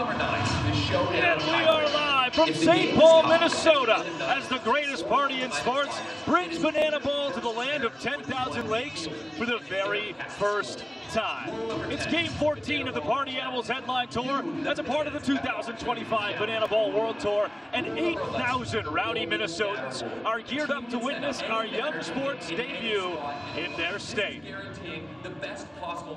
number 9 is Showdown And we are live from St. Paul, Minnesota, as the greatest party in sports brings bananaball to the land of 10,000 lakes for the very first time. It's game 14 of the Party Animals Headline Tour. That's a part of the 2025 Bananaball World Tour, and 8,000 rowdy Minnesotans are geared up to witness our young sports debut in their state.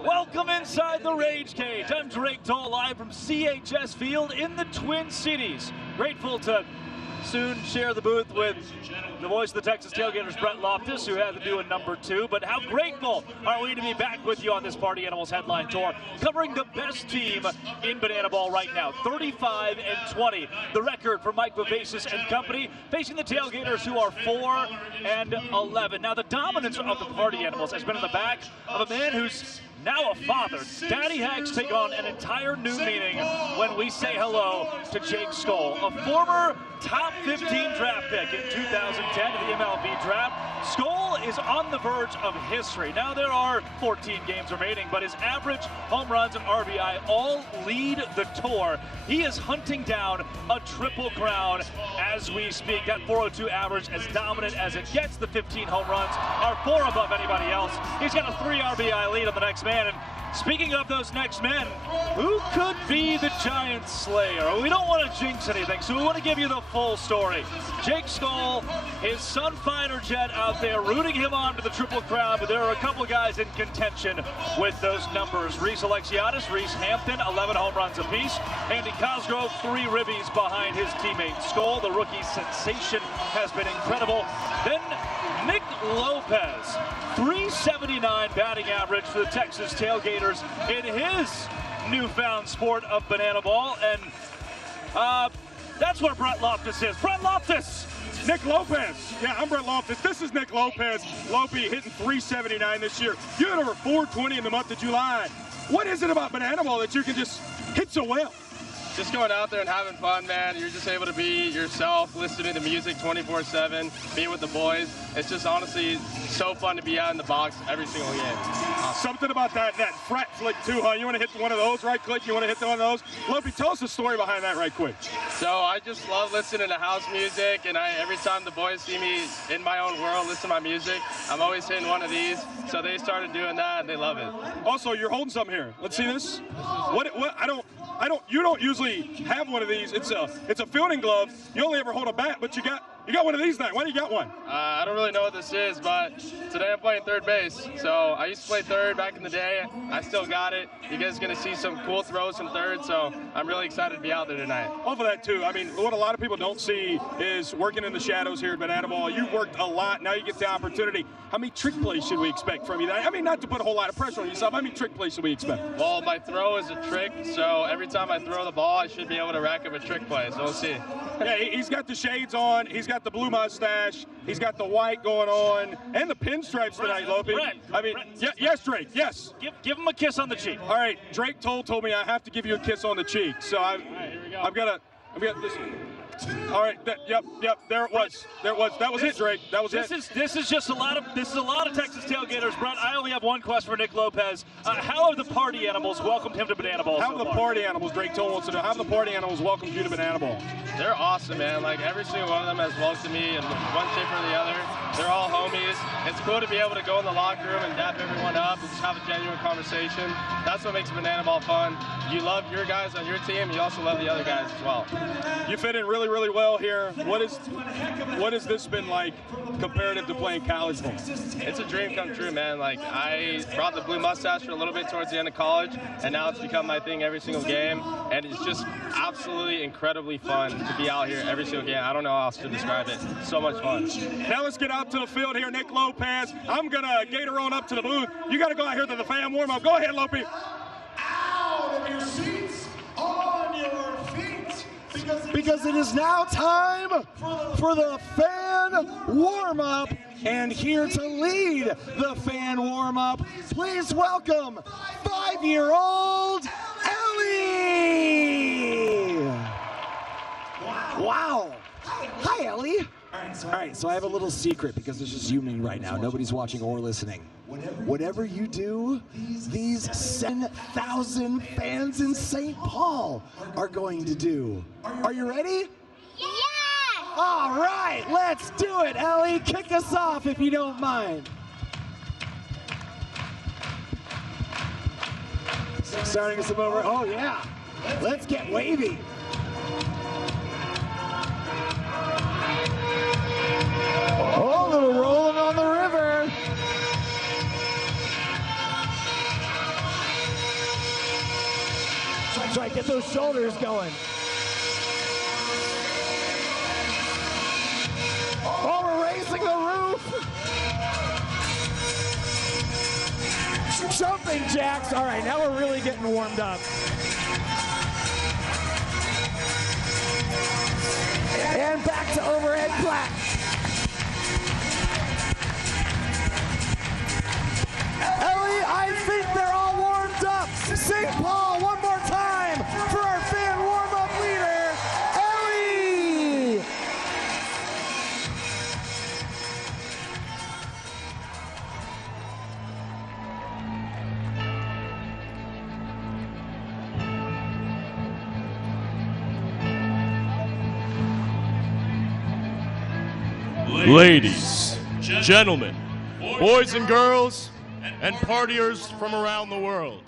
Welcome inside the Rage Cage. I'm Drake Toll, live from CHS Field in the Twin Cities. Grateful to soon share the booth with the voice of the Texas Tailgaters, Brett Loftus, who had to do a number 2. But how grateful are we to be back with you on this Party Animals Headline Tour, covering the best team in Bananaball right now, 35-20. The record for Mike Vivacis and company, facing the Tailgaters, who are 4-11. Now, the dominance of the Party Animals has been in the back of a man who's now a father. Daddy Hacks take on an entire new meaning when we say hello to Jake Skoll, a former top 15 draft pick in 2010 to the MLB draft. Skoll is on the verge of history. Now there are 14 games remaining, but his average home runs and RBI all lead the tour. He is hunting down a triple crown as we speak. That 402 average, as dominant as it gets. The 15 home runs are 4 above anybody else. He's got a 3 RBI lead on the next man. And speaking of those next men, who could be the Giant Slayer? We don't want to jinx anything, so we want to give you the full story. Jake Skoll, his son Fighter Jet out there rooting him on to the Triple Crown, but there are a couple guys in contention with those numbers. Reese Alexiadis, Reese Hampton, 11 home runs apiece. Andy Cosgrove, 3 ribbies behind his teammate Skoll. The rookie sensation has been incredible. Then Nick Lopez, 379 batting average for the Texas Tailgaters in his newfound sport of bananaball, and that's where Brett Loftus is. Brett Loftus! Nick Lopez. Yeah, I'm Brett Loftus. This is Nick Lopez. Lopey hitting 379 this year. You hit over 420 in the month of July. What is it about bananaball that you can just hit so well? Just going out there and having fun, man. You're just able to be yourself, listening to music 24/7, be with the boys. It's just honestly so fun to be out in the box every single game. Something about that frat flick too, huh? You want to hit one of those, right click? You want to hit one of those? Lopey, tell us the story behind that right quick. So I just love listening to house music, and every time the boys see me in my own world, listen to my music, I'm always hitting one of these. So they started doing that, and they love it. Also, you're holding something here. Let's see this. You don't usually have one of these. It's a fielding glove. You only ever hold a bat, but you got one of these now. Why do you got one? I don't really know what this is, but today I'm playing third base. So I used to play third back in the day. I still got it. You guys are going to see some cool throws from third, so I'm really excited to be out there tonight. Off of that, too, I mean, what a lot of people don't see is working in the shadows here at Bananaball. You've worked a lot. Now you get the opportunity. How many trick plays should we expect from you? I mean, not to put a whole lot of pressure on yourself. How many trick plays should we expect? Well, my throw is a trick, so every time I throw the ball, I should be able to rack up a trick play, so we'll see. Yeah, he's got the shades on. He's got the blue mustache. He's got the white going on, and the pinstripes tonight, Lopey. I mean, yes, Drake, yes. Give him a kiss on the cheek. All right, Drake told me I have to give you a kiss on the cheek, so all right, here we go. I've got this. All right, yep, there it was. That was it, Drake. That was it. This is just a lot of Texas Tailgaters, Brett. I only have one question for Nick Lopez. How have the Party Animals welcomed him to Bananaball? How have the Party Animals, Drake Toll wants to know, how have the Party Animals welcomed you to Bananaball? They're awesome, man. Like, every single one of them has welcomed me in one shape or the other. They're all homies. It's cool to be able to go in the locker room and dap everyone up and just have a genuine conversation. That's what makes Bananaball fun. You love your guys on your team. You also love the other guys as well. You fit in really, really well here. What has this been like comparative to playing college ball? It's a dream come true, man. Like, I brought the blue mustache for a little bit towards the end of college, and now it's become my thing every single game, and it's just absolutely incredibly fun to be out here every single game. I don't know how else to describe it. It's so much fun. Now let's get out to the field here, Nick Lopez. I'm gonna gator on up to the booth. You gotta go out here to the fan warm up. Go ahead, Lopey. Out of your seats, on your feet. Because it is now time for the fan warm-up. And here to lead the fan warm-up, please welcome 5-year-old Ellie. Wow. Hi, Ellie. All right, right, so I have a little secret because it's just you right now. Nobody's watching or listening. Whatever you do, these 7,000 fans in St. Paul are going to do. Are you ready? Yeah! All right, let's do it, Ellie. Kick us off if you don't mind. Starting us over. Oh, yeah. Let's get wavy. Oh, a little rolling on the river. That's right, get those shoulders going. Oh, we're raising the roof. Jumping jacks. All right, now we're really getting warmed up. And back to overhead flat. Ellie, I think they're all warmed up. St. Paul, one more time for our fan warm-up leader, Ellie. Ladies, gentlemen, boys and girls, and partiers from around the world.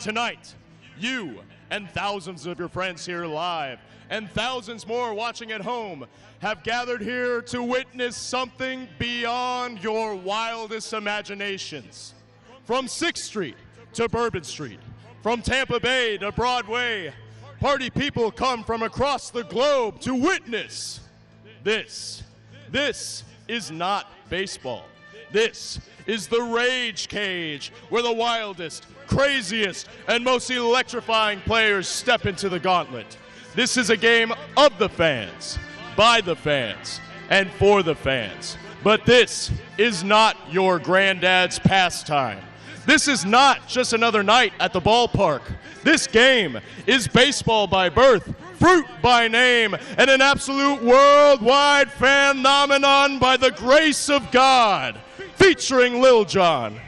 Tonight, you and thousands of your friends here live and thousands more watching at home have gathered here to witness something beyond your wildest imaginations. From 6th Street to Bourbon Street, from Tampa Bay to Broadway, party people come from across the globe to witness this. This is not baseball. This is the Rage Cage, where the wildest, craziest, and most electrifying players step into the gauntlet. This is a game of the fans, by the fans, and for the fans. But this is not your granddad's pastime. This is not just another night at the ballpark. This game is baseball by birth, fruit by name, and an absolute worldwide phenomenon by the grace of God, featuring Lil Jon.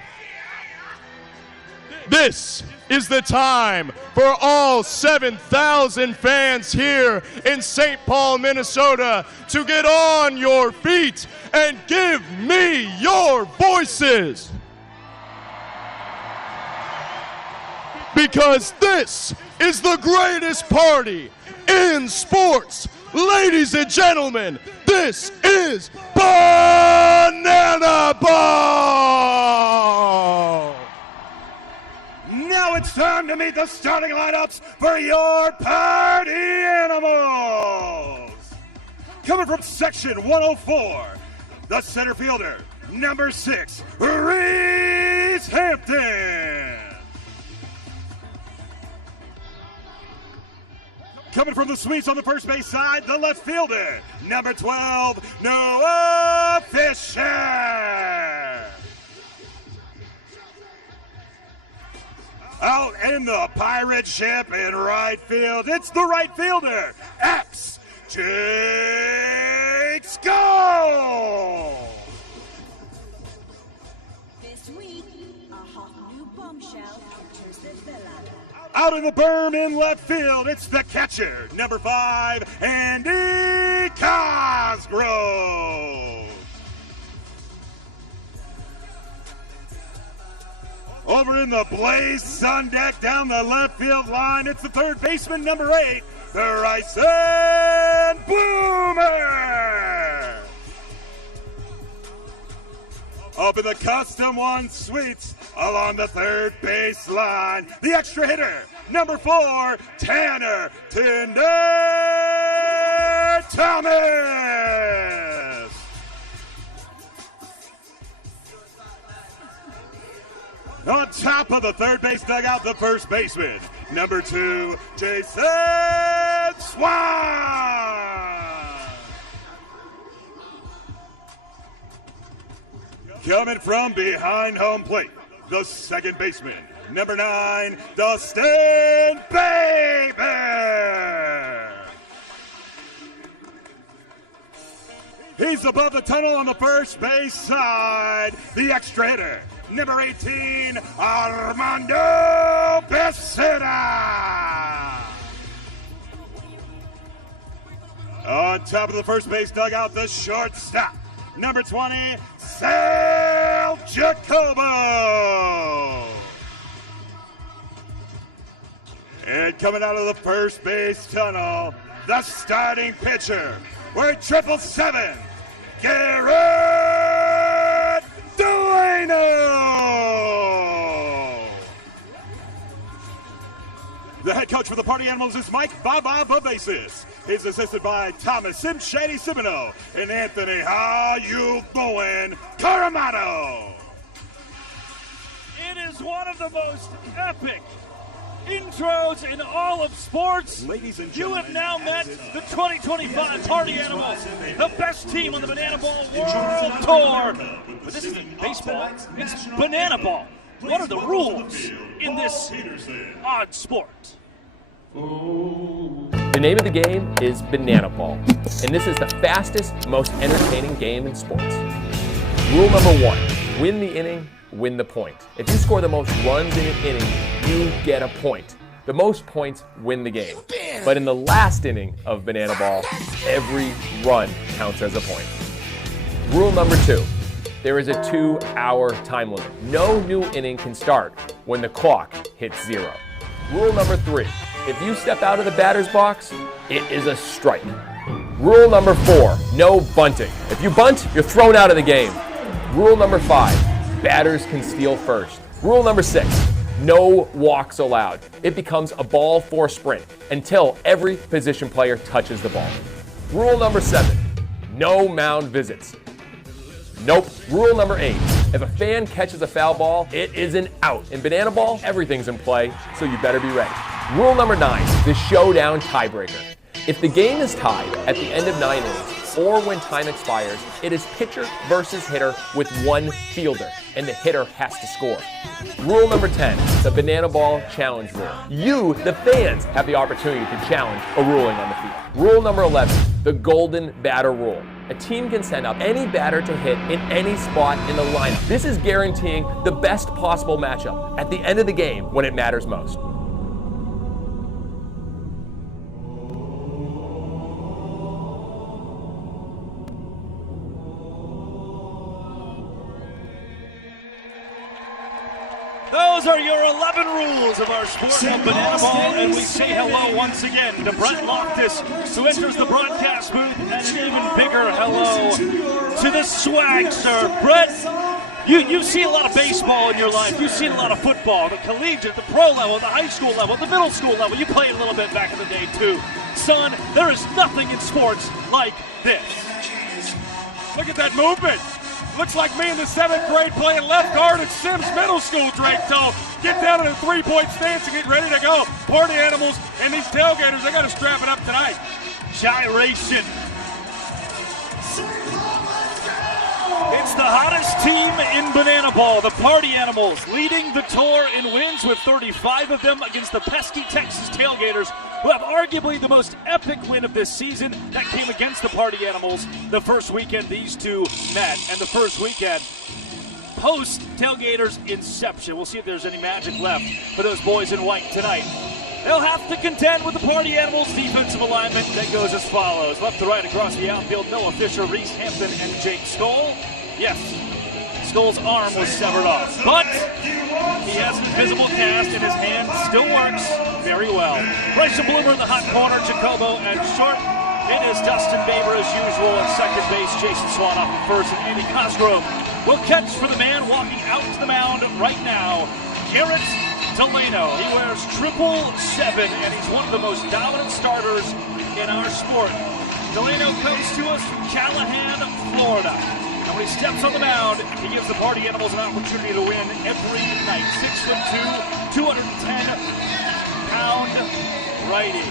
This is the time for all 7,000 fans here in St. Paul, Minnesota, to get on your feet and give me your voices. Because this is the greatest party in sports. Ladies and gentlemen, this is bananaball! Now it's time to meet the starting lineups for your party animals. Coming from section 104, the center fielder, number 6, Reese Hampton. Coming from the suites on the first base side, the left fielder, number 12, Noah Fisher. Out in the pirate ship in right field, it's the right fielder, X. Jakes Go! This week, a hot new bombshell enters the villa. Out in the berm in left field, it's the catcher, number 5, Andy Cosgrove. Over in the blaze sun deck down the left field line, it's the third baseman, number 8, Bryson Boomer. Up in the custom one suites along the third base line, the extra hitter, number 4, Tanner Tinder Thomas. On top of the third base dugout, the first baseman, number 2, Jason Swan. Coming from behind home plate, the second baseman, number 9, Dustin Baby. He's raised above the tunnel on the first base side. The extra hitter, number 18, Armando Becerra. On top of the first base dugout, the shortstop, number 20, Sal Jacobo. And coming out of the first base tunnel, the starting pitcher, wearing 777, Garrett Delano. The head coach for the Party Animals is Mike Baba Babasis. He's assisted by Thomas Sim Shady Simino and Anthony How You Going Caramano. It is one of the most epic intros in all of sports. Ladies and you have now met the 2025 Party Animals, the best team on the Bananaball World Tour. But this isn't baseball, it's Bananaball. What are the rules in this odd sport? The name of the game is Bananaball, and this is the fastest, most entertaining game in sports. Rule number 1, win the inning, win the point. If you score the most runs in an inning, you get a point. The most points win the game. But in the last inning of Bananaball, every run counts as a point. Rule number 2, there is a 2-hour time limit. No new inning can start when the clock hits 0. Rule number 3, if you step out of the batter's box, it is a strike. Rule number 4, no bunting. If you bunt, you're thrown out of the game. Rule number 5, batters can steal first. Rule number 6, no walks allowed. It becomes a ball for sprint until every position player touches the ball. Rule number 7, no mound visits. Nope. Rule number 8, if a fan catches a foul ball, it is an out. In Bananaball, everything's in play, so you better be ready. Rule number 9, the Showdown Tiebreaker. If the game is tied at the end of 9 innings, or when time expires, it is pitcher versus hitter with one fielder, and the hitter has to score. Rule number 10, the Bananaball Challenge Rule. You, the fans, have the opportunity to challenge a ruling on the field. Rule number 11, the Golden Batter Rule. A team can send up any batter to hit in any spot in the lineup. This is guaranteeing the best possible matchup at the end of the game when it matters most. Those are your 11 rules of our sport of Bananaball, and we say hello once again to Brett Loftus, who enters the broadcast booth, and an even bigger hello to the swagster. Brett, you've seen a lot of baseball in your life. You've seen a lot of football, the collegiate, the pro level, the high school level, the middle school level. You played a little bit back in the day, too. Son, there is nothing in sports like this. Look at that movement. Looks like me in the 7th grade playing left guard at Sims Middle School, Drake. So get down in a 3-point stance and get ready to go. Party Animals and these tailgaters, they got to strap it up tonight. Gyration. It's the hottest team in Bananaball, the Party Animals, leading the tour in wins with 35 of them against the pesky Texas Tailgaters, who have arguably the most epic win of this season. That came against the Party Animals the first weekend these two met, and the first weekend post Tailgaters inception. We'll see if there's any magic left for those boys in white tonight. They'll have to contend with the Party Animals defensive alignment that goes as follows. Left to right across the outfield, Noah Fisher, Reese Hampton, and Jake Skoll. Yes, Skoll's arm was severed off, but he has an invisible cast and his hand still works very well. Bryson Bloomer in the hot corner, Jacobo at short. It is Dustin Baber as usual at second base, Jason Swan off at first, and Andy Cosgrove will catch for the man walking out to the mound right now, Garrett Delano. He wears 777, and he's one of the most dominant starters in our sport. Delano comes to us from Callahan, Florida. And when he steps on the mound, he gives the Party Animals an opportunity to win every night. 6'2", 210-pound righty.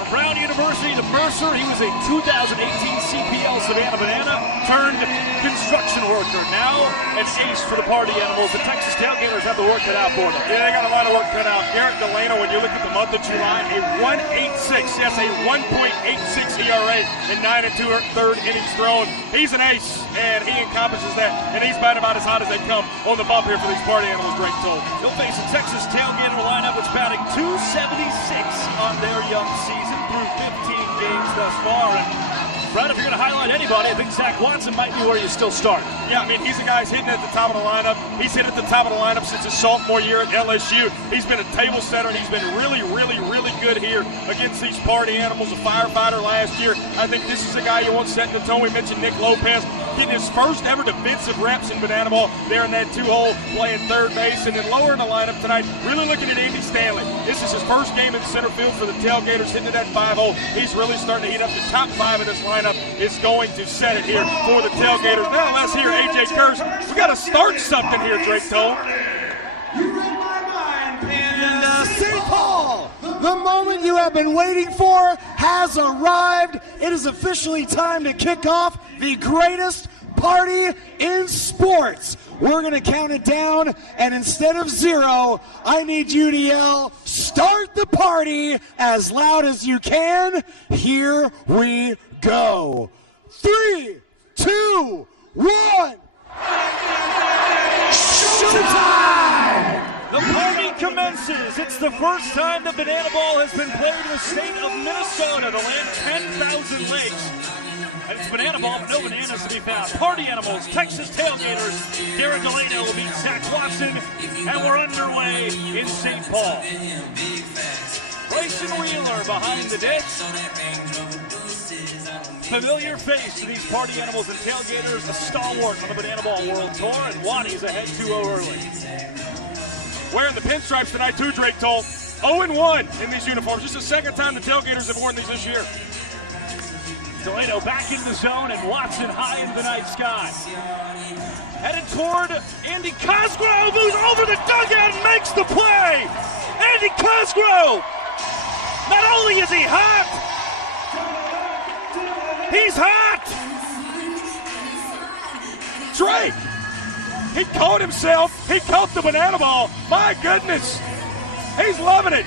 From Brown University to Mercer. He was a 2018 CPL Savannah Banana turned construction worker. Now an ace for the party animals. The Texas Tailgaters have the work cut out for them. Yeah, they got a lot of work cut out. Garrett Delano, when you look at the month of July, a 1.86, yes, a 1.86 ERA in 9 2/3 innings thrown. He's an ace, and he encompasses that, and he's about as hot as they come on the bump here for these party animals, Drake told. He'll face a Texas Tailgater lineup that's batting .276 on their young season through 15 games thus far. And Brad, if you're going to highlight anybody, I think Zach Watson might be where you still start. Yeah, I mean, he's a guy who's hitting at the top of the lineup. He's hit at the top of the lineup since his sophomore year at LSU. He's been a table setter, and he's been really, really, really good here against these party animals. A firefighter last year. I think this is a guy you want setting the tone. We mentioned Nick Lopez getting his first ever defensive reps in Bananaball there in that 2-hole, playing third base. And then lower in the lineup tonight, really looking at Andy Stanley. This is his first game in center field for the Tailgaters, hitting that 5-hole. He's really starting to heat up. The top 5 of this lineup is going to set it here for the Tailgaters. Now let's hear AJ Kurz. We got to start something here, Drake Toll. You read my mind, and St. Paul, the moment you have been waiting for has arrived. It is officially time to kick off the greatest party in sports. We're going to count it down, and instead of 0, I need you to yell, "Start the party," as loud as you can. Here we go. 3, 2, 1. Showtime! The party commences. It's the first time that Bananaball has been played in the state of Minnesota, the land 10,000 lakes. And it's Bananaball, but no bananas to be found. Party animals, Texas Tailgaters. Garrett Delano will beat Zach Watson, and we're underway in St. Paul. Bryson Wheeler behind the dish. Familiar face to these party animals and tailgaters, a stalwart on the Bananaball World Tour, and Waddy's ahead 2-0 early. Wearing the pinstripes tonight too, Drake Toll. 0-1 in these uniforms. Just the second time the Tailgaters have worn these this year. Delano back in the zone, and Watson high into the night sky. Headed toward Andy Cosgrove, who's over the dugout and makes the play. Andy Cosgrove! Not only is he hot, he's hot! Drake! He caught himself. He caught the Bananaball. My goodness. He's loving it.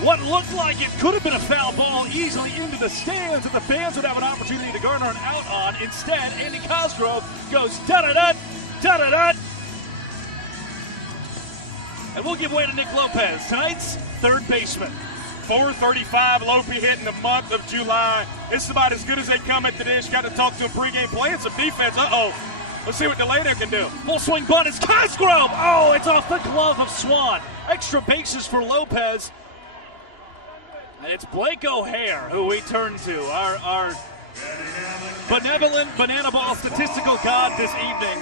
What looked like it could have been a foul ball easily into the stands, and the fans would have an opportunity to garner an out on. Instead, Andy Cosgrove goes da-da-da, da-da-da. And we'll give way to Nick Lopez, tonight's third baseman. 435 Lope hit in the month of July. It's about as good as they come at the dish. Got to talk to him pregame, playing some defense. Uh-oh. Let's see what Delano can do. Full swing bunt. It's Cosgrove. Oh, it's off the glove of Swan. Extra bases for Lopez. And it's Blake O'Hare who we turn to, our benevolent Bananaball statistical god this evening,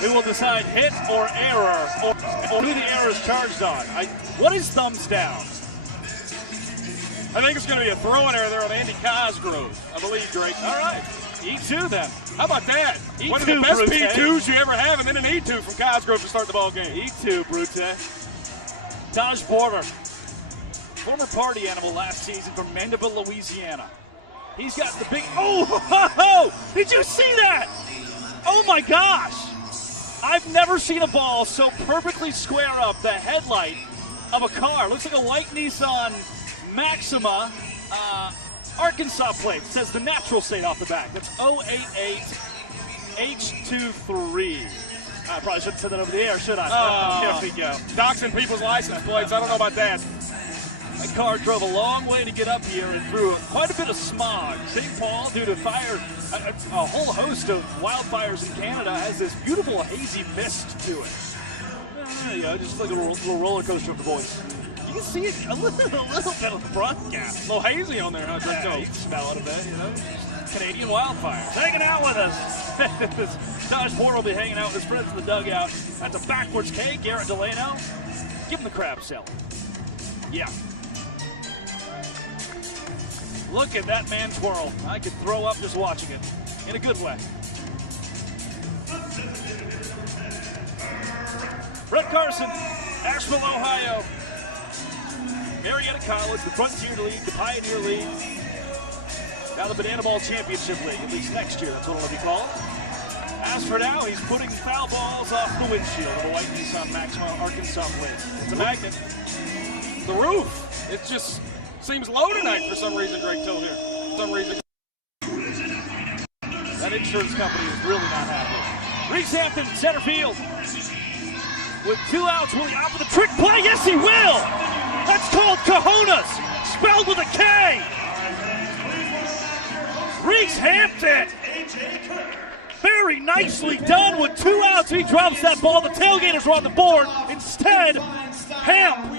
who will decide hit or error, or who the error is charged on. What is thumbs down? I think it's going to be a throwing error there on Andy Cosgrove, I believe, Drake. All right. E2 then. How about that? E2, one of the best Brute. P2s you ever have, and then an E2 from Cosgrove to start the ball game. E2, Brute. Taj Porter, former party animal last season from Mandeville, Louisiana. He's got the big, oh, did you see that? Oh my gosh. I've never seen a ball so perfectly square up the headlight of a car. Looks like a white Nissan Maxima Arkansas plate. It says the natural state off the back. That's 088 H23. I probably shouldn't say that over the air, should I? There we go. Doxing people's license plates. I don't know about that. That car drove a long way to get up here and through quite a bit of smog. St. Paul, due to fire, a whole host of wildfires in Canada, has this beautiful hazy mist to it. There you go, just like a little roller coaster of the voice. You can see it a little bit on the broadcast. A little hazy on there, huh? Yeah, you can smell it a bit, you know. Canadian wildfires. Hanging out with us. Taj Porter will be hanging out with his friends in the dugout. That's a backwards K. Garrett Delano. Give him the crab salad. Yeah. Look at that man twirl. I could throw up just watching it. In a good way. Brett Carson, Asheville, Ohio. Marietta College, the Frontier League, the Pioneer League, now the Bananaball Championship League, at least next year, that's what it'll be called. As for now, he's putting foul balls off the windshield of a white Nissan Maxima Arkansas plate. It's a magnet. The roof, it just seems low tonight for some reason, Greg told here. For some reason. That insurance company is really not happy. Reese Hampton, center field. With 2 outs, will he opt for the trick play? Yes, he will! That's called cojones, spelled with a K. Reese Hampton. Very nicely done with 2 outs. He drops that ball. The Tailgaters are on the board. Instead, Hamp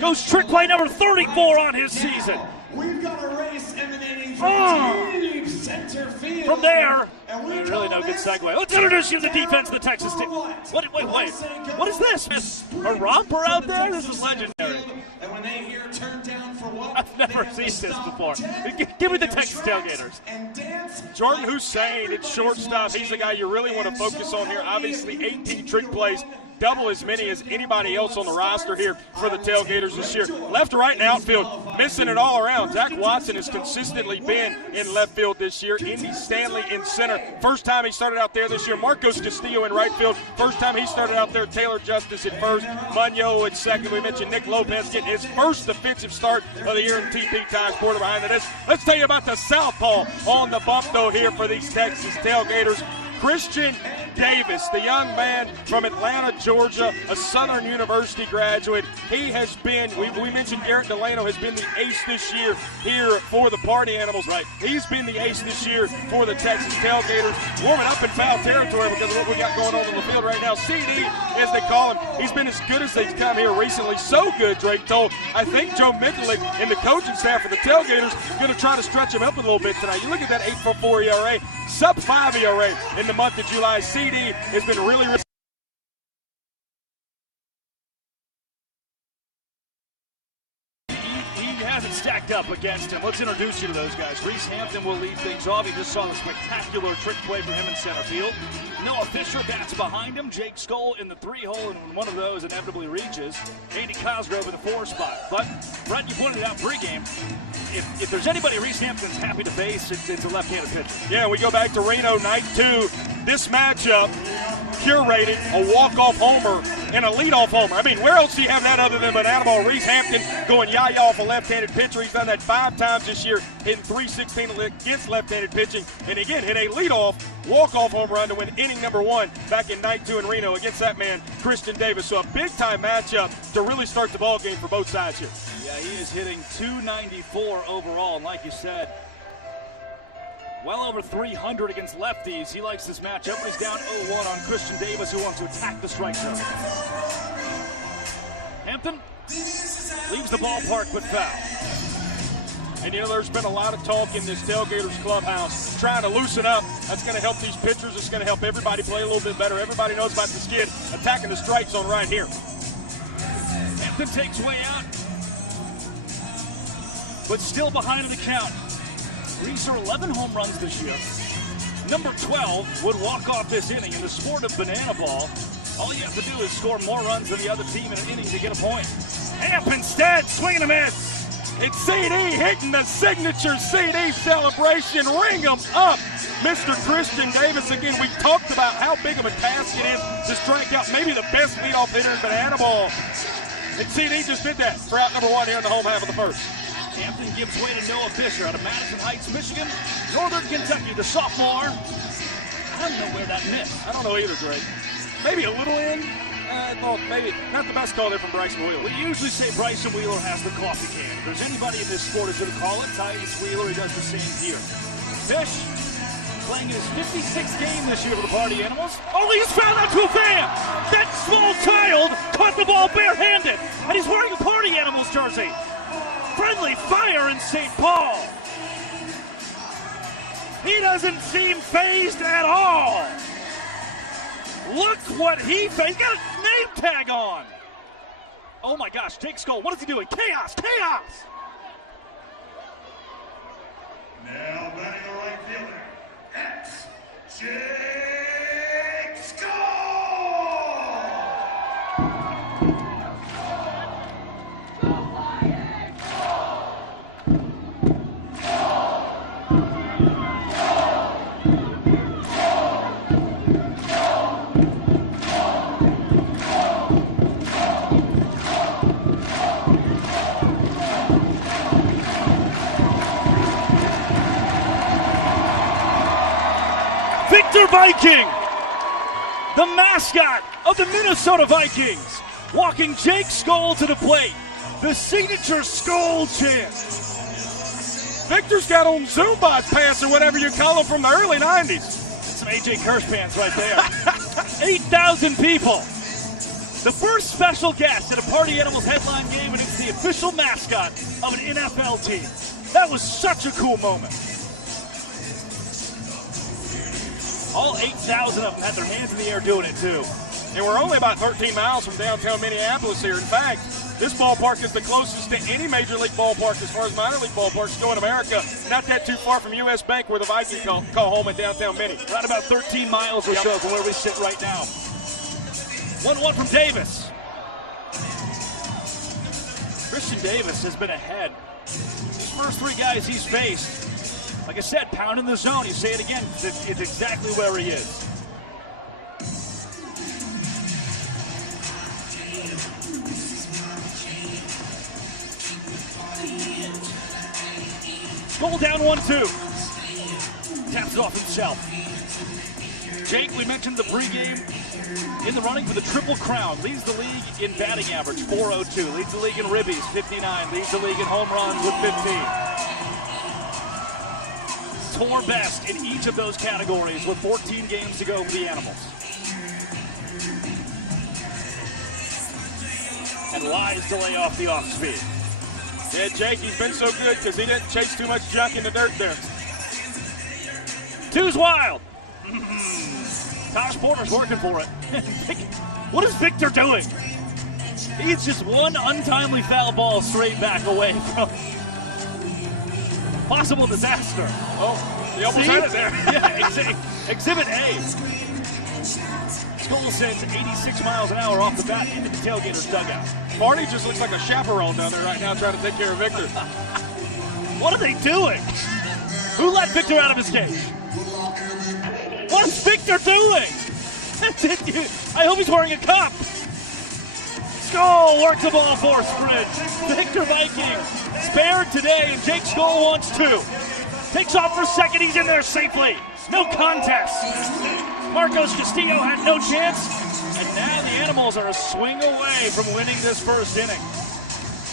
goes trick play number 34 on his season. We've got a race emanating from deep center field. From there, really no good segue. Let's introduce you to the defense of the Texas team. Wait. What is this? A romper out there? This is legendary. And when they hear turn down for what? I've never seen this before. Give me the Texas Tailgaters. Jordan Hussein at shortstop. He's the guy you really want to focus on here. Obviously, 18 trick plays. Double as many as anybody else on the roster here for the Tailgaters this year. Left to right and outfield, missing it all around. Zach Watson has consistently been in left field this year. Indy Stanley in center. First time he started out there this year. Marcos Castillo in right field. First time he started out there. Taylor Justice at first. Munoz at second. We mentioned Nick Lopez getting his first defensive start of the year in TP Times quarter behind the desk. Let's tell you about the southpaw on the bump, though, here for these Texas Tailgaters. Christian Davis, the young man from Atlanta, Georgia, a Southern University graduate. He has been, we mentioned Garrett Delano has been the ace this year here for the Party Animals. Right. He's been the ace this year for the Texas Tailgaters. Warming up in foul territory because of what we got going on in the field right now. CD, as they call him, he's been as good as they've come here recently. So good, Drake told. I think Joe Mikulik and the coaching staff of the Tailgaters going to try to stretch him up a little bit tonight. You look at that 8.44 ERA, sub-5 ERA in the month of July. CD has been really hasn't stacked up against him. Let's introduce you to those guys. Reese Hampton will lead things off. You just saw the spectacular trick play from him in center field. Noah Fisher bats behind him. Jake Skoll in the 3-hole, and one of those inevitably reaches. Andy Cosgrove in the 4 spot. But, Brett, you pointed out pregame. If there's anybody Reese Hampton's happy to face, it's a left-handed pitcher. Yeah, we go back to Reno, night 2. This matchup curated a walk-off homer and a lead-off homer. I mean, where else do you have that other than Bananaball? Reese Hampton going yah-yah off a left-handed pitcher. He's done that 5 times this year, hitting .316 against left-handed pitching. And again, hit a lead-off, walk-off home run to win inning number 1 back in night 2 in Reno against that man, Christian Davis. So a big-time matchup to really start the ball game for both sides here. Yeah, he is hitting .294 overall, and like you said, well over 300 against lefties. He likes this matchup. He's down 0-1 on Christian Davis, who wants to attack the strike zone. Hampton leaves the ballpark but foul. And, you know, there's been a lot of talk in this Tailgaters clubhouse trying to loosen up. That's going to help these pitchers. It's going to help everybody play a little bit better. Everybody knows about the skid. Attacking the strike zone right here. Hampton takes way out, but still behind in the count. Reese are 11 home runs this year. Number 12 would walk off this inning. In the sport of Bananaball, all you have to do is score more runs than the other team in an inning to get a point. Hamp instead, swinging a miss. It's CD hitting the signature CD celebration. Ring 'em up. Mr. Christian Davis, again, we talked about how big of a task it is to strike out maybe the best leadoff hitter in Bananaball. And CD just did that for out number 1 here in the home half of the first. Hampton gives way to Noah Fisher out of Madison Heights, Michigan, Northern Kentucky, the sophomore. I don't know where that missed. I don't know either, Greg. Maybe a little in. I thought maybe not the best call there from Bryson Wheeler. We usually say Bryson Wheeler has the coffee can. If there's anybody in this sport who's going to call it, Tyus Wheeler. He does the same here. Fish playing his 56th game this year for the Party Animals. Oh, he's fouled out to a fan! That small child caught the ball barehanded, and he's wearing a Party Animals jersey. Friendly fire in St. Paul. He doesn't seem fazed at all. Look what he faced. He's got a name tag on. Oh my gosh, Jake Skoll, what is he doing? Chaos, chaos. Now batting the right fielder, it's Jake Skoll. Victor Viking, the mascot of the Minnesota Vikings, walking Jake Skoll to the plate. The signature Skoll chant. Victor's got on Zumba pants or whatever you call them from the early 90s. Some AJ Kirsch pants right there. 8,000 people. The first special guest at a Party Animals headline game, and it's the official mascot of an NFL team. That was such a cool moment. All 8,000 of them had their hands in the air doing it too. And we're only about 13 miles from downtown Minneapolis here. In fact, this ballpark is the closest to any major league ballpark as far as minor league ballparks go in America. Not that too far from US Bank, where the Vikings call home in downtown Minnie. Right about 13 miles or so from where we sit right now. 1-1 from Davis. Christian Davis has been ahead. His first three guys he's faced, like I said, pounding the zone. You say it again, it's exactly where he is. Goal down 1-2. Taps it off himself. Jake, we mentioned the pregame in the running for the Triple Crown. Leads the league in batting average, 402. Leads the league in ribbies, 59. Leads the league in home runs with 15. Tore best in each of those categories with 14 games to go for the Animals. And lies to lay off the off speed. Yeah, Jake, he's been so good because he didn't chase too much junk in the dirt there. Two's wild. Tosh Porter's working for it. What is Victor doing? He's just one untimely foul ball straight back away from possible disaster. Oh, he almost had it there. Yeah, Exhibit A. Skoll sends 86 miles an hour off the bat into the Tailgaters dugout. Marty just looks like a chaperone down there right now trying to take care of Victor. What are they doing? Who let Victor out of his cage? What's Victor doing? I hope he's wearing a cup. Skoll works the ball for sprint. Victor Viking spared today, and Jake Skoll wants two. Takes off for second, he's in there safely. No contest. Marcos Castillo had no chance, and now the Animals are a swing away from winning this first inning.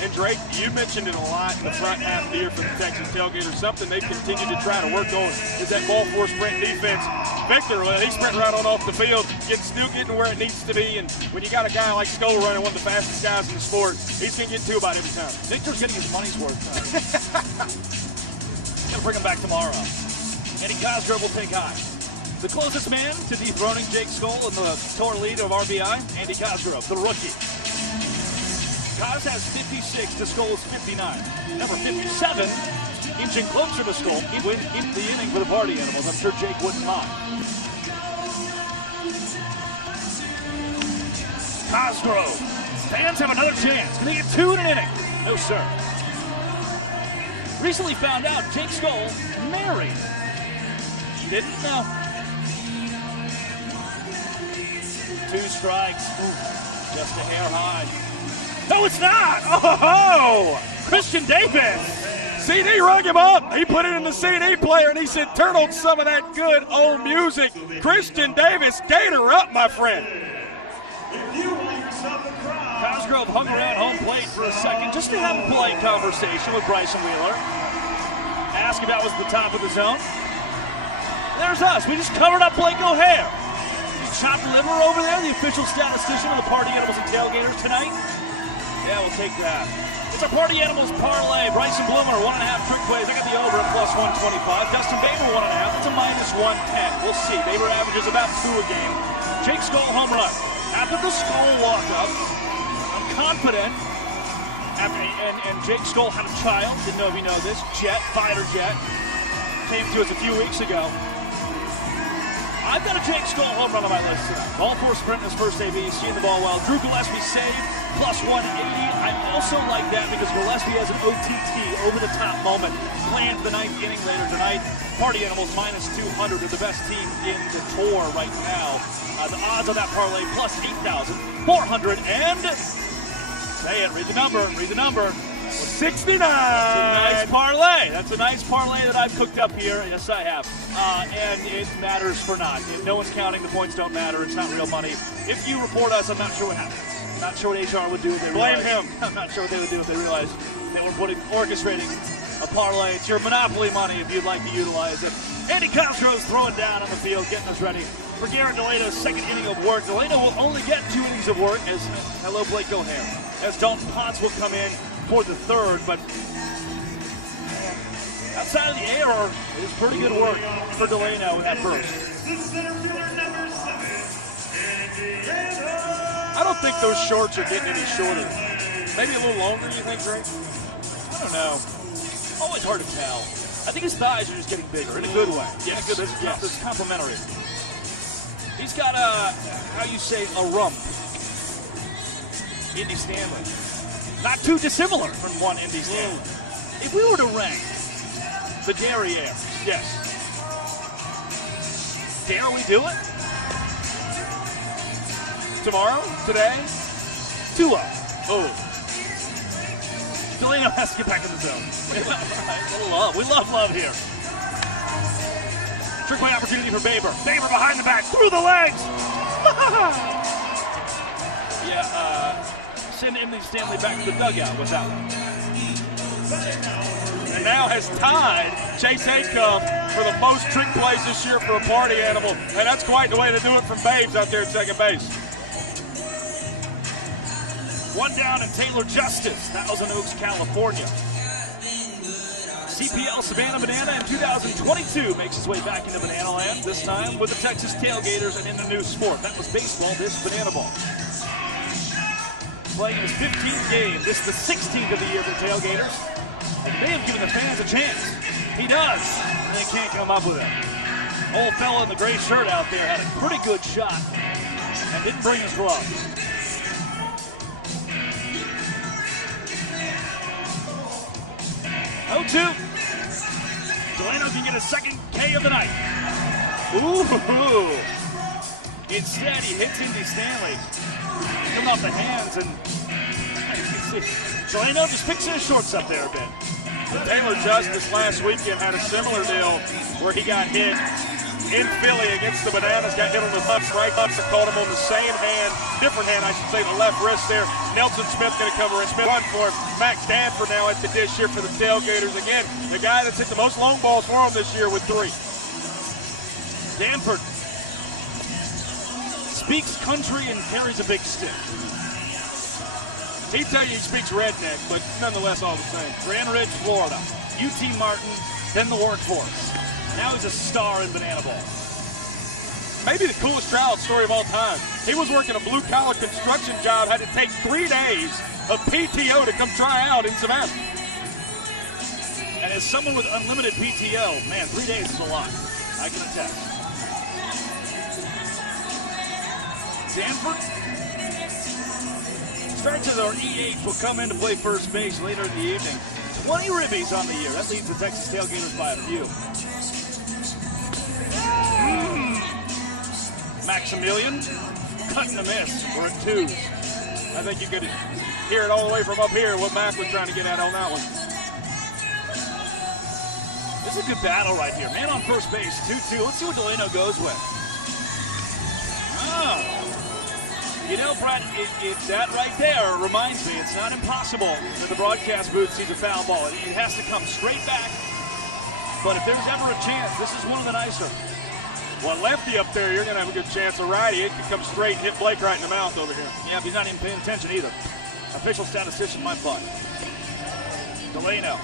And Drake, you mentioned it a lot in the front half of the year for the Texas Tailgaters. Something they've continued to try to work on is that ball four sprint defense. Victor, well, he's sprinting right on off the field, still getting where it needs to be. And when you got a guy like Skoll running, one of the fastest guys in the sport, he's going to get two about every time. Victor's getting his money's worth. Gonna bring him back tomorrow. Eddie Cosgrove will take high. The closest man to dethroning Jake Skoll in the tour lead of RBI, Andy Cosgrove, the rookie. Cos has 56 to Skoll's 59. Number 57, inching closer to Skoll. He went in the inning for the Party Animals. I'm sure Jake wouldn't mind. Cosgrove. Fans have another chance. Can they get two in an inning? No, sir. Recently found out Jake Skoll married. Didn't know. Two strikes. Ooh, just a hair high. No, it's not! Oh! Christian Davis! CD rung him up. He put it in the CD player, and he said, turn on some of that good old music. Christian Davis, Gator up, my friend. Cosgrove hung around home plate for a second just to have a polite conversation with Bryson Wheeler. Ask if that was the top of the zone. There's us. We just covered up Blake O'Hare. Chopped liver over there, the official statistician of the Party Animals and Tailgaters tonight. Yeah, we'll take that. It's a Party Animals parlay. Bryson Bloomer, 1.5 trick plays. I got the over at plus 125. Dustin Baber, 1.5. It's a minus 110. We'll see. Baber averages about 2 a game. Jake Skoll, home run. After the Skoll walk-up, I'm confident. And Jake Skoll had a child. Didn't know if you know this. Jet, fighter jet. Came to us a few weeks ago. I've got a Jake Skoll home run on my list tonight. Ball four sprint in his first AB, seeing the ball well. Drew Gillespie saved, plus 180. I also like that because Gillespie has an OTT, over-the-top moment, planned for the 9th inning later tonight. Party Animals minus 200 are the best team in the tour right now. The odds on that parlay, plus 8,400. And say it, read the number. What's 69. Nice parlay. That's a nice parlay that I've cooked up here. Yes, I have. And it matters for not. If no one's counting, the points don't matter. It's not real money. If you report us, I'm not sure what happens. I'm not sure what HR would do if they Blame realized. him. I'm not sure what they would do if they realized that we're orchestrating a parlay. It's your Monopoly money if you'd like to utilize it. Andy Cosgrove's throwing down on the field, getting us ready for Garrett Delano's second inning of work. Delano will only get 2 innings of work as hello Blake O'Hare. As Dalton Potts will come in for the third, but outside of the error, it is pretty good work for Delano in that burst. I don't think those shorts are getting any shorter. Maybe a little longer, you think, Drake? I don't know. Always hard to tell. I think his thighs are just getting bigger in a good way. Yes. This is complimentary. He's got a, how you say, a rump. Indy Stanley. Not too dissimilar from one Indy Stanley. If we were to rank the derriere, Yes. dare we do it? Tomorrow? Today? 2-0. Oh. Delano has to get back in the zone. We love love here. Trick play opportunity for Baber. Baber behind the back, through the legs. Send Indy Stanley back to the dugout with that one. And now has tied Chase Haycom for the most trick plays this year for a party animal. And that's quite the way to do it from Babes out there at second base. One down in Taylor Justice, Thousand Oaks, California. CPL Savannah Banana in 2022 makes its way back into Banana Land, this time with the Texas Tailgaters and in the new sport. That was baseball, this banana ball. Playing his 15th game, this is the 16th of the year for Tailgaters. And they have given the fans a chance. He does, and they can't come up with it. Old fella in the gray shirt out there had a pretty good shot and didn't bring his glove. 0-2. Delano can get a second K of the night. Ooh. Instead, he hits Indy Stanley. Coming off the hands, and Delano just fixing his shorts up there a bit. Taylor Justice last weekend had a similar deal where he got hit in Philly against the Bananas, got hit on the left right ups and caught him on the same hand, different hand, I should say, the left wrist there. Nelson Smith going to cover it. Smith run for him. Max Danford now at the dish here for the Tailgaters. Again, the guy that's hit the most long balls for him this year with 3. Danford speaks country and carries a big stick. He'd tell you he speaks redneck, but nonetheless all the same. Grand Ridge, Florida. UT Martin, then the workforce. Now he's a star in banana ball. Maybe the coolest tryout story of all time. He was working a blue-collar construction job, had to take 3 days of PTO to come try out in Savannah. And as someone with unlimited PTO, man, 3 days is a lot. I can attest. Danford. Strikes as our EH will come in to play first base later in the evening. 20 ribbies on the year. That leads the Texas Tailgaters by a few. Maximilian cutting a miss. We're at 2s. I think you could hear it all the way from up here, what Mac was trying to get at on that one. This is a good battle right here. Man on first base, 2-2. Let's see what Delano goes with. You know, Brad, that right there reminds me, it's not impossible that the broadcast booth sees a foul ball. It has to come straight back. But if there's ever a chance, this is one of the nicer. Well, lefty up there, you're going to have a good chance. A righty, it could come straight and hit Blake right in the mouth over here. Yeah, if he's not even paying attention either. Official statistician might butt. Delano.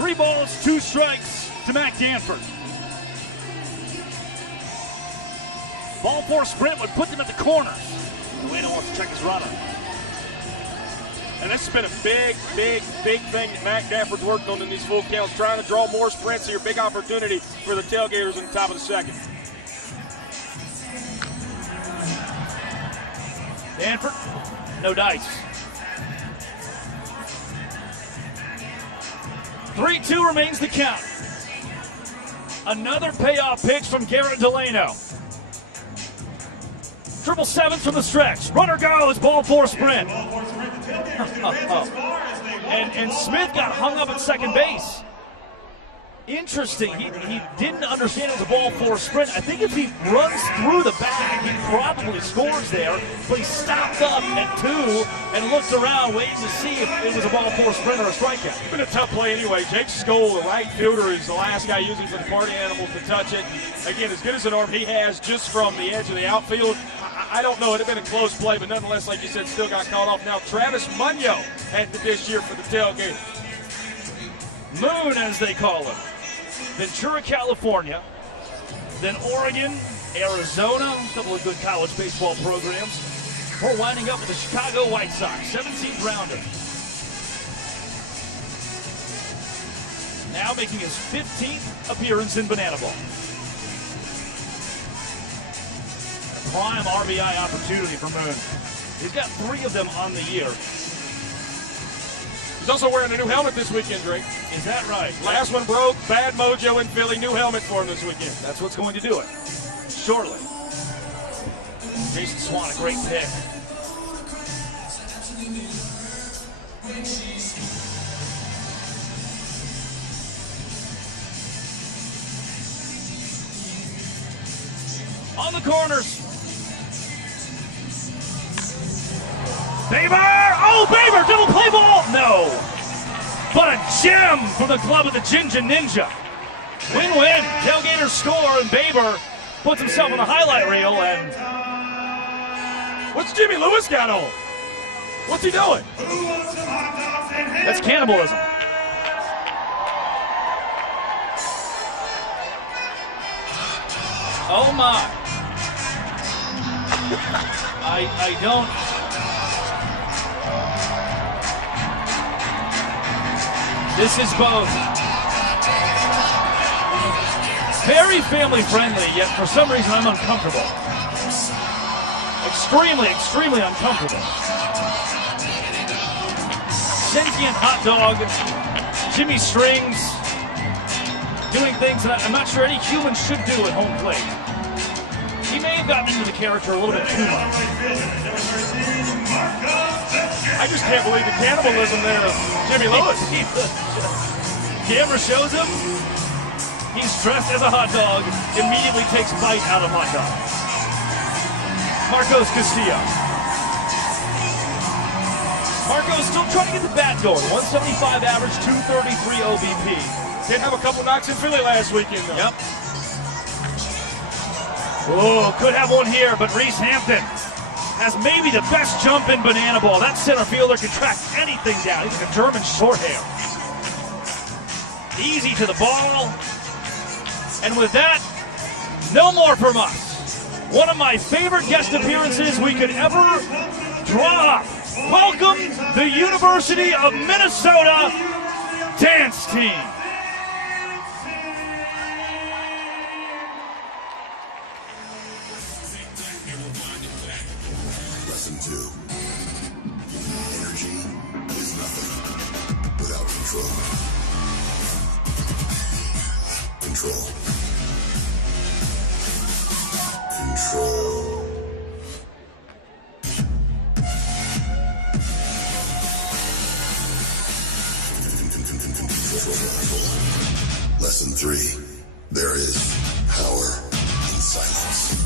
3 balls, 2 strikes to Mac Danford. Ball 4 sprint would put them at the corners. Delano wants to check his runner. And this has been a big thing that Mac Danford's worked on in these full counts, trying to draw more sprints here. Big opportunity for the Tailgaters in the top of the second. Danford, no dice. 3-2 remains the count. Another payoff pitch from Garrett Delano. Triple sevens from the stretch. Runner goes, ball four sprint. And Smith got hung up at second base. Interesting. He didn't understand it was a ball four sprint. I think if he runs through the bag, he probably scores there. But he stopped up at 2 and looked around, waiting to see if it was a ball four sprint or a strikeout. It's been a tough play anyway. Jake Skoll, the right fielder, is the last guy using for the Party Animals to touch it. Again, as good as an arm he has just from the edge of the outfield, I don't know. It had been a close play, but nonetheless, like you said, still got caught off. Now Travis Munyo had the dish here for the Tailgaters. Moon, as they call him. Ventura, California, then Oregon, Arizona, a couple of good college baseball programs. We're winding up with the Chicago White Sox, 17th rounder. Now making his 15th appearance in Bananaball. A prime RBI opportunity for Moon. He's got 3 of them on the year. He's also wearing a new helmet this weekend, Drake. Is that right? Last one broke. Bad mojo in Philly. New helmet for him this weekend. That's what's going to do it. Shortly. Jason Swan, a great pick. On the corners. Baber! Oh, Baber! Double play ball! No! But a gem from the club of the Ginger Ninja. Win-win. Tailgaters score, and Baber puts himself on the highlight reel. And what's Jimmy Lewis got on? What's he doing? That's cannibalism. Oh my! I don't. This is both very family friendly, yet for some reason I'm uncomfortable. Extremely, extremely uncomfortable. Sentient hot dog, Jimmy Strings, doing things that I'm not sure any human should do at home plate. He may have gotten into the character a little bit too much. I just can't believe the cannibalism there of Jimmy Lewis. Camera shows him. He's dressed as a hot dog, immediately takes bite out of hot dog. Marcos Castillo. Marcos still trying to get the bat going. 175 average, 233 OBP. Did have a couple knocks in Philly last weekend, though. Yep. Oh, could have one here, but Reese Hampton has maybe the best jump in Bananaball. That center fielder can track anything down. He's like a German short hair. Easy to the ball. And with that, no more from us. One of my favorite guest appearances we could ever draw up. Welcome the University of Minnesota dance team. Lesson 2. Energy is nothing without control. Control. Control. Lesson 3. There is power in silence.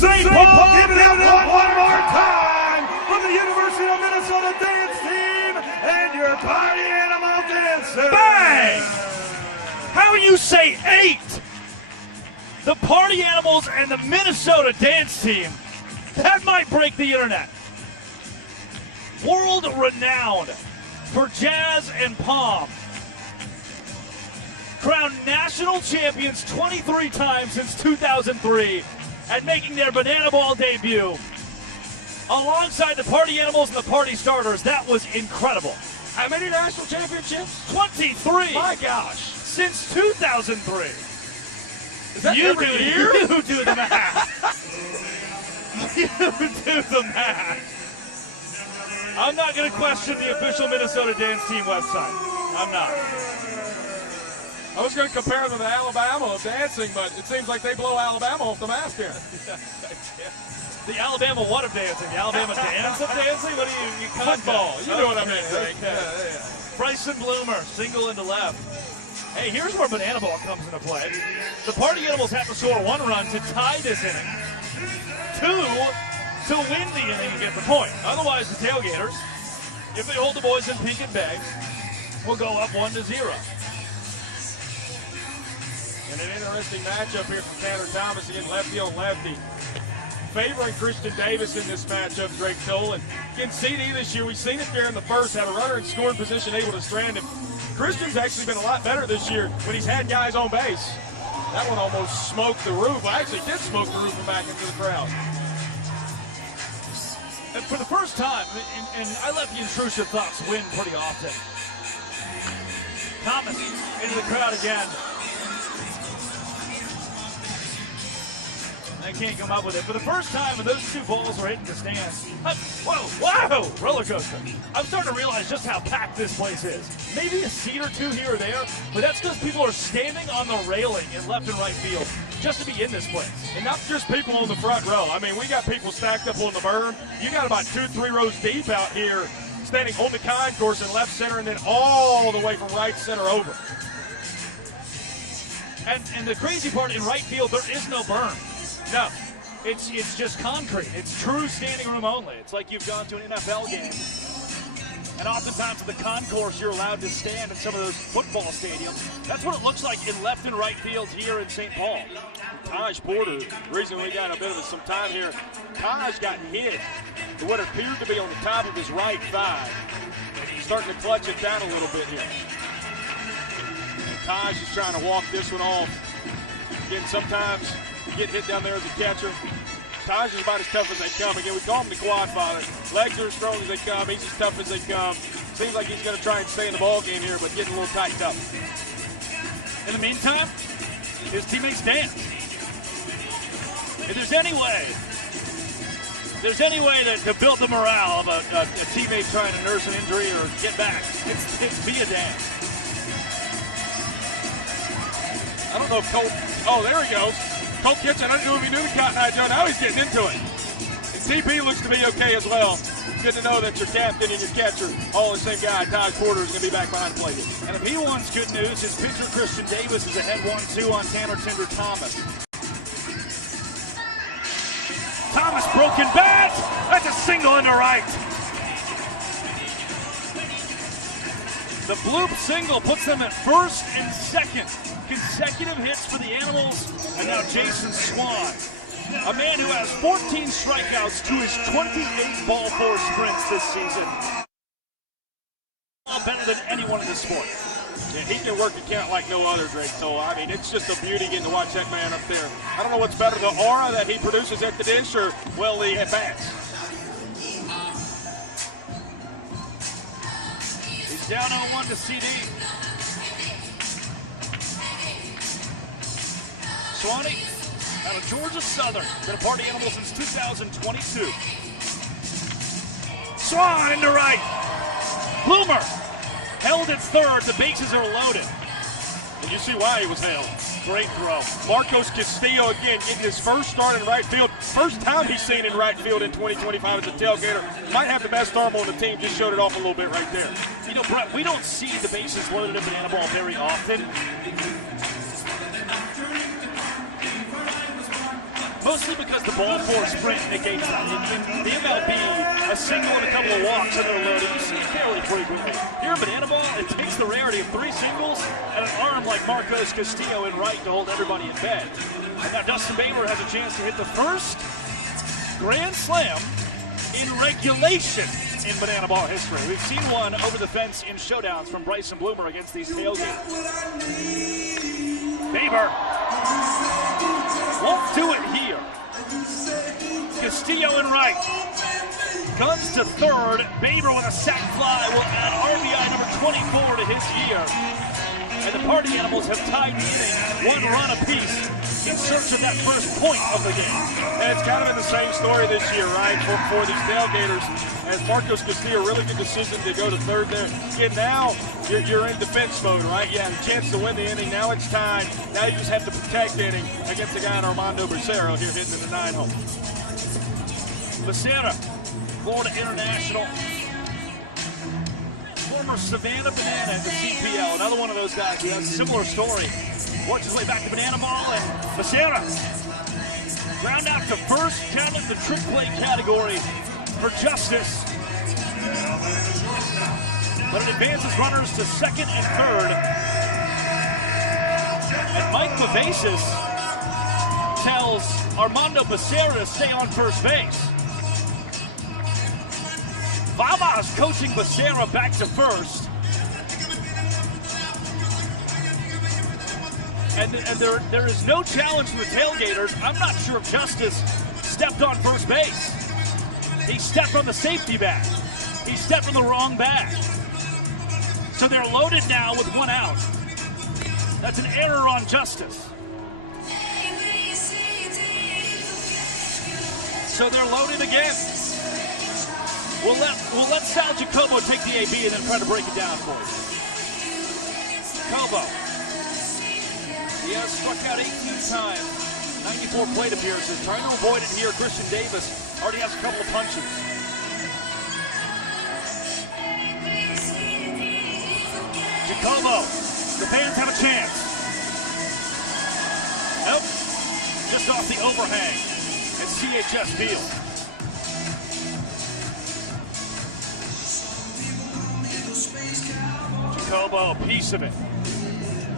St. Paul, give it up one more time for the University of Minnesota dance team and your party animal dancers. Bang! How you say 8? The Party Animals and the Minnesota dance team. That might break the internet. World renowned for jazz and pom. Crowned national champions 23 times since 2003. and making their banana ball debut alongside the party animals and the party starters. That was incredible. How many national championships? 23. My gosh. Since 2003. Is that every year? You do the math. You do the math. I'm not going to question the official Minnesota dance team website. I'm not. I was going to compare them to Alabama of dancing, but it seems like they blow Alabama off the map here. The Alabama what of dancing? The Alabama dance of dancing? What do you Football. You know what I mean, right? Okay. Bryson Bloomer, single into left. Hey, here's where banana ball comes into play. The party animals have to score 1 run to tie this inning. 2 to win the inning and get the point. Otherwise, the Tailgaters, if they hold the boys in pink and bag, will go up 1-0. And an interesting matchup here from Tanner Thomas against lefty on lefty. Favoring Christian Davis in this matchup, Drake Toll. And again, CD this year, we've seen it there in the first, had a runner in scoring position able to strand him. Christian's actually been a lot better this year when he's had guys on base. That one almost smoked the roof. Well, actually did smoke the roof and back into the crowd. And for the first time, and I let the intrusive thoughts win pretty often. Thomas into the crowd again. I can't come up with it. For the first time, when those 2 balls are hitting the stands, whoa, roller coaster. I'm starting to realize just how packed this place is. Maybe a seat or 2 here or there, but that's because people are standing on the railing in left and right field just to be in this place. And not just people on the front row. I mean, we got people stacked up on the berm. You got about 2-3 rows deep out here, standing on the concourse in left center, and then all the way from right center over. And the crazy part, in right field, there is no berm. No, it's just concrete. It's true standing room only. It's like you've gone to an NFL game. And oftentimes at the concourse, you're allowed to stand in some of those football stadiums. That's what it looks like in left and right fields here in St. Paul. Taj Porter, the reason we got a bit of some time here, Taj got hit to what appeared to be on the top of his right thigh. He's starting to clutch it down a little bit here. Taj is trying to walk this one off. Again, sometimes you get hit down there as a catcher. Taj is about as tough as they come. Again, we call him the quad father. Legs are as strong as they come. He's as tough as they come. Seems like he's going to try and stay in the ball game here, but getting a little tightened up. In the meantime, his teammates dance. If there's any way to build the morale of a teammate trying to nurse an injury or get back, it's via dance. I don't know if Cole, oh, there he goes. Cole Kitchen, I don't know if he knew the Cotton Eye Joe. Now he's getting into it. And TP looks to be okay as well. Good to know that your captain and your catcher, all the same guy. Taj Porter is going to be back behind the plate. And if he wants good news, his pitcher Christian Davis is ahead 1-2 on Tanner Tinder Thomas. Thomas broken bat. That's a single into right. The bloop single puts them at first and second. Consecutive hits for the Animals, and now Jason Swan, a man who has 14 strikeouts to his 28 ball four sprints this season. Better than anyone in the sport. And he can work the count like no other, Drake Toll. I mean, it's just a beauty getting to watch that man up there. I don't know what's better, the aura that he produces at the dish or, well, the at-bats. He's down 0-1 to CD. Swanee out of Georgia Southern, been a party animal since 2022. Swan into right. Bloomer held at third. The bases are loaded. And you see why he was held. Great throw. Marcos Castillo again getting his first start in right field. First time he's seen in right field in 2025 as a tailgater. Might have the best arm on the team. Just showed it off a little bit right there. You know, Brett, we don't see the bases loaded in banana ball very often. Mostly because the ball four sprint negates that. In the MLB, a single and a couple of walks and they're loaded. You see it fairly frequently. Here in banana ball, it takes the rarity of 3 singles and an arm like Marcos Castillo in right to hold everybody in bed. And now Dustin Baylor has a chance to hit the first grand slam in regulation in banana ball history. We've seen one over the fence in showdowns from Bryson Bloomer against these Tailgaters. Baber won't do it here. Castillo in right. Guns to third. Baber with a sac fly will add RBI number 24 to his year. And the Party Animals have tied the inning, 1 run apiece, in search of that first point of the game. And it's kind of been the same story this year, right, for these Tailgaters. As Marcos Castillo, really good decision to go to third there. And now you're in defense mode, right? You had a chance to win the inning. Now it's time. Now you just have to protect the inning against the guy in Armando Becerra here hitting in the 9-hole. Becerra, Florida International, former Savannah Banana in the CPL. Another one of those guys who has a similar story. Works his way back to bananaball, and Becerra ground out to first, down in the trick play category for Justice. But it advances runners to second and third. And Mike Vivacis tells Armando Becerra to stay on first base. Vava's coaching Becerra back to first. And there is no challenge to the Tailgaters. I'm not sure if Justice stepped on first base. He stepped on the safety bag. He stepped on the wrong bag. So they're loaded now with 1 out. That's an error on Justice. So they're loaded again. We'll let Sal Jacobo take the AB and then try to break it down for you. Jacobo. He has struck out 18 times, 94 plate appearances. Trying to avoid it here. Christian Davis already has a couple of punches. Jacobo, the fans have a chance. Nope, just off the overhang at CHS Field. Jacobo, a piece of it.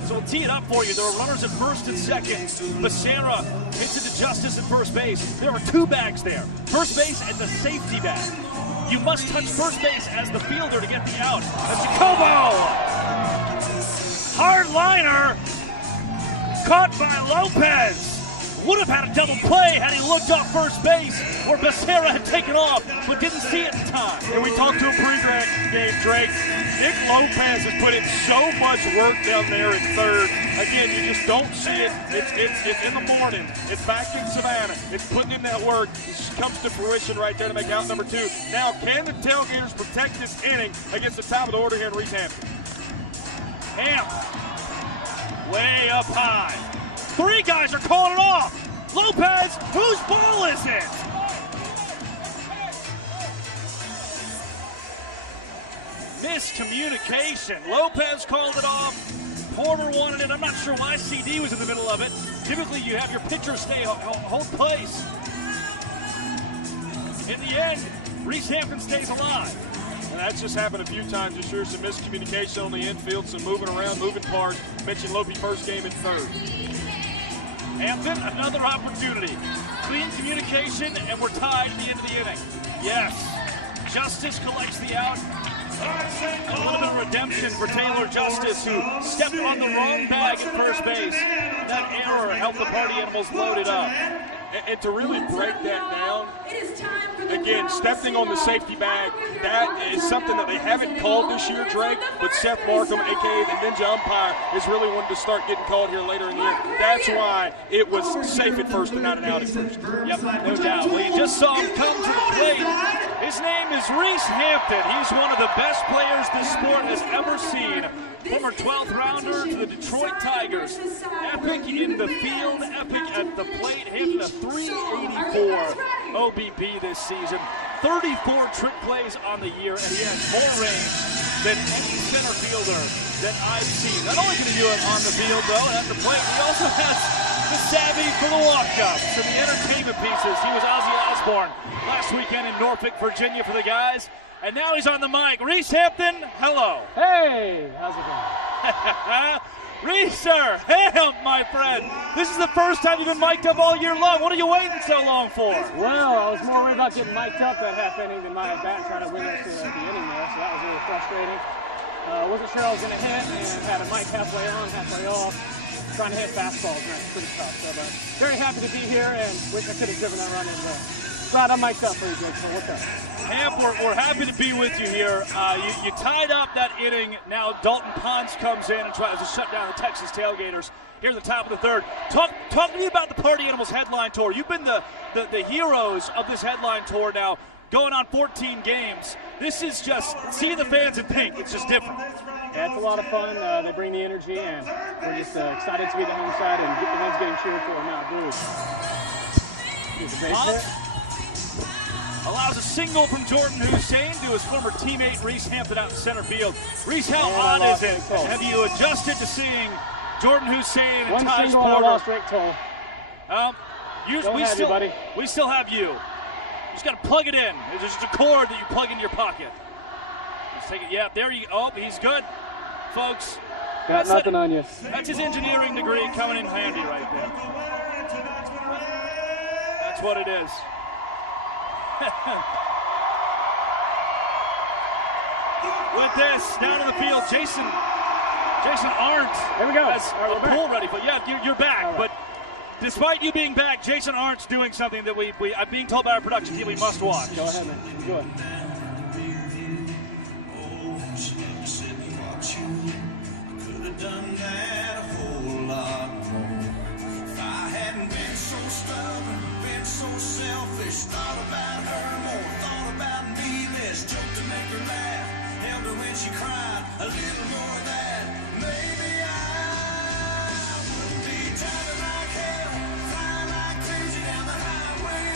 So we'll tee it up for you. There are runners at first and second. Becerra hits it to Justice at first base. There are 2 bags there. First base and the safety bag. You must touch first base as the fielder to get the out. That's Jacobo! Hard liner. Caught by Lopez. Would have had a double play had he looked off first base where Becerra had taken off, but didn't see it in time. And we talked to him pre-game, Drake. Nick Lopez has put in so much work down there at third. Again, you just don't see it. It's in the morning. It's back in Savannah. It's putting in that work. It just comes to fruition right there to make out number 2. Now, can the Tailgaters protect this inning against the top of the order here in Reese Hampton? Hamp, way up high. 3 guys are calling it off. Lopez, whose ball is it? Miscommunication. Lopez called it off. Porter wanted it. I'm not sure why CD was in the middle of it. Typically, you have your pitcher stay hold place. In the end, Reese Hampton stays alive. And that's just happened a few times this year. Some miscommunication on the infield, some moving around, moving parts. Mentioned Lope first game and third. Hampton, another opportunity. Clean communication, and we're tied at the end of the inning. Yes, Justice collects the out. A little bit of redemption for Taylor Justice, who stepped on the wrong bag at first base. That error helped the Party Animals load it up. And to really break that down, again, stepping on the safety bag, that is something that they haven't called this year, Drake, but Seth Markham, a.k.a. the Ninja Umpire, is really wanting to start getting called here later in the year. That's why it was safe at first and not an out at first. Yep, no doubt. Well, you just saw him come to the plate. His name is Reese Hampton. He's one of the best players this sport has ever seen. Former 12th rounder to the Detroit Tigers. Epic in the field, epic at the plate, hitting a 384 OBP this season. 34 trick plays on the year, and he has more range than any center fielder that I've seen. Not only can he do it on the field, though, and at the plate, he also has the savvy for the walk-ups and the entertainment pieces. He was Ozzy Osbourne last weekend in Norfolk, Virginia for the guys. And now he's on the mic. Reese Hampton, hello. Hey, how's it going? Reeser, Hamp, my friend. This is the first time you've been mic'd up all year long. What are you waiting so long for? Well, I was more worried about getting mic'd up that half inning than my at-bat trying to win us to the inning there, so that was really frustrating. Wasn't sure I was going to hit and had a mic halfway on, halfway off. Trying to hit fastballs, and that's pretty tough. So, but very happy to be here and wish I could have driven that run in there. Brad, I'm mic'd up for you, Jake, so what's up? Hamp, we're happy to be with you here. You tied up that inning. Now Dalton Ponce comes in and tries to shut down the Texas Tailgaters here at the top of the third. Talk to me about the Party Animals headline tour. You've been the heroes of this headline tour now, going on 14 games. This is just seeing the fans in pink. It's just different. Yeah, it's a lot of fun. They bring the energy, and we're just excited to be the home side and get the ones getting cheered for now, Bruce. Here's a base hit. Allows a single from Jordan Hussein to his former teammate Reese Hampton out in center field. Reese, how odd is it? Have you adjusted to seeing Jordan Hussein and Taj single and I Porter? lost Rick Toll. We still have you. You just got to plug it in. There's just a cord that you plug into your pocket. Let's take it. Yeah, there you go. Oh, he's good, folks. Got nothing on you. That's his engineering degree coming in handy right there. That's what it is. With this, down in the field, Jason Arndt. Here we go. Has a pool ready, but yeah, you're back. Right. But despite you being back, Jason Arndt's doing something that I'm being told by our production team we must watch. Go ahead, man. Go ahead. Could have done that a whole lot more. If I hadn't been so stubborn, been so selfish, thought about her more, thought about me less, joked to make her laugh, held her when she cried, a little more of that. Maybe I wouldn't be driving like hell, flying like crazy down the highway.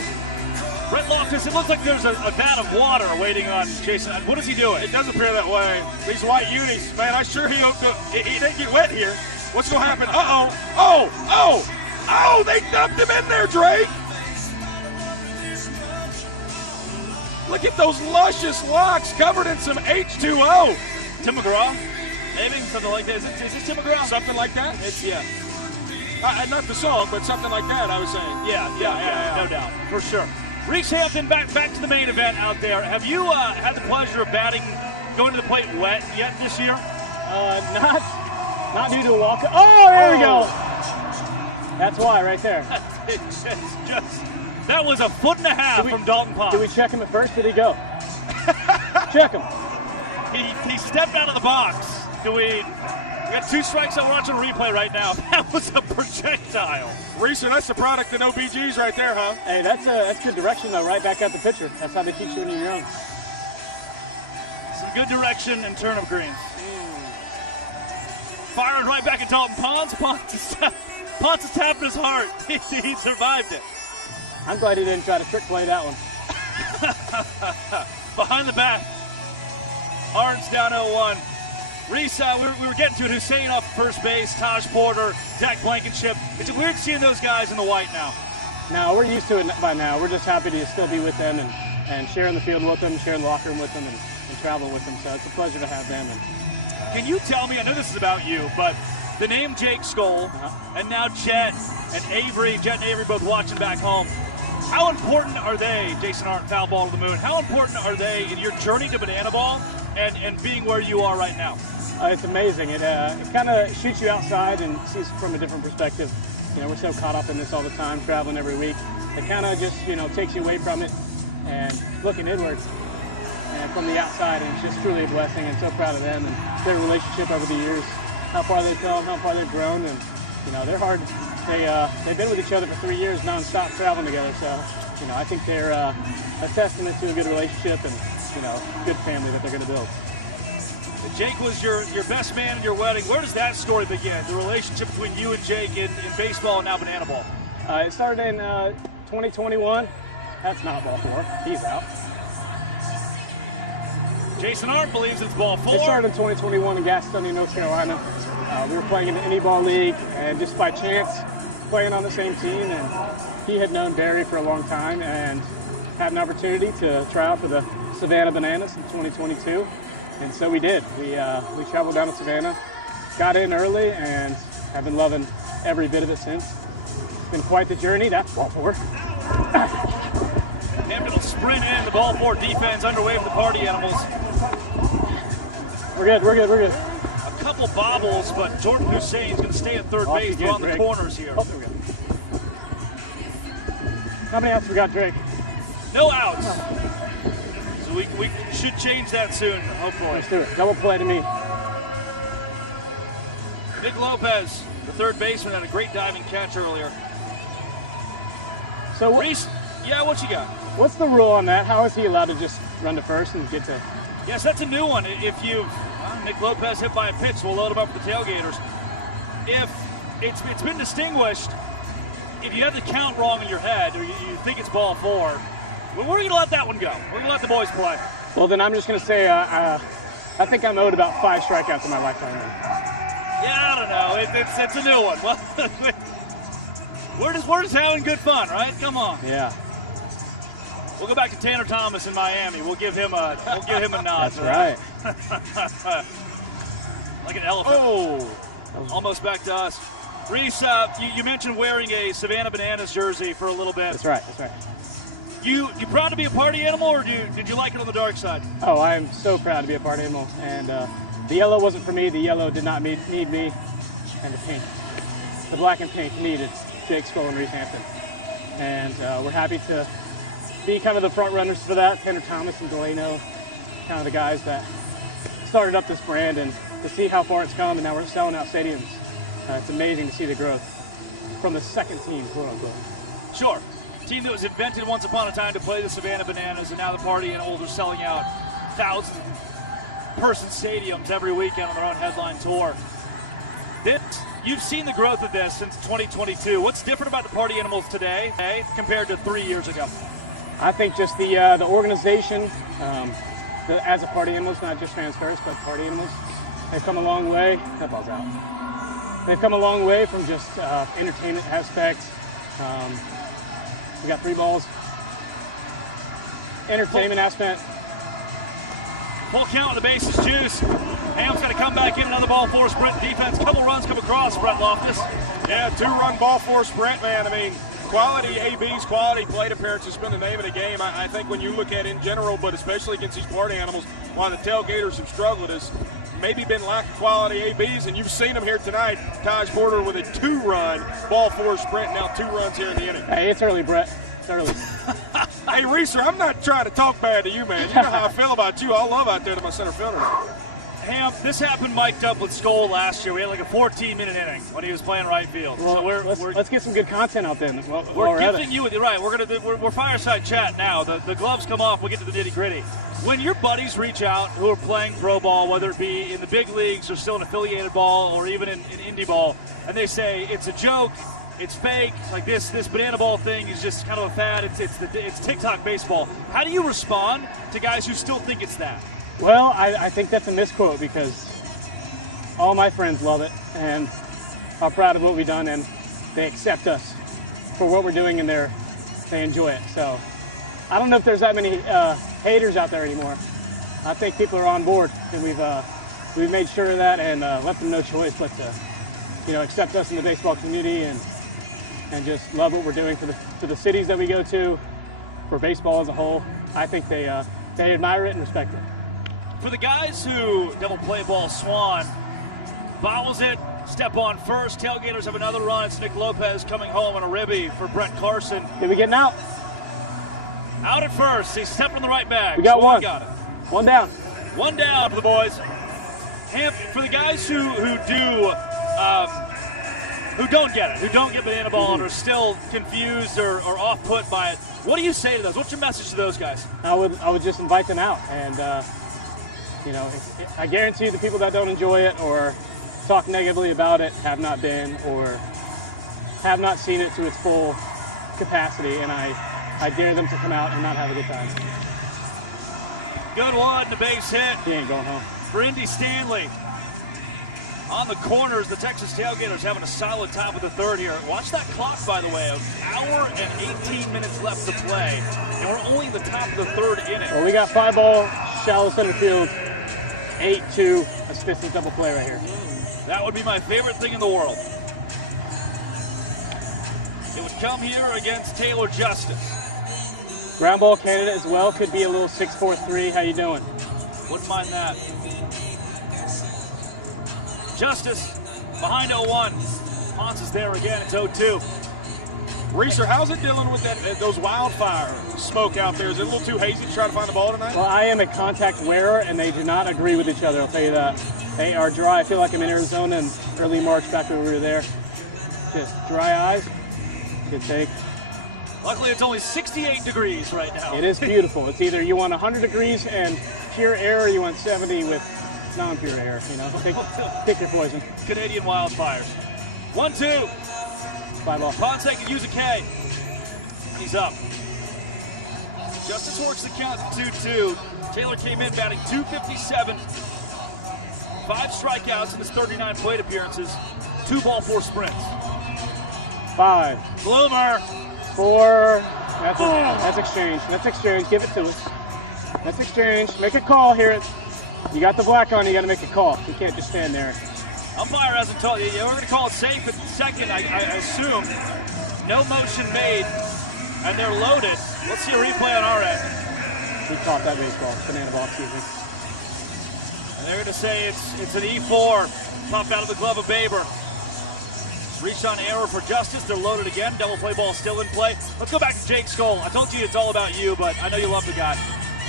Brett Loftus, it looks like there's a vat of water waiting on Jason. What is he doing? It does appear that way. These white unis, man, I'm sure he didn't get wet here. What's going to happen? Uh-oh. Oh, they dumped him in there, Drake. Look at those luscious locks covered in some H2O. Tim McGraw? Maybe something like that. Is this Tim McGraw? Something like that? It's, yeah. Not the song, but something like that, I was saying. Yeah, no doubt, for sure. Reese Hampton, back to the main event out there. Have you had the pleasure of batting, going to the plate wet yet this year? Not due to a walk. Oh, there we go. That's why, right there. That was a foot and a half from Dalton Ponce. Did we check him at first? Did he go? Check him. He stepped out of the box. We got 2 strikes that we're watching a replay right now. That was a projectile. Reese, that's the product of no BGs right there, huh? Hey, that's good direction, though, right back at the pitcher. That's how they teach you when you're young. Some good direction and turnip greens. Firing right back at Dalton Ponce. Ponce is tapping his heart. He survived it. I'm glad he didn't try to trick play that one. Behind the bat. Arndt's down 0-1. Reese, we were getting to it. Hussein off first base, Taj Porter, Zach Blankenship. Is it weird seeing those guys in the white now? No, we're used to it by now. We're just happy to still be with them and sharing the field with them, sharing the locker room with them, and travel with them. So it's a pleasure to have them. Can you tell me, I know this is about you, but the name Jake Skoll and now Jet and Avery both watching back home, how important are they, Jason Arndt, foul ball to the moon, how important are they in your journey to bananaball and being where you are right now? It's amazing. It kind of shoots you outside and sees from a different perspective. You know, we're so caught up in this all the time, traveling every week. It kind of just, takes you away from it and looking inwards and from the outside, and it's just truly a blessing, and so proud of them and their relationship over the years, how far they've come, how far they've grown, and, they're hard. They've been with each other for 3 years nonstop traveling together, so, I think they're a testament to a good relationship and, good family that they're going to build. Jake was your best man in your wedding. Where does that story begin, the relationship between you and Jake in baseball and now bananaball? It started in 2021. That's not ball 4. He's out. Jason Arndt believes it's ball 4. It started in 2021 in Gastonia, North Carolina. We were playing in the Any Ball League, and just by chance, playing on the same team. And he had known Barry for a long time and had an opportunity to try out for the Savannah Bananas in 2022. And so we did. We traveled down to Savannah, got in early, and have been loving every bit of it since. It's been quite the journey. That's ball 4. Hampton will sprint in. The ball 4 defense underway for the Party Animals. We're good. A couple bobbles, but Jordan Hussein's going to stay at third base on the corners here. Oh, there we go. How many outs we got, Drake? No outs. So we should change that soon, hopefully. Let's do it. Double play to me. Nick Lopez, the third baseman, had a great diving catch earlier. So Reese, yeah, what you got? What's the rule on that? How is he allowed to just run to first and get to? Yes, that's a new one. If you've Nick Lopez hit by a pitch, we'll load him up for the Tailgaters. If it's been distinguished, if you have the count wrong in your head, or you think it's ball 4, we're going to let that one go. We're going to let the boys play. Well, then I'm just going to say I think I'm owed about 5 strikeouts in my lifetime. Yeah, I don't know. It's a new one. Well, we're just having good fun, right? Come on. Yeah. We'll go back to Tanner Thomas in Miami. We'll give him a nod. That's right. Like an elephant. Oh. Almost back to us. Reese, you mentioned wearing a Savannah Bananas jersey for a little bit. That's right. That's right. You proud to be a party animal, or did you like it on the dark side? Oh, I am so proud to be a party animal. And the yellow wasn't for me. The yellow did not need me. And the pink, the black and pink needed Jake Skoll and Reese Hampton. And we're happy to be kind of the front runners for that. Tanner Thomas and Delano, kind of the guys that started up this brand, and to see how far it's come, and now we're selling out stadiums. It's amazing to see the growth from the second team, quote unquote. Sure. Team that was invented once upon a time to play the Savannah Bananas, and now the Party Animals are selling out 1,000-person stadiums every weekend on their own headline tour. You've seen the growth of this since 2022. What's different about the Party Animals today compared to 3 years ago? I think just the organization, as a Party Animals, not just fans first, but Party Animals, they've come a long way. That ball's out. They've come a long way from just entertainment aspects. We got 3 balls. Entertainment aspect. Full count on the bases, juice. Ham's got to come back in, another ball 4 sprint defense. Couple runs come across, Brett Loftus. Yeah, 2-run ball 4 sprint, man. I mean, quality ABs, quality plate appearances has been the name of the game. I think when you look at in general, but especially against these Party Animals, while the Tailgaters have struggled, has maybe been lack of quality ABs, and you've seen them here tonight. Taj Porter with a 2-run ball 4 sprint, now 2 runs here in the inning. Hey, it's early, Brett. It's early. Hey, Reeser, I'm not trying to talk bad to you, man. You know how I feel about you. I love out there to my center fielder. Ham, this happened mic'd up with Skoll last year. We had like a 14-minute inning when he was playing right field. Well, so let's get some good content out there. We're gifting you with it, right? We're fireside chat now. The gloves come off. We get to the nitty-gritty. When your buddies reach out who are playing pro ball, whether it be in the big leagues or still in affiliated ball or even in indie ball, and they say it's a joke, it's fake, like this banana ball thing is just kind of a fad. It's TikTok baseball. How do you respond to guys who still think it's that? Well, I think that's a misquote, because all my friends love it and are proud of what we've done, and they accept us for what we're doing, and they enjoy it. So I don't know if there's that many haters out there anymore. I think people are on board, and we've made sure of that, and left them no choice but to accept us in the baseball community and just love what we're doing for the cities that we go to, for baseball as a whole. I think they admire it and respect it. For the guys who double play ball Swan, fouls it, step on first. Tailgaters have another run. It's Nick Lopez coming home on a ribby for Brent Carson. Did we get an out? Out at first. He stepped on the right bag. We got Swan one. Got it. One down. One down for the boys. Hamp, for the guys who don't get it, who don't get banana ball and are still confused or off-put by it, what do you say to those? What's your message to those guys? I would just invite them out, and I guarantee you the people that don't enjoy it or talk negatively about it have not been or have not seen it to its full capacity, and I dare them to come out and not have a good time. Good one, the base hit. He ain't going home. For Indy Stanley. On the corners, the Texas Tailgaters having a solid top of the third here. Watch that clock, by the way. An hour and 18 minutes left to play, and we're only in the top of the third inning. Well, we got 5 ball, shallow center field, 8-2, a stiff double play right here. That would be my favorite thing in the world. It would come here against Taylor Justice. Ground ball candidate as well, could be a little 6-4-3. How you doing? Wouldn't mind that. Justice behind 0-1. Ponce is there again. It's 0-2. Reeser, how's it dealing with those wildfire smoke out there? Is it a little too hazy to try to find the ball tonight? Well, I am a contact wearer, and they do not agree with each other, I'll tell you that. They are dry. I feel like I'm in Arizona in early March back when we were there. Just dry eyes. Good take. Luckily, it's only 68 degrees right now. It is beautiful. It's either you want 100 degrees and pure air, or you want 70 with non-pure air. You know, pick your poison. Canadian wildfires. 1-2. Fly ball. Ponce can use a K. He's up. Justice works the count to 2-2. Taylor came in batting .257. 5 strikeouts in his 39 plate appearances. 2 ball, 4 sprints. 5. Bloomer. 4. That's exchange. That's exchange. Give it to us. That's exchange. Make a call here. You got the black on. You got to make a call. You can't just stand there. Umpire hasn't told you. We're going to call it safe at second, I assume. No motion made, and they're loaded. Let's see a replay on our end. We caught that baseball. Banana ball, excuse me. And they're going to say it's an E4. Popped out of the glove of Baber. Reached on error for Justice. They're loaded again. Double play ball still in play. Let's go back to Jake Skoll. I told you it's all about you, but I know you love the guy.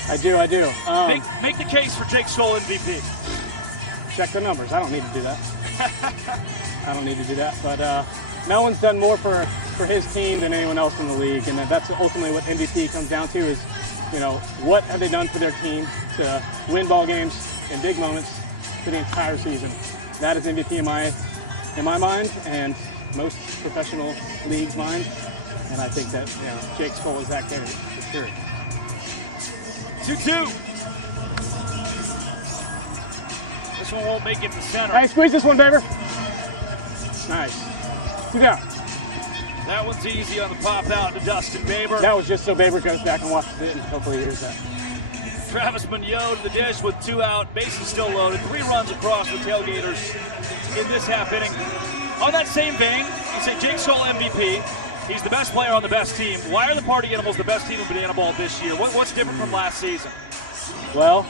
I do. Make the case for Jake Skoll MVP. Check the numbers. I don't need to do that. I don't need to do that. But no one's done more for his team than anyone else in the league, and that's ultimately what MVP comes down to is, you know, what have they done for their team to win ball games in big moments for the entire season. That is MVP in my mind, and most professional leagues' mind. And I think that, you know, Jake Skoll is that candidate for sure. 2-2. This one won't make it to center. Hey, squeeze this one, Baber. Nice. 2 down. That one's easy on the pop out to Dustin Baber. That was just so Baber goes back and watches it, and hopefully he hears that. Travis Mignot to the dish with 2 out. Bases still loaded. 3 runs across the Tailgaters in this half inning. On that same vein, you say Jake Skoll MVP. He's the best player on the best team. Why are the Party Animals the best team in banana ball this year? What's different from last season? Well,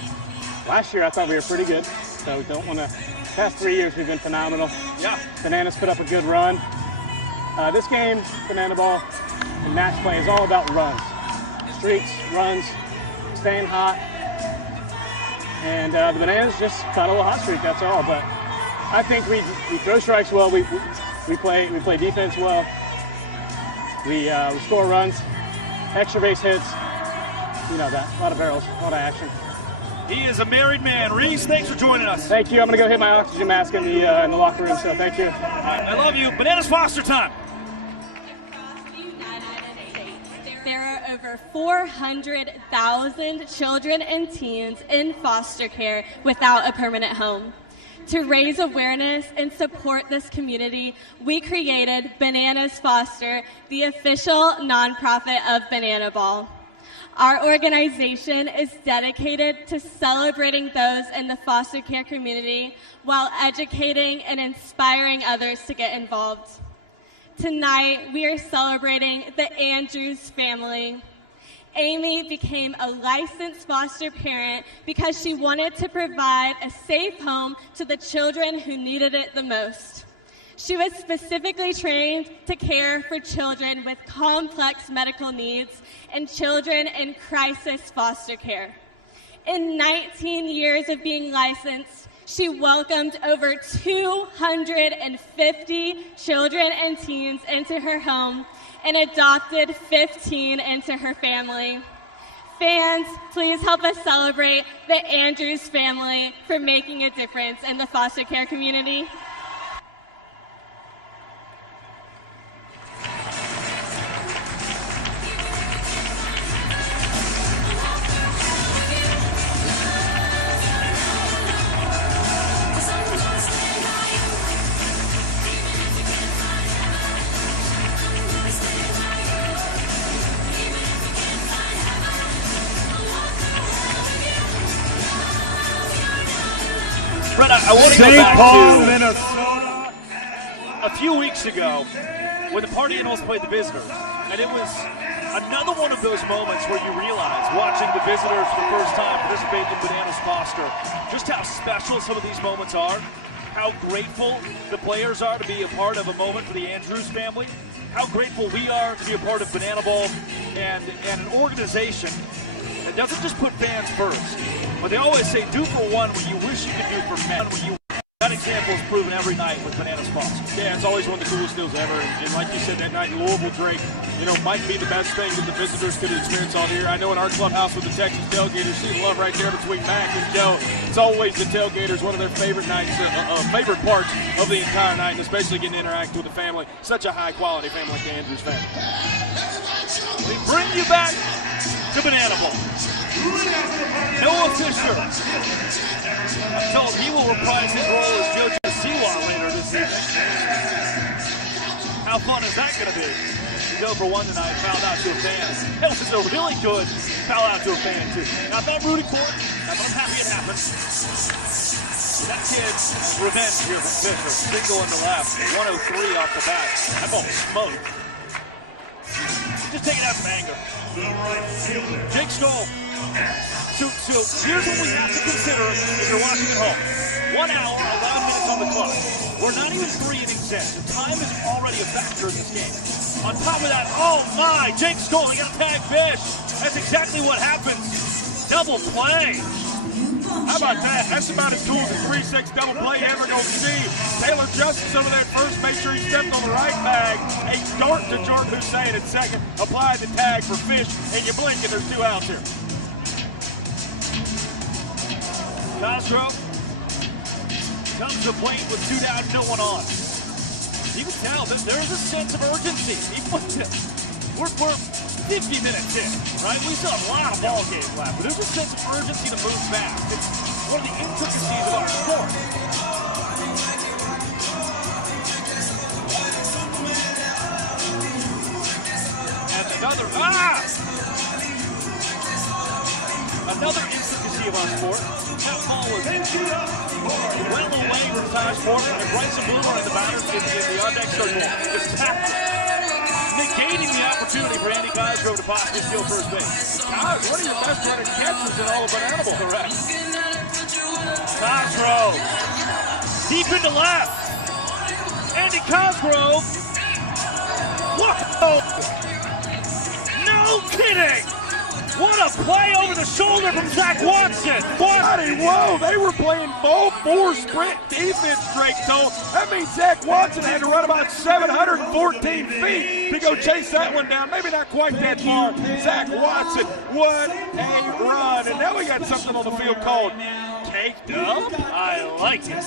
last year I thought we were pretty good. So don't want to. Past 3 years we've been phenomenal. Yeah. Bananas put up a good run. This game, banana ball and match play is all about runs, streaks, runs, staying hot, and the Bananas just got a little hot streak. That's all. But I think we throw strikes well. We play defense well. We score runs, extra base hits. You know that. A lot of barrels, a lot of action. He is a married man. Reese, thanks for joining us. Thank you. I'm going to go hit my oxygen mask in the locker room, so thank you. I love you. Bananas Foster time. There are over 400,000 children and teens in foster care without a permanent home. To raise awareness and support this community, we created Bananas Foster, the official nonprofit of bananaball. Our organization is dedicated to celebrating those in the foster care community while educating and inspiring others to get involved. Tonight, we are celebrating the Andrews family. Amy became a licensed foster parent because she wanted to provide a safe home to the children who needed it the most. She was specifically trained to care for children with complex medical needs and children in crisis foster care. In 19 years of being licensed, she welcomed over 250 children and teens into her home and adopted 15 into her family. Fans, please help us celebrate the Andrews family for making a difference in the foster care community. Brett, I want to go back to Minnesota. A few weeks ago, when the Party Animals played the Visitors, and it was another one of those moments where you realize, watching the Visitors for the first time participate in Bananas Foster, just how special some of these moments are, how grateful the players are to be a part of a moment for the Andrews family. how grateful we are to be a part of Bananaball and an organization that doesn't just put fans first, but they always say, do for one what you wish you could do for men. That example is proven every night with Banana Sponsorship. Yeah, it's always one of the coolest deals ever. And like you said, that night in Louisville, Drake, might be the best thing that the visitors could experience all year. I know in our clubhouse with the Texas Tailgaters, see the love right there between Mac and Joe. It's always the Tailgaters, one of their favorite nights, favorite parts of the entire night, and especially getting to interact with the family. Such a high-quality family like the Andrews family. We bring you back to Bananaball. Noah Fisher. I'm told he will reprise his role as JoJo Siwa later this evening. How fun is that going to be? You go for one tonight, foul out to a fan. That was a really good foul out to a fan, too. Now, I'm not rooting for it, but I'm happy it happened. That kid's revenge here from Fisher. Single in the left, 103 off the bat. That ball smoked. Just take it out from anger. Jake Stoll. So here's what we have to consider if you're watching at home. 1 hour, 11 minutes on the clock. We're not even 3 innings in. So time is already a factor in this game. On top of that, oh my, Jake Stoll, he got to tag Fish. That's exactly what happens. Double play. How about that? That's about as cool as a 3-6 double play ever going to see. Taylor Justice over there at first, make sure he stepped on the right bag. A dart to Jordan Hussein at second. Applied the tag for Fish, and you blink and there's 2 outs here. Cosgrove comes to the plate with 2 down, no one on. You can tell that there is a sense of urgency. We're 50 minutes in, right? We still have a lot of ball games left, but there's a sense of urgency to move fast. It's one of the intricacies of our sport. And another intricacy of our sport. That ball was well away from Taj Porter, and Bryson Bloomer and the batters in the on-deck circle just tapped it, negating the opportunity for Andy Cosgrove to possibly steal first base. One of your best running catchers in all of Bananaball. Correct. Cosgrove, deep into left. Andy Cosgrove. Whoa! No kidding! What a play over the shoulder from Zach Watson. Whoa, they were playing full sprint defense, Drake told. That means Zach Watson had to run about 714 feet to go chase that one down. Maybe not quite that far. Zach Watson, what a run. And now we got something on the field called Caked Up. I like it.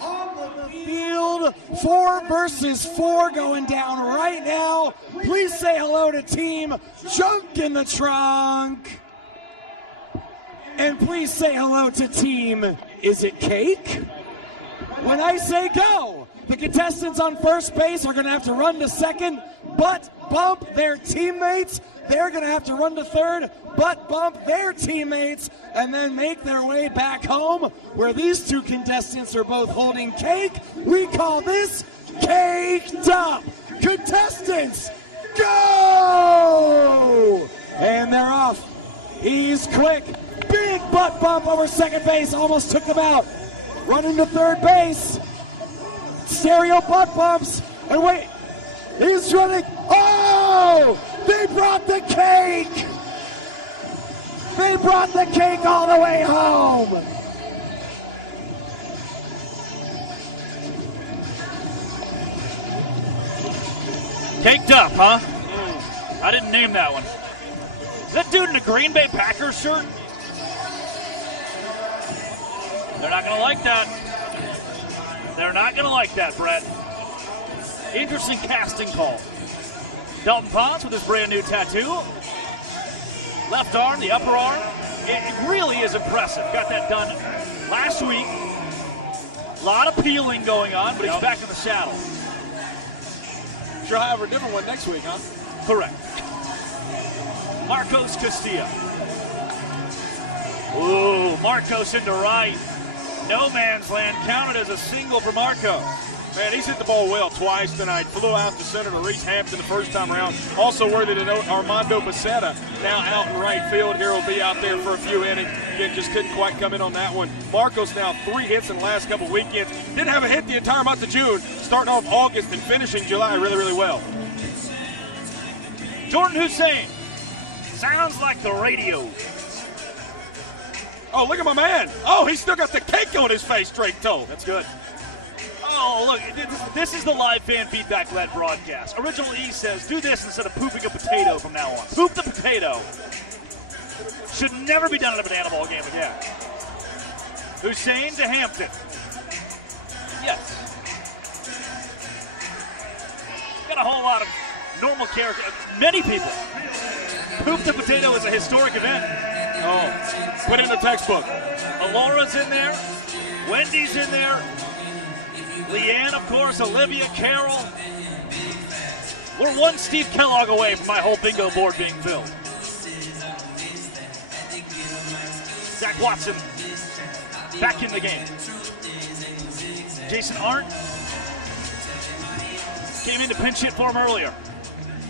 On the field, 4 versus 4 going down right now. Please say hello to Team Junk in the Trunk. And please say hello to Team Is It Cake? When I say go, the contestants on first base are going to have to run to second, butt bump their teammates. They're going to have to run to third, butt bump their teammates, and then make their way back home, where these 2 contestants are both holding cake. We call this Caked Up. Contestants, go! And they're off. He's quick. Big butt bump over second base, almost took him out. Running to third base. Stereo butt bumps, and wait, he's running. Oh! They brought the cake! They brought the cake all the way home! Caked Up, huh? I didn't name that one. Is that dude in a Green Bay Packers shirt? They're not going to like that. They're not going to like that, Brett. Interesting casting call. Dalton Potts with his brand new tattoo. Left arm, the upper arm. It really is impressive. Got that done last week. A lot of peeling going on, but he's back in the saddle. Sure, however, a different one next week, huh? Correct. Marcos Castillo. Ooh, Marcos into right. No man's land, counted as a single for Marcos. Man, he's hit the ball well twice tonight. Flew out to center to Reese Hampton the first time around. Also worthy to note, Armando Becerra now out in right field. Here will be out there for a few innings. Again, just couldn't quite come in on that one. Marcos now 3 hits in the last couple weekends. Didn't have a hit the entire month of June. Starting off August and finishing July really, really well. Jordan Hussein. Sounds like the radio. Oh, look at my man. Oh, he's still got the cake on his face, Drake Toll. That's good. Oh, look, this is the live fan feedback-led broadcast. Original E says, do this instead of pooping a potato from now on. Poop the potato. Should never be done in a banana ball game again. Hussein to Hampton. Yes. Got a whole lot of normal character. Many people. Poop the potato is a historic event. Oh, put it in the textbook. Alora's in there. Wendy's in there. Leanne, of course. Olivia, Carol. We're one Steve Kellogg away from my whole bingo board being filled. Zach Watson back in the game. Jason Arndt came in to pinch hit for him earlier.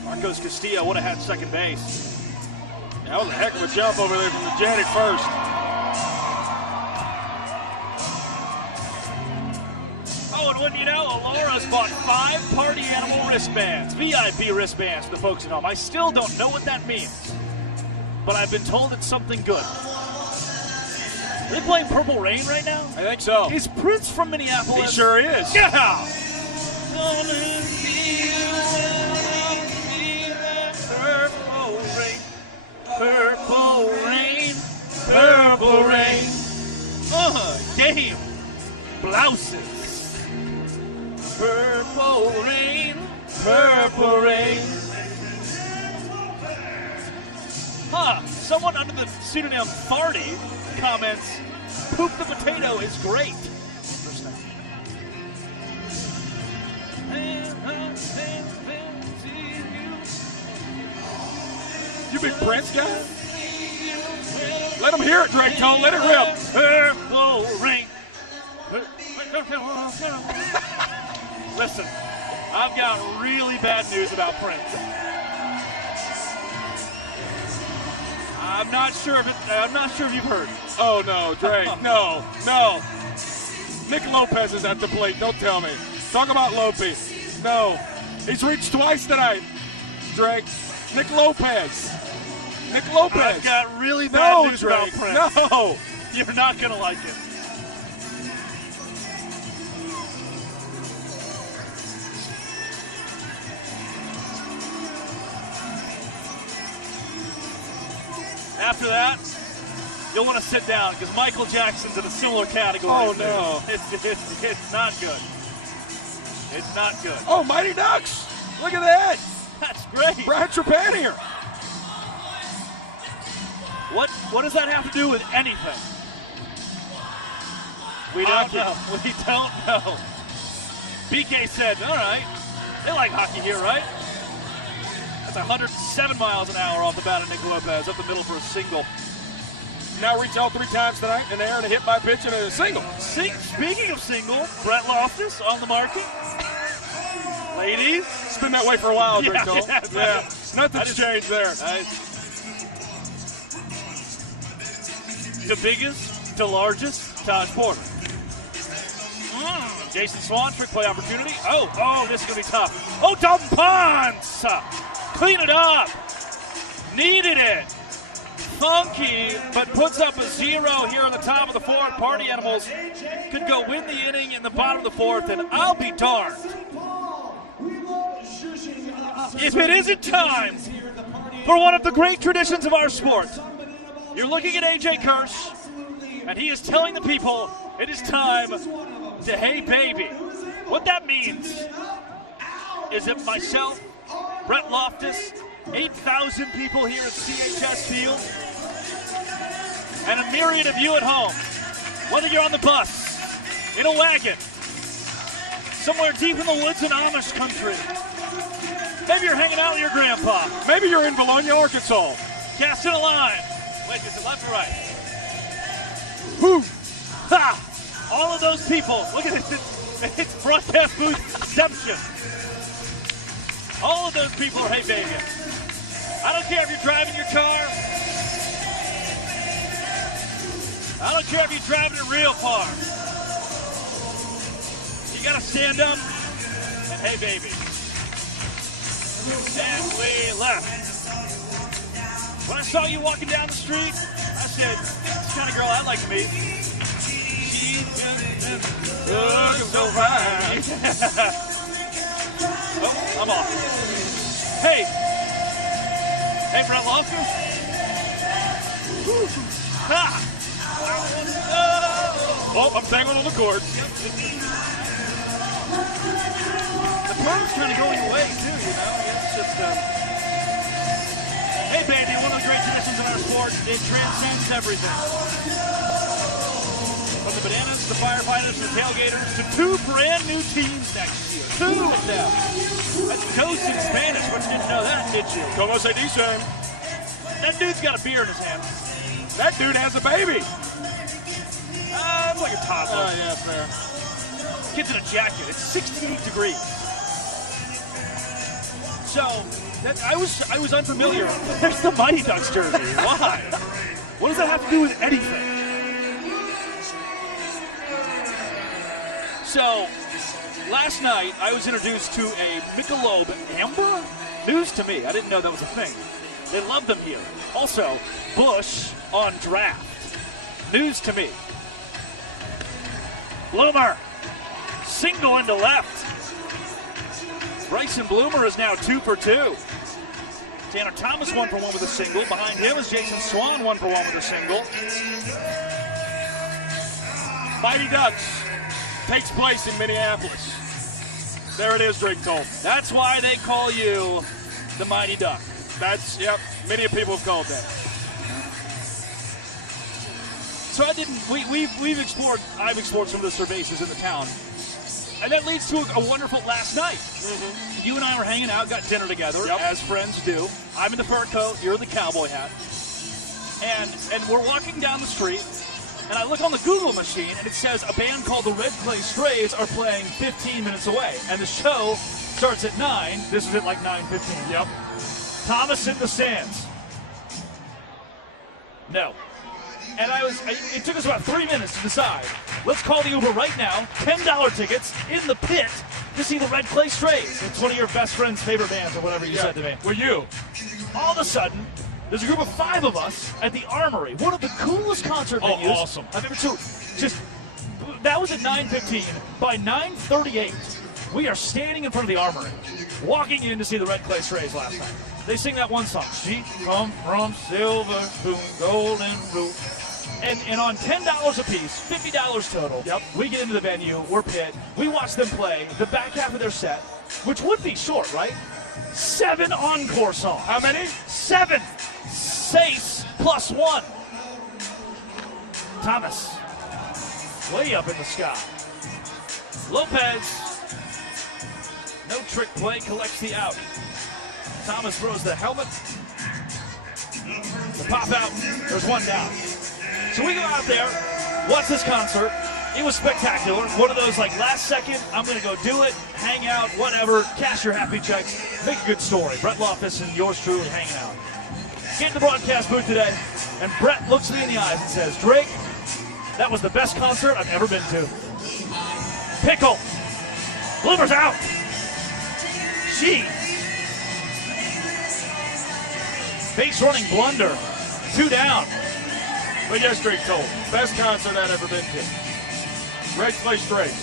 Marcos Castillo would have had second base. That was a heck of a jump over there from the jet at first. Oh, and wouldn't you know, Alora's bought 5 party animal wristbands, VIP wristbands for the folks at home. I still don't know what that means, but I've been told it's something good. Are they playing Purple Rain right now? I think so. Is Prince from Minneapolis? He sure is. Yeah! Purple rain, purple rain, purple rain. Game. Blouses. Purple rain, purple rain. Someone under the pseudonym Farty comments, poop the potato is great. You big Prince guy? Let him hear it, Drake Cole. Let it rip. Purple rain. Listen, I've got really bad news about Prince. I'm not sure if you've heard. Oh no, Drake. No. Nick Lopez is at the plate. Don't tell me. Talk about Lopey. No. He's reached twice tonight, Drake. Nick Lopez. I've got really bad news about Prince. No. You're not going to like it. After that, you'll want to sit down because Michael Jackson's in a similar category. Oh, no. It's not good. It's not good. Oh, Mighty Ducks. Look at that. That's great. Brad Trepanier. What does that have to do with anything? We don't know. We don't know. BK said, all right, they like hockey here, right? That's 107 miles an hour off the bat of Nick Lopez, up the middle for a single. Now reach out 3 times tonight in the air and a hit by pitch and a single. Speaking of single, Brett Loftus on the market. Ladies. It's been that way for a while, Drake Cole. Yeah. Nothing's changed there. The biggest, the largest, Taj Porter. Jason Swan, trick play opportunity. Oh, this is going to be tough. Oh, Dalton Ponce! Clean it up. Needed it. Funky, but puts up a 0 here on the top of the 4th. Party Animals could go win the inning in the bottom of the 4th, and I'll be darned if it isn't time for one of the great traditions of our sport. You're looking at AJ Kirsch, and he is telling the people it is time to Hey Baby. What that means is that myself, Brett Loftus, 8,000 people here at CHS Field, and a myriad of you at home, whether you're on the bus, in a wagon, somewhere deep in the woods in Amish country, maybe you're hanging out with your grandpa, maybe you're in Bologna, Arkansas, casting a line. Wait, is it left or right? Whoo! Ha! All of those people, look at this, it's broadcast booth inception. All of those people are Hey Baby. I don't care if you're driving your car. I don't care if you're driving it real far. You gotta stand up and Hey Baby. And we left. When I saw you walking down the street, I said, "This is the kind of girl I'd like to meet." Looking so fine. Oh, I'm off. Hey, Brett Loftus. Ha! Oh, I'm tangled on the cord. The bird's kind of going away too, you know. It's just. Hey, Bandy, one of the great traditions in our sport, it transcends everything. From the Bananas, the Firefighters, the Tailgaters, to 2 brand new teams next year. 2 of them. That's toast in Spanish, but you didn't know that, did you? Como se dice? That dude's got a beer in his hand. That dude has a baby. It's like a toddler. Oh, yeah, fair. Kid's in a jacket. It's 68 degrees. So, I was unfamiliar. There's the Mighty Ducks jersey. Why? What does that have to do with anything? So, last night I was introduced to a Michelob Amber. News to me. I didn't know that was a thing. They love them here. Also, Bush on draft. News to me. Bloomer. Single into left. Bryson Bloomer is now 2 for 2. Tanner Thomas 1 for 1 with a single. Behind him is Jason Swan 1 for 1 with a single. Mighty Ducks takes place in Minneapolis. There it is, Drake told. That's why they call you the Mighty Duck. That's, yep, many people have called that. So I've explored some of the cervezas in the town. And that leads to a wonderful last night. Mm-hmm. You and I were hanging out, got dinner together, as friends do. I'm in the fur coat, you're in the cowboy hat. And we're walking down the street, and I look on the Google machine, and it says a band called the Red Clay Strays are playing 15 minutes away. And the show starts at 9. This is at like 9:15. Yep. Thomas in the stands. No. And it took us about 3 minutes to decide. Let's call the Uber right now. $10 tickets in the pit to see the Red Clay Strays. It's one of your best friend's favorite bands or whatever you said to me. Well, you. All of a sudden, there's a group of 5 of us at the Armory. One of the coolest concert venues awesome. I've ever seen. That was at 9:15. By 9:38, we are standing in front of the Armory, walking in to see the Red Clay Strays last night. They sing that one song, "She come from silver spoon, golden roof." And on $10 a piece, $50 total, we get into the venue, we're pit, we watch them play the back half of their set, which would be short, right? 7 encore songs. How many? 7. 6 plus 1. Thomas, way up in the sky. Lopez, no trick play, collects the out. Thomas throws the helmet. The pop out, there's 1 down. So we go out there, watch this concert. It was spectacular. One of those like last second, I'm going to go do it, hang out, whatever, cash your happy checks, make a good story. Brett Loftus and yours truly hanging out. Get in the broadcast booth today, and Brett looks me in the eyes and says, "Drake, that was the best concert I've ever been to." Pickle. Bloomer's out. Jeez. Base running blunder. 2 down. But yes, Drake told. Best concert I've ever been to. Red Clay Strays.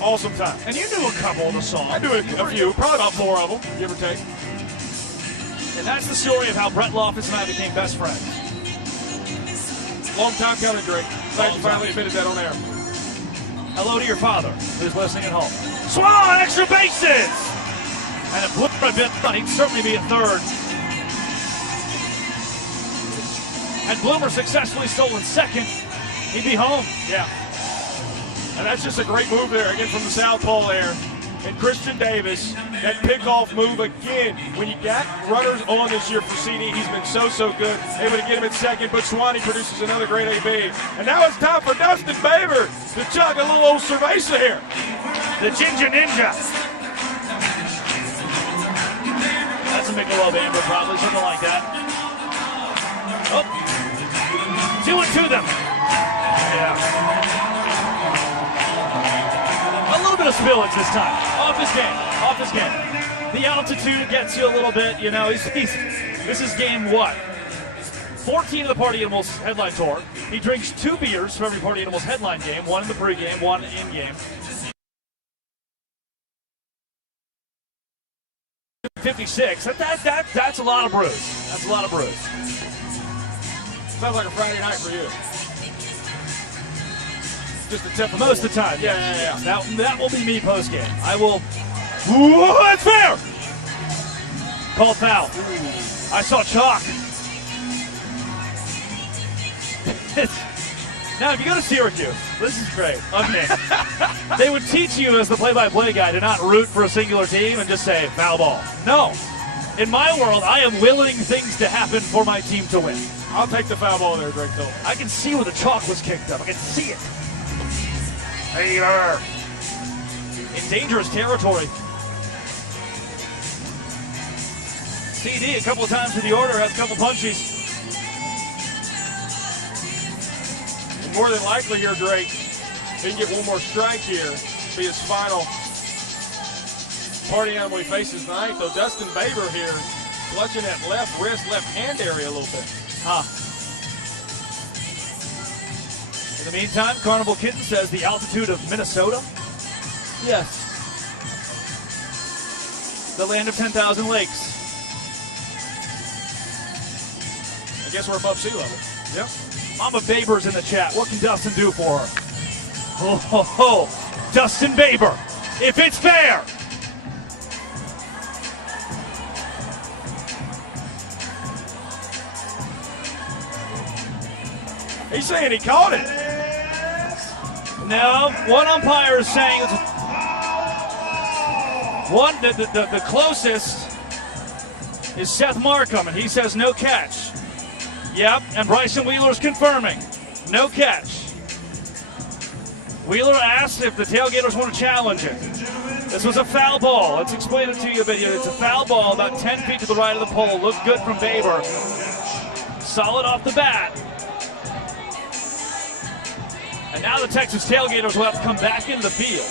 Awesome time. And you knew a couple of the songs. I knew a few, probably about 4 of them, give or take. And that's the story of how Brett Loftus and I became best friends. Long time coming, Drake. Glad you finally admitted that on air. Hello to your father, who's listening at home. Swan, extra bases! And if Bloomer had been done, he'd certainly be a third. Had Bloomer successfully stolen second, he'd be home. Yeah. And that's just a great move there, again from the southpaw there. And Christian Davis, that pickoff move again. When you got runners on this year for CD, he's been so good. Able to get him at second, but Swanee produces another great AB. And now it's time for Dustin Baber to chug a little old cerveza here. The Ginger Ninja. That's a Michelob Amber, probably, something like that. Oh, 2 and 2 them. Yeah. A little bit of spillage this time. Off his game. The altitude gets you a little bit, you know. This is game what? 14 of the Party Animals headline tour. He drinks 2 beers for every Party Animals headline game, 1 in the pregame, 1 in-game. 56. That's a lot of brews. That's a lot of brews. Sounds like a Friday night for you. Just a tip. Most of the time. Yeah. That will be me post-game. I will. Whoa, that's fair! Called foul. I saw chalk. Now, if you go to Syracuse, this is great. They would teach you as the play-by-play guy to not root for a singular team and just say, foul ball. No. In my world, I am willing things to happen for my team to win. I'll take the foul ball there, Drake Hill. I can see where the chalk was kicked up. I can see it. Hater. In dangerous territory. CD a couple of times in the order, has a couple punchies. More than likely here, Drake, he can get one more strike here. Be his final Party Animal he faces tonight. Though Dustin Baber here clutching that left wrist, left hand area a little bit. In the meantime, Carnival Kitten says the altitude of Minnesota. Yes. The land of 10,000 lakes. I guess we're above sea level. Yep. Mama Baber's in the chat. What can Dustin do for her? Oh, Dustin Baber, if it's fair. He's saying he caught it. No, one umpire is saying the closest is Seth Markham, and he says no catch. Yep, and Bryson Wheeler's confirming. No catch. Wheeler asked if the Tailgaters want to challenge it. This was a foul ball. Let's explain it to you a bit here. It's a foul ball about 10 feet to the right of the pole. Looked good from Baber. Solid off the bat. And now the Texas Tailgaters will have to come back into the field.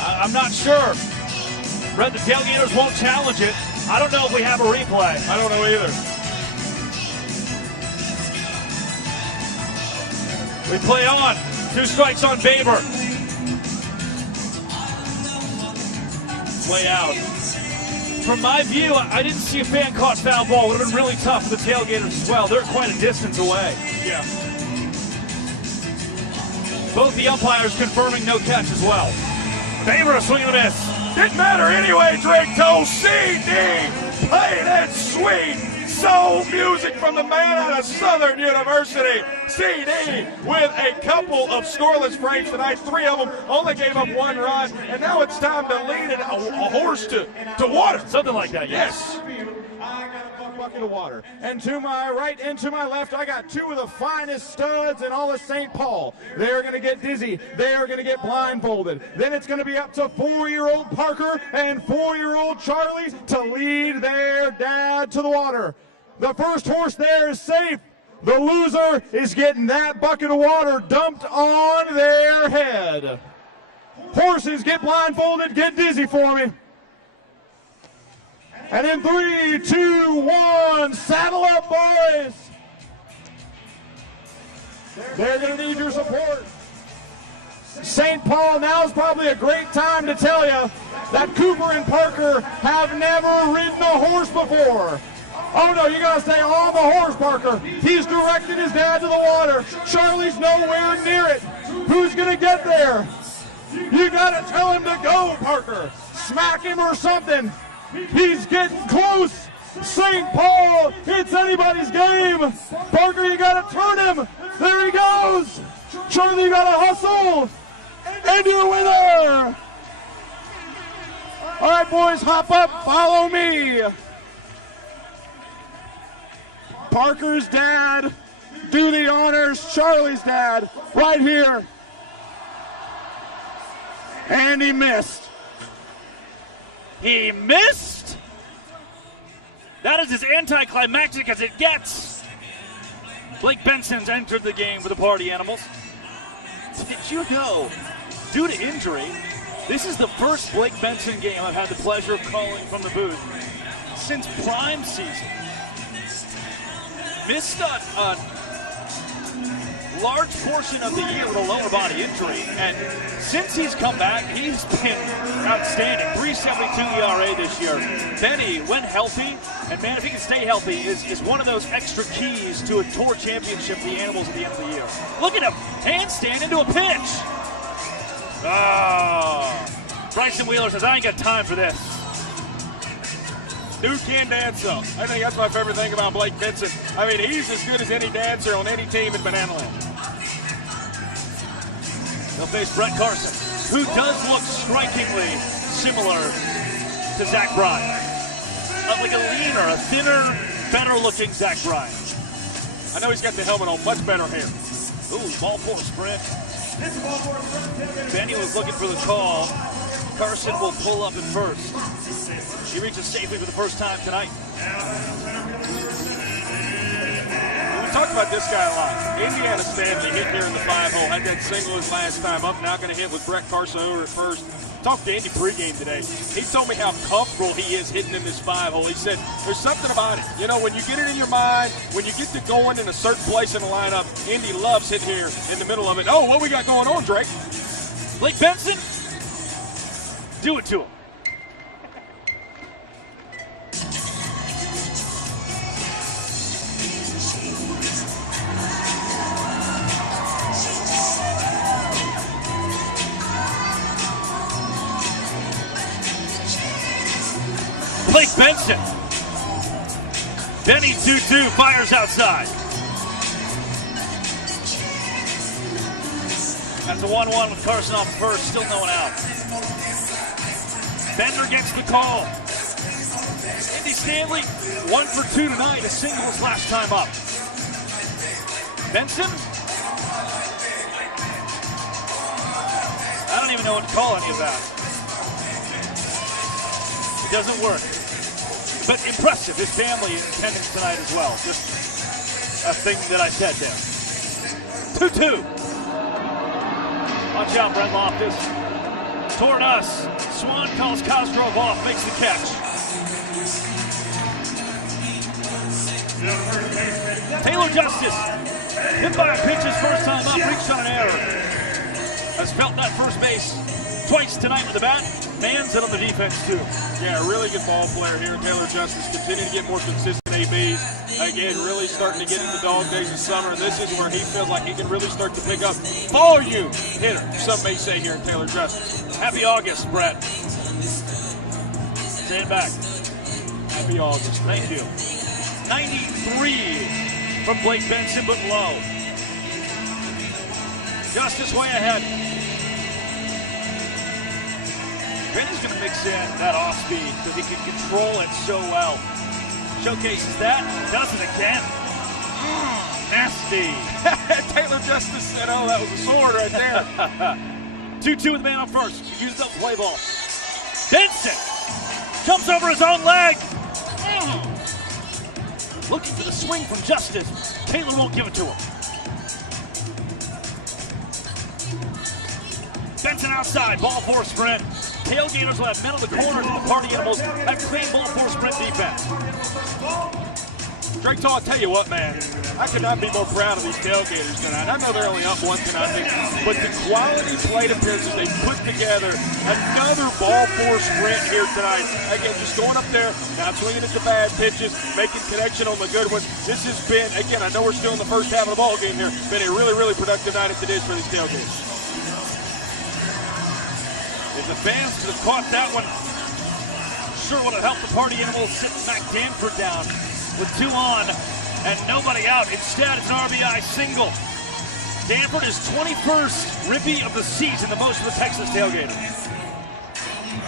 I'm not sure. Read the Tailgaters won't challenge it. I don't know if we have a replay. I don't know either. We play on. 2 strikes on Baber. Way out. From my view, I didn't see a fan caught foul ball. Would have been really tough for the Tailgaters as well. They're quite a distance away. Yeah. Both the umpires confirming no catch as well. Baber a swing and a miss. Didn't matter anyway, Drake told CD. Play that sweet soul music from the man out of Southern University. CD with a couple of scoreless frames tonight. 3 of them only gave up 1 run. And now it's time to lead a horse to water. Something like that, yes. I got a bucket of water. And to my right and to my left, I got 2 of the finest studs in all of St. Paul. They're going to get dizzy. They're going to get blindfolded. Then it's going to be up to 4-year-old Parker and 4-year-old Charlie to lead their dad to the water. The first horse there is safe. The loser is getting that bucket of water dumped on their head. Horses, get blindfolded, get dizzy for me. And in 3, 2, 1, saddle up, boys. They're going to need your support. St. Paul, now's probably a great time to tell you that Cooper and Parker have never ridden a horse before. Oh no, you gotta stay on the horse, Parker. He's directing his dad to the water. Charlie's nowhere near it. Who's gonna get there? You gotta tell him to go, Parker. Smack him or something. He's getting close. St. Paul, it's anybody's game. Parker, you gotta turn him. There he goes. Charlie, you gotta hustle. And you're a winner. All right, boys, hop up, follow me. Parker's dad, do the honors. Charlie's dad, right here. And he missed. He missed? That is as anticlimactic as it gets. Blake Benson's entered the game for the Party Animals. Did you know, due to injury, This is the first Blake Benson game I've had the pleasure of calling from the booth since prime season. Missed a large portion of the year with a lower body injury, and since he's come back, he's been outstanding. 3.72 ERA this year. Benny, when healthy, and man, if he can stay healthy, is one of those extra keys to a tour championship for the Animals at the end of the year. Look at him, handstand into a pitch. Oh, Bryson Wheeler says, I ain't got time for this. Dude can dance up. I think that's my favorite thing about Blake Benson. I mean, he's as good as any dancer on any team in Banana Land. They'll face Brett Carson, who does look strikingly similar to Zach Bryan. Like a leaner, a thinner, better-looking Zach Bryan. I know he's got the helmet on, much better hair. Ooh, ball four sprint. Benny was looking for the call. Carson will pull up at first. He reaches safely for the first time tonight. We talked about this guy a lot. Indiana Stanley hit here in the 5-hole. Had that single his last time up. Now going to hit with Brett Carson over at first. Talked to Andy pregame today. He told me how comfortable he is hitting in this 5-hole. He said, there's something about it. You know, when you get it in your mind, when you get to going in a certain place in the lineup, Indy loves hitting here in the middle of it. Oh, what we got going on, Drake? Blake Benson, do it to him. Blake Benson. Benny 2-2 fires outside. That's a 1-1 with Carson off first, still no one out. Bender gets the call. Indy Stanley 1 for 2 tonight, a single his last time up. Benson? I don't even know what to call any of that. It doesn't work. But impressive, his family is attending tonight as well. Just a thing that I said there. 2-2. Watch out, Brent Loftus. Toward us. Swan calls Cosgrove off, makes the catch. Taylor Justice, hit by a pitch his first time up, reached on an error. Has felt that first base twice tonight with the bat. Man's in on the defense too. Yeah, a really good ball player here. Taylor Justice continuing to get more consistent ABs. Again, really starting to get into dog days of summer, and this is where he feels like he can really start to pick up volume hitter, some may say here in Taylor Justice. Happy August, Brett. Stand back. Happy August. Thank you. 93 from Blake Benson, but low. Justice way ahead. Benny's going to mix in that off-speed because he can control it so well. Showcases that, does it again. Nasty. Taylor Justice said, oh, that was a sword right there. 2-2 with the man on first. Uses up play ball. Benson jumps over his own leg. Looking for the swing from Justice. Taylor won't give it to him. Benson outside, ball four sprint. Tailgaters will have men on the corners, and the Party Animals have clean ball four sprint defense. Drake Toll, I'll tell you what, man, I could not be more proud of these Tailgaters tonight. I know they're only up 1-0, but the quality plate appearances they put together, another ball four sprint here tonight. Again, just going up there, not swinging at the bad pitches, making connection on the good ones. This has been, again, I know we're still in the first half of the ball game here, been a really, really productive night at the dish for these Tailgaters. If the fans could have caught that one, sure would have helped the Party Animals sit Mac Danford down with 2 on and nobody out. Instead, it's an RBI single. Danford is 21st Rippy of the season, the most of the Texas Tailgaters.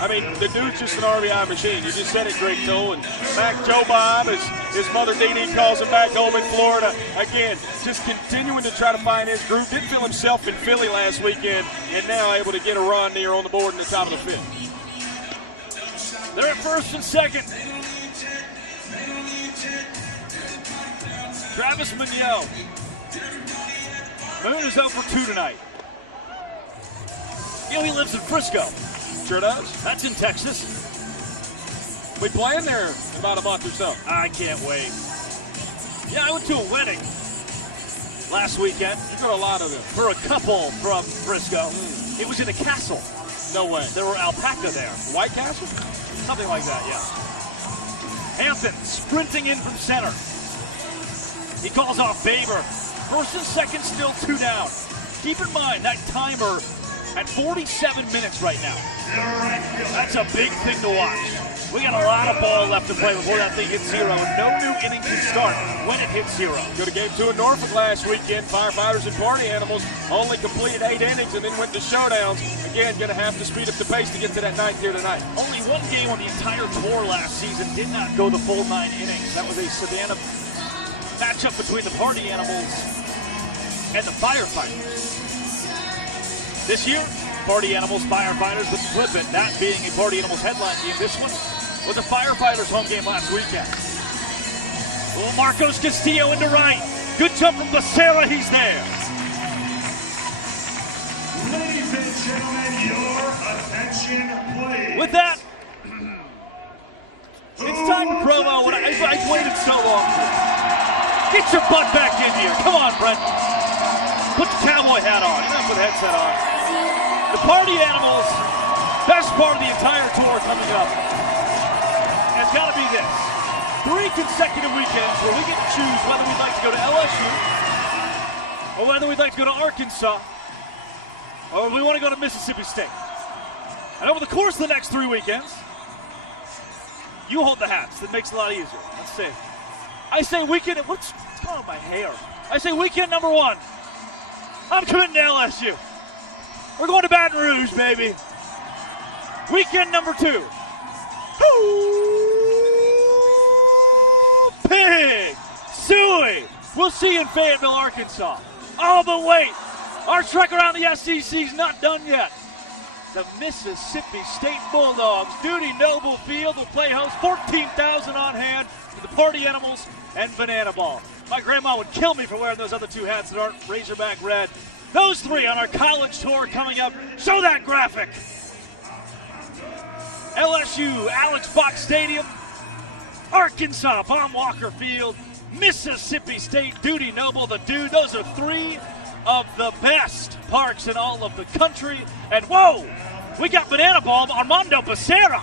I mean, the dude's just an RBI machine. You just said it, Drake Toll. And Mac Joe Bob, as his mother Dee Dee calls him, back home in Florida. Again, just continuing to try to find his groove. Didn't feel himself in Philly last weekend, and now able to get a run near on the board in the top of the 5th. They're at first and second. Travis Mignot. Moon is 0 for 2 tonight. You know, he lives in Frisco. Sure does. That's in Texas. We playing there in about a month or so. I can't wait. Yeah, I went to a wedding last weekend. You got a lot of them. For a couple from Frisco. It was in a castle. No way. There were alpaca there. White Castle? Something like that, yeah. Hampton sprinting in from center. He calls off Baber. First and second, still 2 down. Keep in mind that timer at 47 minutes right now. That's a big thing to watch. We got a lot of ball left to play before that thing hits 0. No new inning can start when it hits 0. Go to game 2 in Norfolk last weekend. Firefighters and Party Animals only completed 8 innings and then went to showdowns. Again, going to have to speed up the pace to get to that 9th here tonight. Only one game on the entire tour last season did not go the full 9 innings. That was a Savannah matchup between the Party Animals and the Firefighters. This year, Party Animals, Firefighters, but flip it, that being a Party Animals headline game. This one was a Firefighters home game last weekend. Well, Marcos Castillo into right. Good jump from Becerra, he's there. Ladies and gentlemen, your attention, please. With that, it's time for promo. I've waited so long. Get your butt back in here. Come on, Brent. Put the cowboy hat on. You don't have to put the headset on. The Party Animals, best part of the entire tour coming up. And it's got to be this. 3 consecutive weekends where we get to choose whether we'd like to go to LSU or whether we'd like to go to Arkansas or we want to go to Mississippi State. And over the course of the next 3 weekends, you hold the hats. That makes it a lot easier. Let's see. I say weekend, what's going on with my hair? I say weekend number 1. I'm committing to LSU. We're going to Baton Rouge, baby. Weekend number 2. Pig! Suey! We'll see you in Fayetteville, Arkansas. Oh, but wait! Our trek around the SEC's not done yet. The Mississippi State Bulldogs, Duty Noble Field, will play host. 14,000 on hand for the Party Animals and bananaball. My grandma would kill me for wearing those other 2 hats that aren't Razorback red. Those 3 on our college tour coming up. Show that graphic. LSU, Alex Box Stadium. Arkansas, Baum Walker Field. Mississippi State, Duty Noble, the Dude. Those are 3 of the best parks in all of the country. And whoa, we got bananaball, Armando Becerra.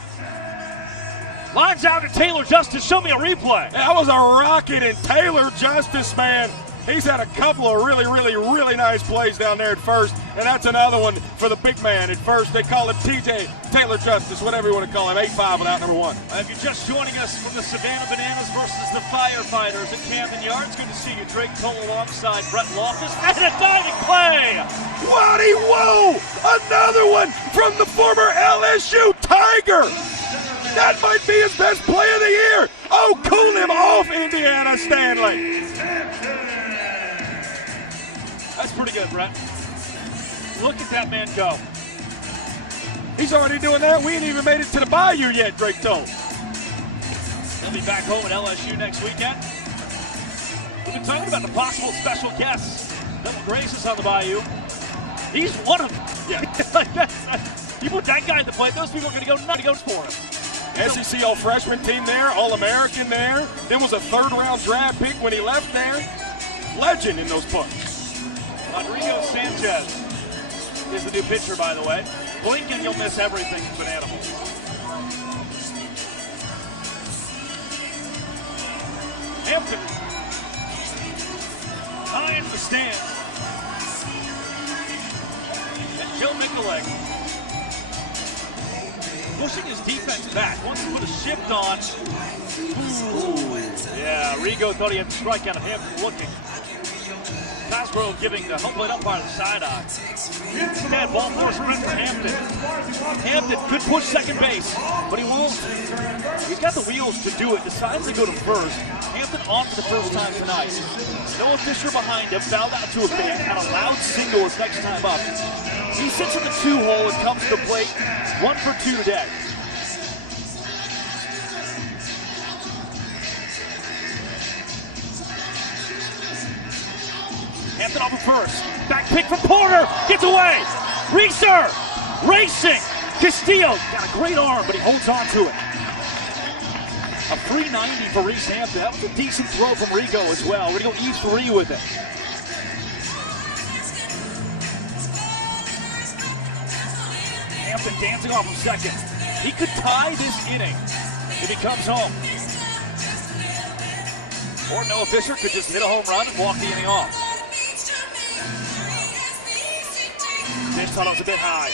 Lines out to Taylor Justice. Show me a replay. That was a rocket, and Taylor Justice, man, he's had a couple of really nice plays down there at first, and that's another one for the big man at first. They call him TJ, Taylor Justice, whatever you want to call him, 8'5" without number 1. If you're just joining us from the Savannah Bananas versus the Firefighters at Camden Yards, good to see you. Drake Cole alongside Brett Loftus, and a diving play! Waddy Woo! Another one from the former LSU Tiger! That might be his best play of the year! Oh, cool him off, Indiana Stanley! That's pretty good, Brett. Look at that man go. He's already doing that. We ain't even made it to the Bayou yet, Drake told. They'll be back home at LSU next weekend. We've been talking about the possible special guests that will grace us on the Bayou. He's one of them. Yeah. You put that guy in the play, those people are going to go nuts. Goes for him. SEC All-Freshman team there, All-American there. Then was a 3rd-round draft pick when he left there. Legend in those parts. Rodrigo Sanchez is the new pitcher, by the way. Blink and you'll miss everything in bananaball. Hampton high in the stands. And Joe Mikulik pushing his defense back. Wants to put a shift on. Ooh. Yeah, Rigo thought he had the strikeout of Hampton looking. Cosgrove giving the home plate umpire the side eye. Bad ball for a sprint for Hampton. Hampton could push second base, but he won't. He's got the wheels to do it. Decides to go to first. Hampton on for the first time tonight. Noah Fisher behind him, fouled out to a base, and a loud single his next time up. He sits in the 2-hole and comes to the plate. 1 for 2 today. Hampton off of first. Back pick from Porter. Gets away. Reeser racing. Castillo got a great arm, but he holds on to it. A free 90 for Reese Hampton. That was a decent throw from Rico as well. We're going to go E3 with it. Hampton dancing off of second. He could tie this inning if he comes home. Or Noah Fisher could just hit a home run and walk the inning off. James thought it was a bit high.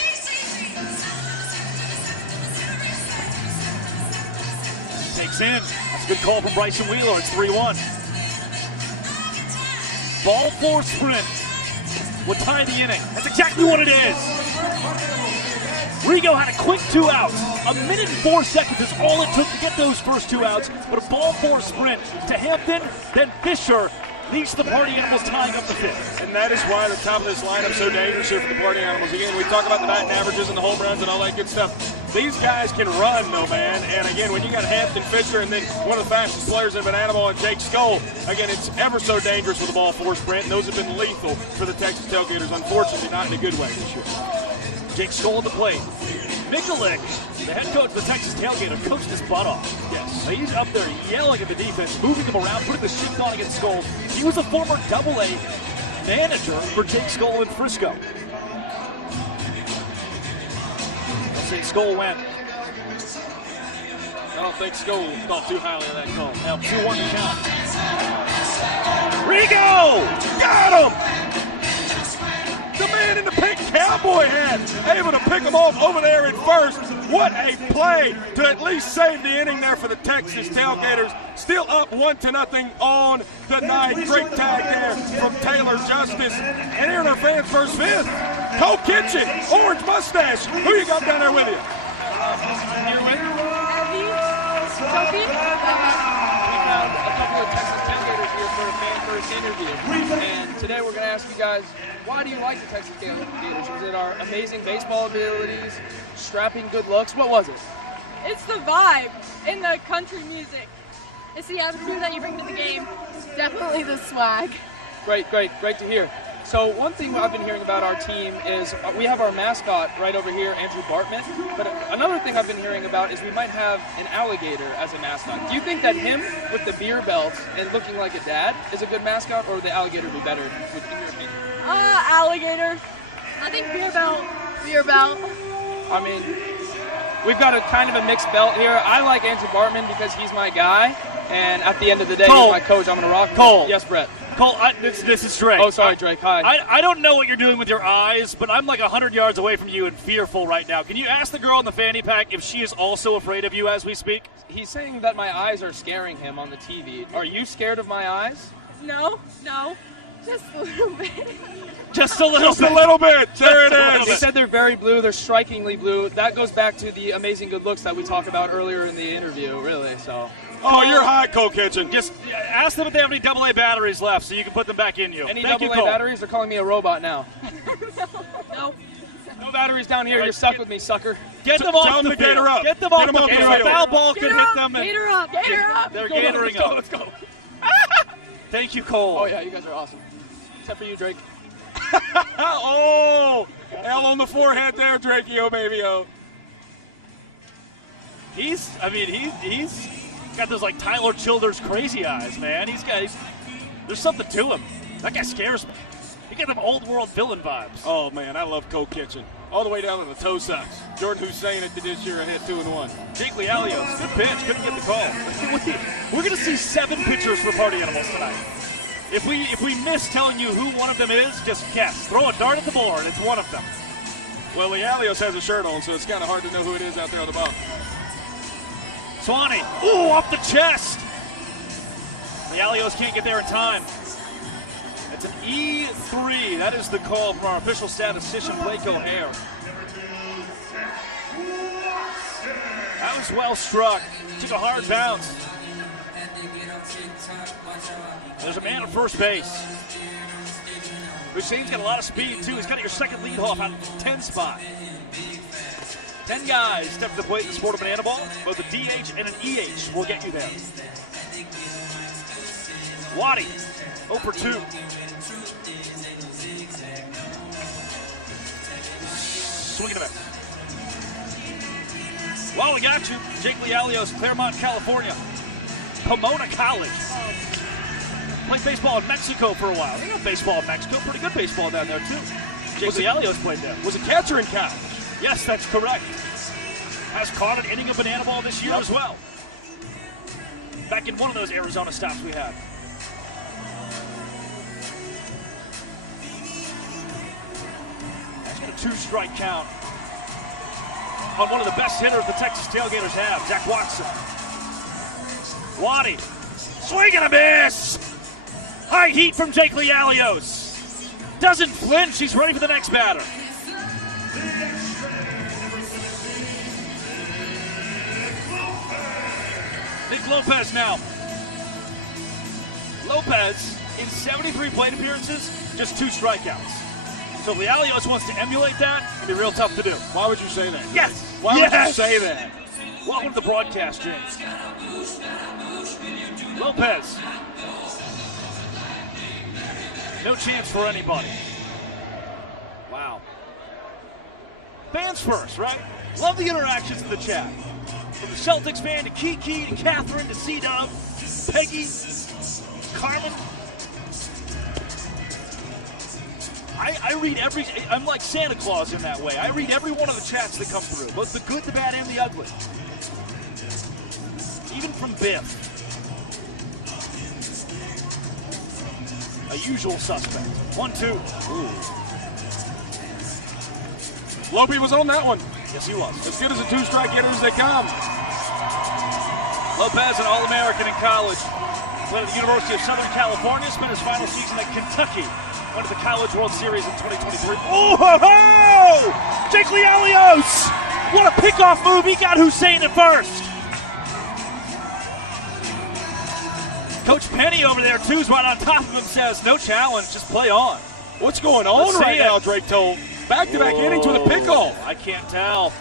Takes in. That's a good call from Bryson Wheeler. It's 3-1. Ball 4 sprint would tie the inning. That's exactly what it is. Rigo had a quick 2 outs. A minute and 4 seconds is all it took to get those first 2 outs. But a ball 4 sprint to Hampton, then Fisher leads the Party Animals tying up the 5th. And that is why the top of this lineup is so dangerous here for the Party Animals. Again, we talk about the batting averages and the home runs and all that good stuff. These guys can run, though, man. And again, when you got Hampton, Fisher, and then one of the fastest players in Bananaball and Jake Skoll, again, it's ever so dangerous with the ball 4 sprint. And those have been lethal for the Texas Tailgaters. Unfortunately, not in a good way this year. Jake Skoll at the plate. Mikulik, the head coach of the Texas Tailgater, coached his butt off. Yes. He's up there yelling at the defense, moving them around, putting the shift on against Skoll. He was a former Double-A manager for Jake Skoll in Frisco. Let's see, Skoll went. I don't think Skoll thought too highly of that call. Now 2-1 to count. Rigo! Got him! The man in the pink cowboy hat, able to pick him off over there at first. What a play to at least save the inning there for the Texas Tailgaters. Still up 1-0 on the night. Great tag there from Taylor Justice. And here in our fans first 5th, Cole Kitchen, orange mustache. Who you got down there with you? I'm here with Sophie. We have a couple of Texas Tailgaters here for a fan first interview. And today we're going to ask you guys, why do you like the Texas Tailgaters? Was it our amazing baseball abilities, strapping good looks? What was it? It's the vibe in the country music. It's the attitude that you bring to the game. Definitely the swag. Great to hear. So one thing I've been hearing about our team is we have our mascot right over here, Andrew Bartman. But another thing I've been hearing about is we might have an alligator as a mascot. Do you think that him with the beer belt and looking like a dad is a good mascot, or would the alligator be better, in your opinion? Alligator. I think beer belt. Beer belt. I mean, we've got a kind of a mixed belt here. I like Andrew Bartman because he's my guy, and at the end of the day, he's my coach. I'm going to rock him. Cole. Yes, Brett. Cole, this is Drake. Oh, sorry, Drake. Hi. I don't know what you're doing with your eyes, but I'm like 100 yards away from you and fearful right now. Can you ask the girl in the fanny pack if she is also afraid of you as we speak? He's saying that my eyes are scaring him on the TV. Are you scared of my eyes? No. Just a little bit. Just a little bit. There it is. They said they're very blue. They're strikingly blue. That goes back to the amazing good looks that we talked about earlier in the interview, really. So. Oh, you're high, Cole Kitchen. Just ask them if they have any AA batteries left so you can put them back in you. Any Thank AA you, Cole. batteries? They're calling me a robot now. No. No batteries down here. You're stuck with me, sucker. Get them off the field. Get them off the field. A foul ball could hit them. Gator up. They're gatering up. Let's go. Thank you, Cole. Oh, yeah, you guys are awesome. Except for you, Drake. Oh, L on the forehead there, Drakey, baby, oh. He's got those like Tyler Childers crazy eyes, man. There's something to him. That guy scares me. He got them old world villain vibes. Oh man, I love Cole Kitchen. All the way down to the toe socks. Jordan Hussein at this year ahead 2-1. Jake Lealios, good pitch, couldn't get the call. We're gonna see 7 pitchers for Party Animals tonight. If we miss telling you who one of them is, just guess. Throw a dart at the board. It's one of them. Well, Lealios has a shirt on, so it's kind of hard to know who it is out there on the bottom. Swanee, ooh, off the chest. Lealios can't get there in time. It's an E3. That is the call from our official statistician, Blake O'Hare. That was well struck. Took a hard bounce. There's a man at first base. Hussein's got a lot of speed, too. He's got your second leadoff out of the 10 spot. 10 guys step to the plate in the sport of Bananaball. Both a DH and an EH will get you there. Waddy, 0 for 2. Swing and a miss. Well, we got you. Jake Lealios, Claremont, California. Pomona College. Played baseball in Mexico for a while. They got baseball in Mexico. Pretty good baseball down there, too. Jake Lealios played there. Was a catcher in college. Yes, that's correct. Has caught an inning of bananaball this year as well. Back in one of those Arizona stops we had. That's got a 2-strike count on one of the best hitters the Texas Tailgaters have, Zach Watson. Waddy, swing and a miss! High heat from Jake Lealios. Doesn't flinch, he's ready for the next batter. Nick Lopez now. Lopez, in 73 plate appearances, just 2 strikeouts. So Lealios wants to emulate that. It'd be real tough to do. Why would you say that? Yes! Why would you say that? Welcome to the broadcast, James. Lopez. No chance for anybody. Wow. Fans first, right? Love the interactions in the chat. From the Celtics fan to Kiki to Catherine to C-Dub, Peggy, Carmen. I read I'm like Santa Claus in that way. I read every one of the chats that come through, both the good, the bad, and the ugly. Even from Biff. A usual suspect. 1-2. Lopey was on that one. Yes, he was. As good as a 2-strike hitter as they come. Lopez, an All-American in college. Played at the University of Southern California. Spent his final season at Kentucky. Went to the College World Series in 2023. Oh, ho, ho! Jake Lealios! What a pickoff move. He got Hussein at first. Coach Penny over there, too, is right on top of him, says, no challenge, just play on. What's going on right now, Drake told? Back-to-back innings with a pickoff. I can't tell.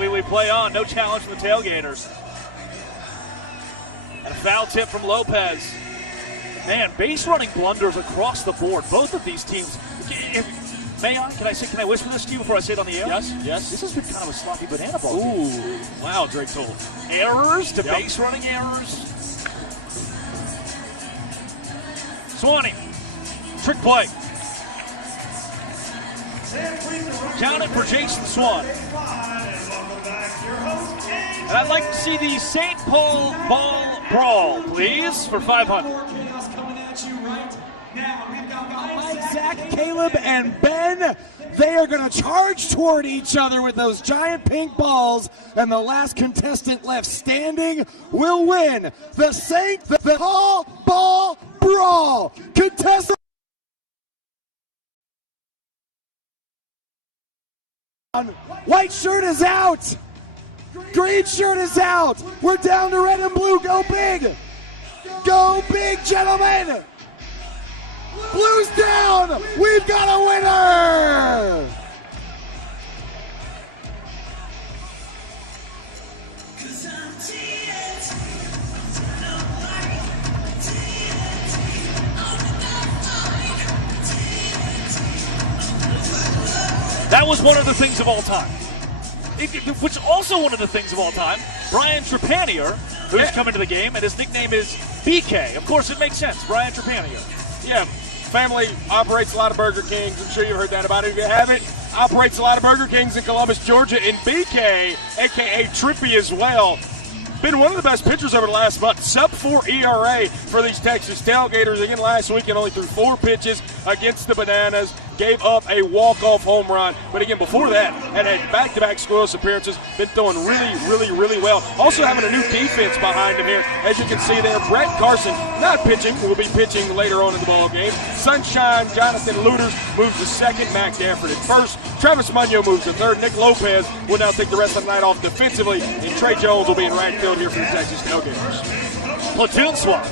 We play on. No challenge from the Tailgaters. And a foul tip from Lopez. Man, base running blunders across the board. Both of these teams. Can I whisper this to you before I say it on the air? Yes. This has been kind of a sloppy banana ball. Ooh, wow, Drake told. Errors to base running errors. Swanee, trick play. Count it for Jason Swan. And I'd like to see the St. Paul Ball Brawl, please, for 500. Zach, Caleb, and Ben, they are going to charge toward each other with those giant pink balls, and the last contestant left standing will win the St. Paul Ball Brawl. Contestant white shirt is out. Green shirt is out. We're down to red and blue. Go big. Go big, gentlemen. Blue's down. We've got a winner. That was one of the things of all time. Which also one of the things of all time, Brian Trepanier, who's coming to the game, and his nickname is BK. Of course, it makes sense, Brian Trepanier. Yeah, family operates a lot of Burger Kings. I'm sure you've heard that about it. If you haven't, operates a lot of Burger Kings in Columbus, Georgia. And BK, a.k.a. Trippy as well, been one of the best pitchers over the last month. Sub-4 ERA for these Texas Tailgaters. Again, last weekend only threw 4 pitches against the Bananas. Gave up a walk-off home run. But again, before that, had back-to-back scoreless appearances. Been throwing really well. Also having a new defense behind him here. As you can see there, Brett Carson not pitching. Will be pitching later on in the ball game. Sunshine, Jonathan Looters moves to second. Mac Dafford at first. Travis Munyo moves to third. Nick Lopez will now take the rest of the night off defensively. And Trey Jones will be in right field here for the Texas Tailgaters. Platoon swap.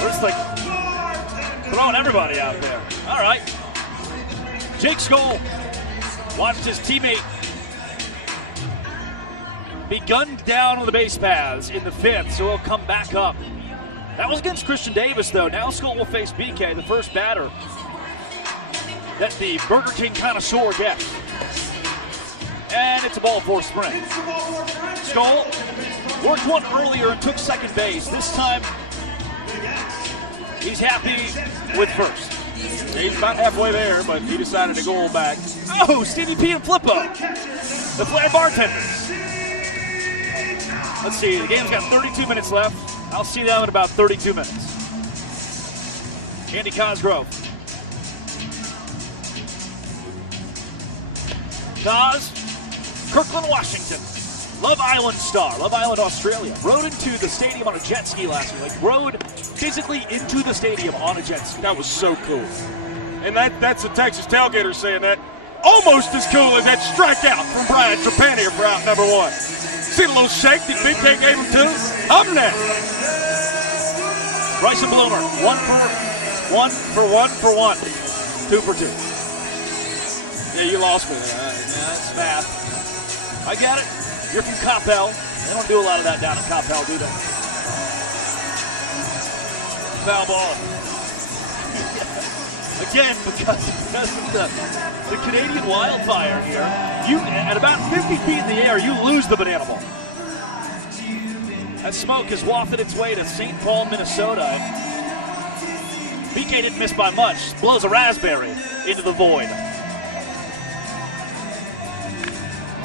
There's like throwing everybody out there. All right. Jake Skoll watched his teammate be gunned down on the base paths in the 5th, so he'll come back up. That was against Christian Davis, though. Now Skoll will face BK, the first batter that the Burger King connoisseur gets. And it's a ball four sprint. Skoll worked one earlier and took second base. This time, he's happy with first. He's about halfway there, but he decided to go back. Oh, Stevie P and Flippo, the Flair bartenders. Let's see, the game's got 32 minutes left. I'll see them in about 32 minutes. Andy Cosgrove. Cos, Kirkland, Washington. Love Island star, Love Island, Australia. Rode into the stadium on a jet ski last week. Like, rode physically into the stadium on a jet ski. That was so cool. And that's the Texas Tailgaters saying that. Almost as cool as that strikeout from Brian Trepanier for out number one. See the little shake that Big K gave him too? Up now. Bryson Bloomer, 1 for 1. 2 for 2. Yeah, you lost me there. That's math. I got it. You're from Coppell. They don't do a lot of that down in Coppell, do they? Foul ball. Again, because of the Canadian wildfire here, you at about 50 feet in the air, you lose the banana ball. That smoke has wafted its way to St. Paul, Minnesota. BK didn't miss by much. Blows a raspberry into the void.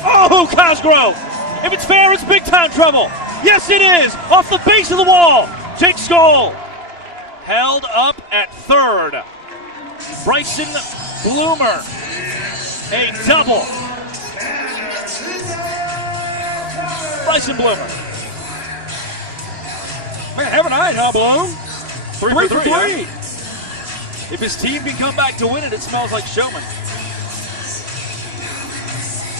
Oh, Cosgrove! If it's fair, it's big-time trouble. Yes, it is. Off the base of the wall. Jake Skoll held up at third. Bryson Bloomer, a double. Bryson Bloomer. Man, have a night, huh, Bloom? 3 for 3. Yeah. If his team can come back to win it, it smells like showman.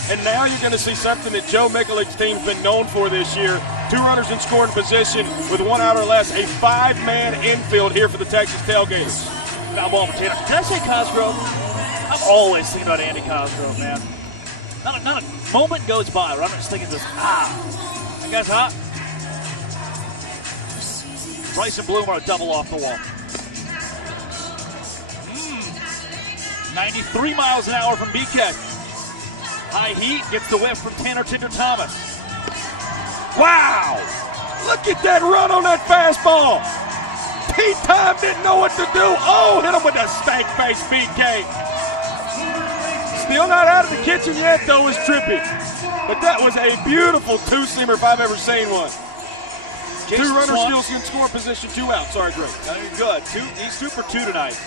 And now you're going to see something that Joe Mikulic's team's been known for this year. 2 runners in scoring position with 1 out or less. A 5-man infield here for the Texas Tailgaters. Foul ball for Tanner. Did I say Cosgrove? I'm always thinking about Andy Cosgrove, man. Not a moment goes by where I'm just thinking this, that guy's hot. Bryson Bloomer, a double off the wall. 93 miles an hour from BK. High heat gets the whiff from Tanner Tinder Thomas. Wow! Look at that run on that fastball. T-Time didn't know what to do. Oh, hit him with a stank face, BK. Still not out of the kitchen yet, though, is Trippy. But that was a beautiful two-seamer if I've ever seen one. Jason 2 runners Swan. still in score position, 2 out. Sorry, Drake. Good. He's 2 for 2 tonight.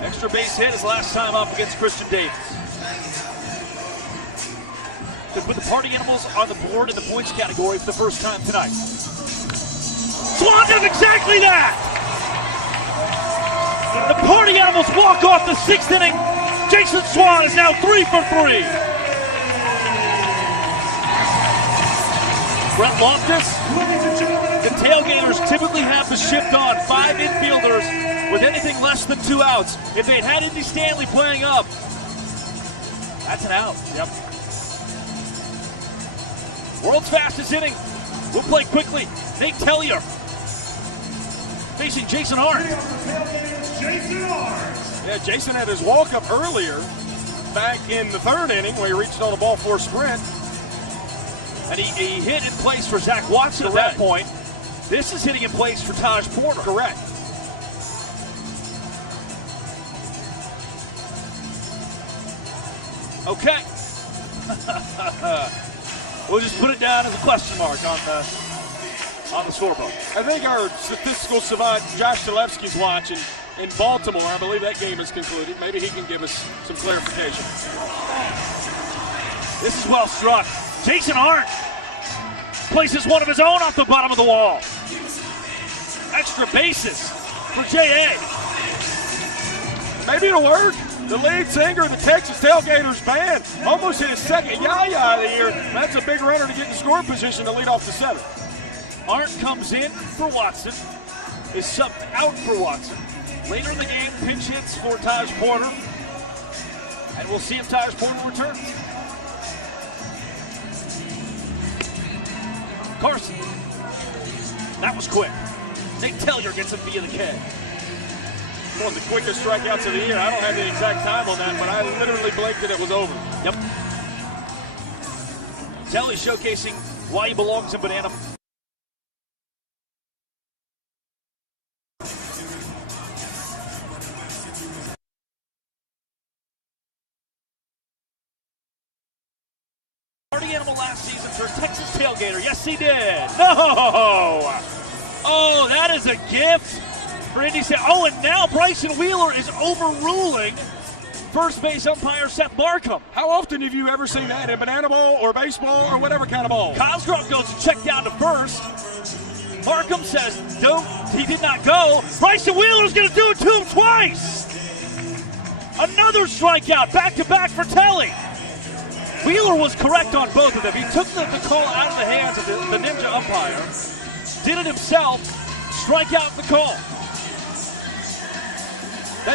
Extra base hit his last time up against Christian Davis. To put the Party Animals on the board in the points category for the first time tonight. Swan does exactly that! The Party Animals walk off the 6th inning. Jason Swan is now 3 for 3. Brett Loftus. The Tailgaters typically have the shift on 5 infielders with anything less than 2 outs. If they'd had Indy Stanley playing up, that's an out. Yep. World's fastest inning. We'll play quickly. Nate Tellier facing Jason Arndt. Yeah, Jason had his walk-up earlier back in the 3rd inning where he reached on a ball 4 sprint. And he hit in place for Zach Watson at that point. This is hitting in place for Taj Porter. Correct. Okay. We'll just put it down as a question mark on the scoreboard. I think our statistical savant Josh Zalewski's watching in Baltimore. I believe that game is concluded. Maybe he can give us some clarification. This is well struck. Jason Arndt places one of his own off the bottom of the wall. Extra bases for J.A. Maybe it'll work. The lead singer of the Texas Tailgaters band almost hit his 2nd yaya of the year. That's a big runner to get in scoring position to lead off the 7th. Arndt comes in for Watson, is subbed out for Watson. Later in the game, pinch hits for Taj Porter, and we'll see if Taj Porter returns. Carson, that was quick. Nate Tellier gets him via the K. one of the quickest strikeouts of the year. I don't have the exact time on that, but I literally blinked and it was over. Yep. Telly showcasing why he belongs in Banana. Party animal last season for Texas Tailgater. Yes, he did. No! Oh, that is a gift for Indy. Oh, and now Bryson Wheeler is overruling first base umpire Seth Markham. How often have you ever seen that in banana ball or baseball or whatever kind of ball? Cosgrove goes to check down to first. Markham says, he did not go. Bryson Wheeler's going to do it to him twice. Another strikeout, back-to-back for Telly. Wheeler was correct on both of them. He took the call out of the hands of the ninja umpire, did it himself, strike out the call.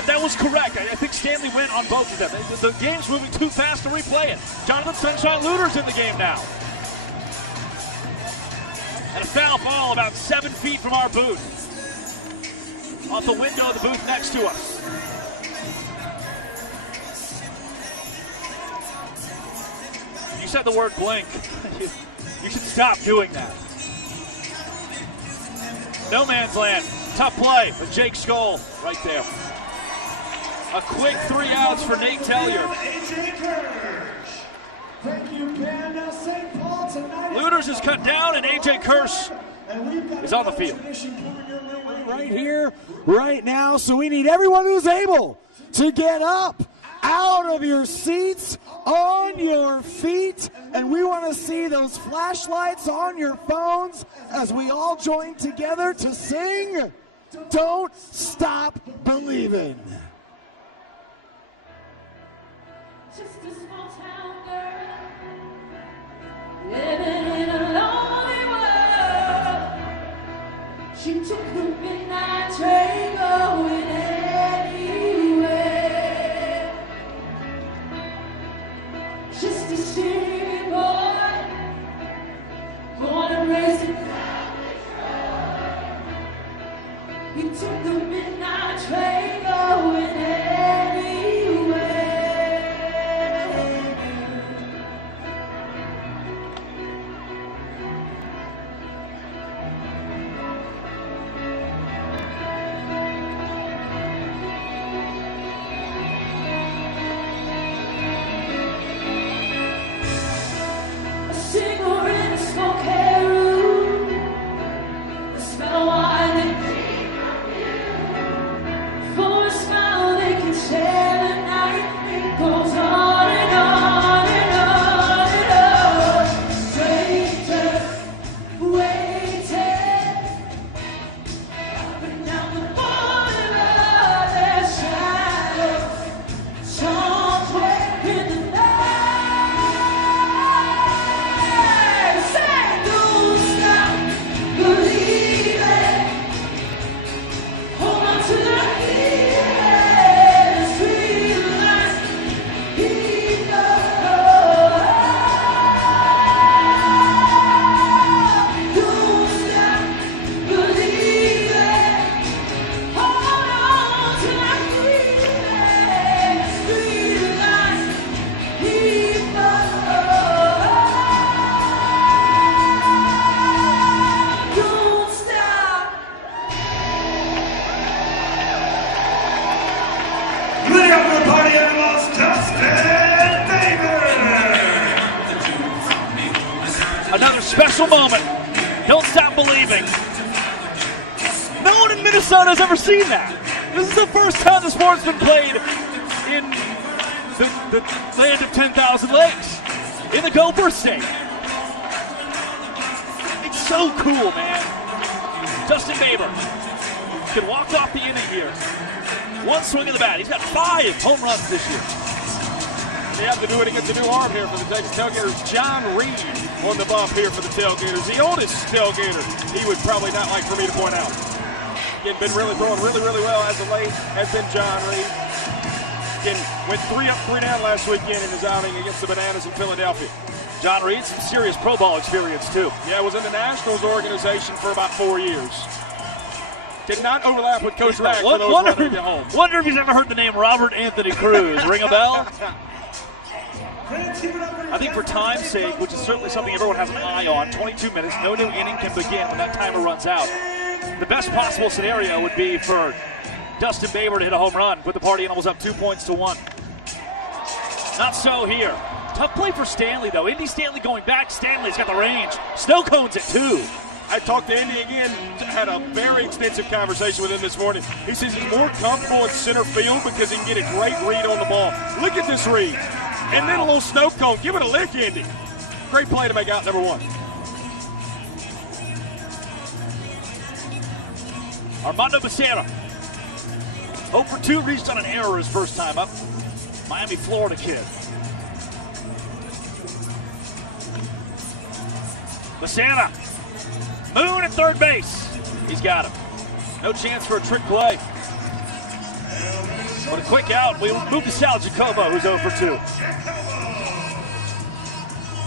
That was correct. I think Stanley went on both of them. The game's moving too fast to replay it. Jonathan Sunshine Luter's in the game now. And a foul ball about 7 feet from our booth. Off the window of the booth next to us. You said the word blink. You should stop doing that. No man's land. Tough play, but Jake Skoll right there. A quick 3 outs for Nate Tellier. Looters is cut down, and A.J. Kirsch is on the field. Right here, right now, so we need everyone who's able to get up out of your seats, on your feet, and we want to see those flashlights on your phones as we all join together to sing Don't Stop Believing. Just a small town girl, living in a lonely world. She took the midnight train going anywhere. Just a city boy, born and raised in Detroit. He took the midnight train going anywhere. Another special moment. Don't stop believing. No one in Minnesota has ever seen that. This is the first time the sport's been played in the land of 10,000 lakes, in the Gopher State. It's so cool, man. Justin Bieber can walk off the inning here. One swing of the bat. He's got 5 home runs this year. They have to do it against a new arm here for the Texas Tailgaters. John Reed on the bump here for the Tailgaters. The oldest Tailgater, he would probably not like for me to point out. He's been really throwing really well as of late, has been John Reed. Again, went 3 up, 3 down last weekend in his outing against the Bananas in Philadelphia. John Reed, some serious pro ball experience too. Yeah, was in the Nationals organization for about 4 years. Did not overlap with Coach Rack for those running to get home. Wonder if he's ever heard the name Robert Anthony Cruz. Ring a bell? I think for time's sake, which is certainly something everyone has an eye on, 22 minutes, no new inning can begin when that timer runs out. The best possible scenario would be for Dustin Baber to hit a home run, put the Party Animals up 2-1. Not so here. Tough play for Stanley, though. Indy Stanley going back. Stanley's got the range. Snow cones it, too. I talked to Indy again, had a very extensive conversation with him this morning. He says he's more comfortable in center field because he can get a great read on the ball. Look at this read. And then a little snow cone. Give it a lick, Indy. Great play to make out number 1. Armando Becerra. 0 for 2, reached on an error his first time up. Miami, Florida kid. Becerra. Moon at third base. He's got him. No chance for a trick play. But a quick out. We move to Sal Jacobo, who's 0 for 2.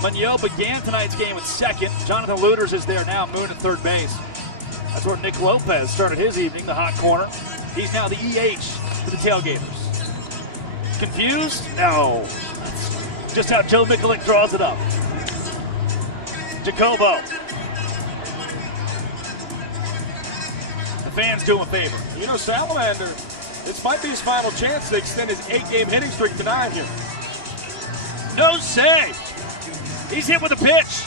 Munoz began tonight's game at second. Jonathan Luders is there now. Moon at third base. That's where Nick Lopez started his evening, the hot corner. He's now the EH for the Tailgaters. Confused? No. That's just how Joe Mikulik draws it up. Jacobo. The fans do him a favor. You know, Salamander, this might be his final chance to extend his 8-game hitting streak to 9 here. No save. He's hit with a pitch.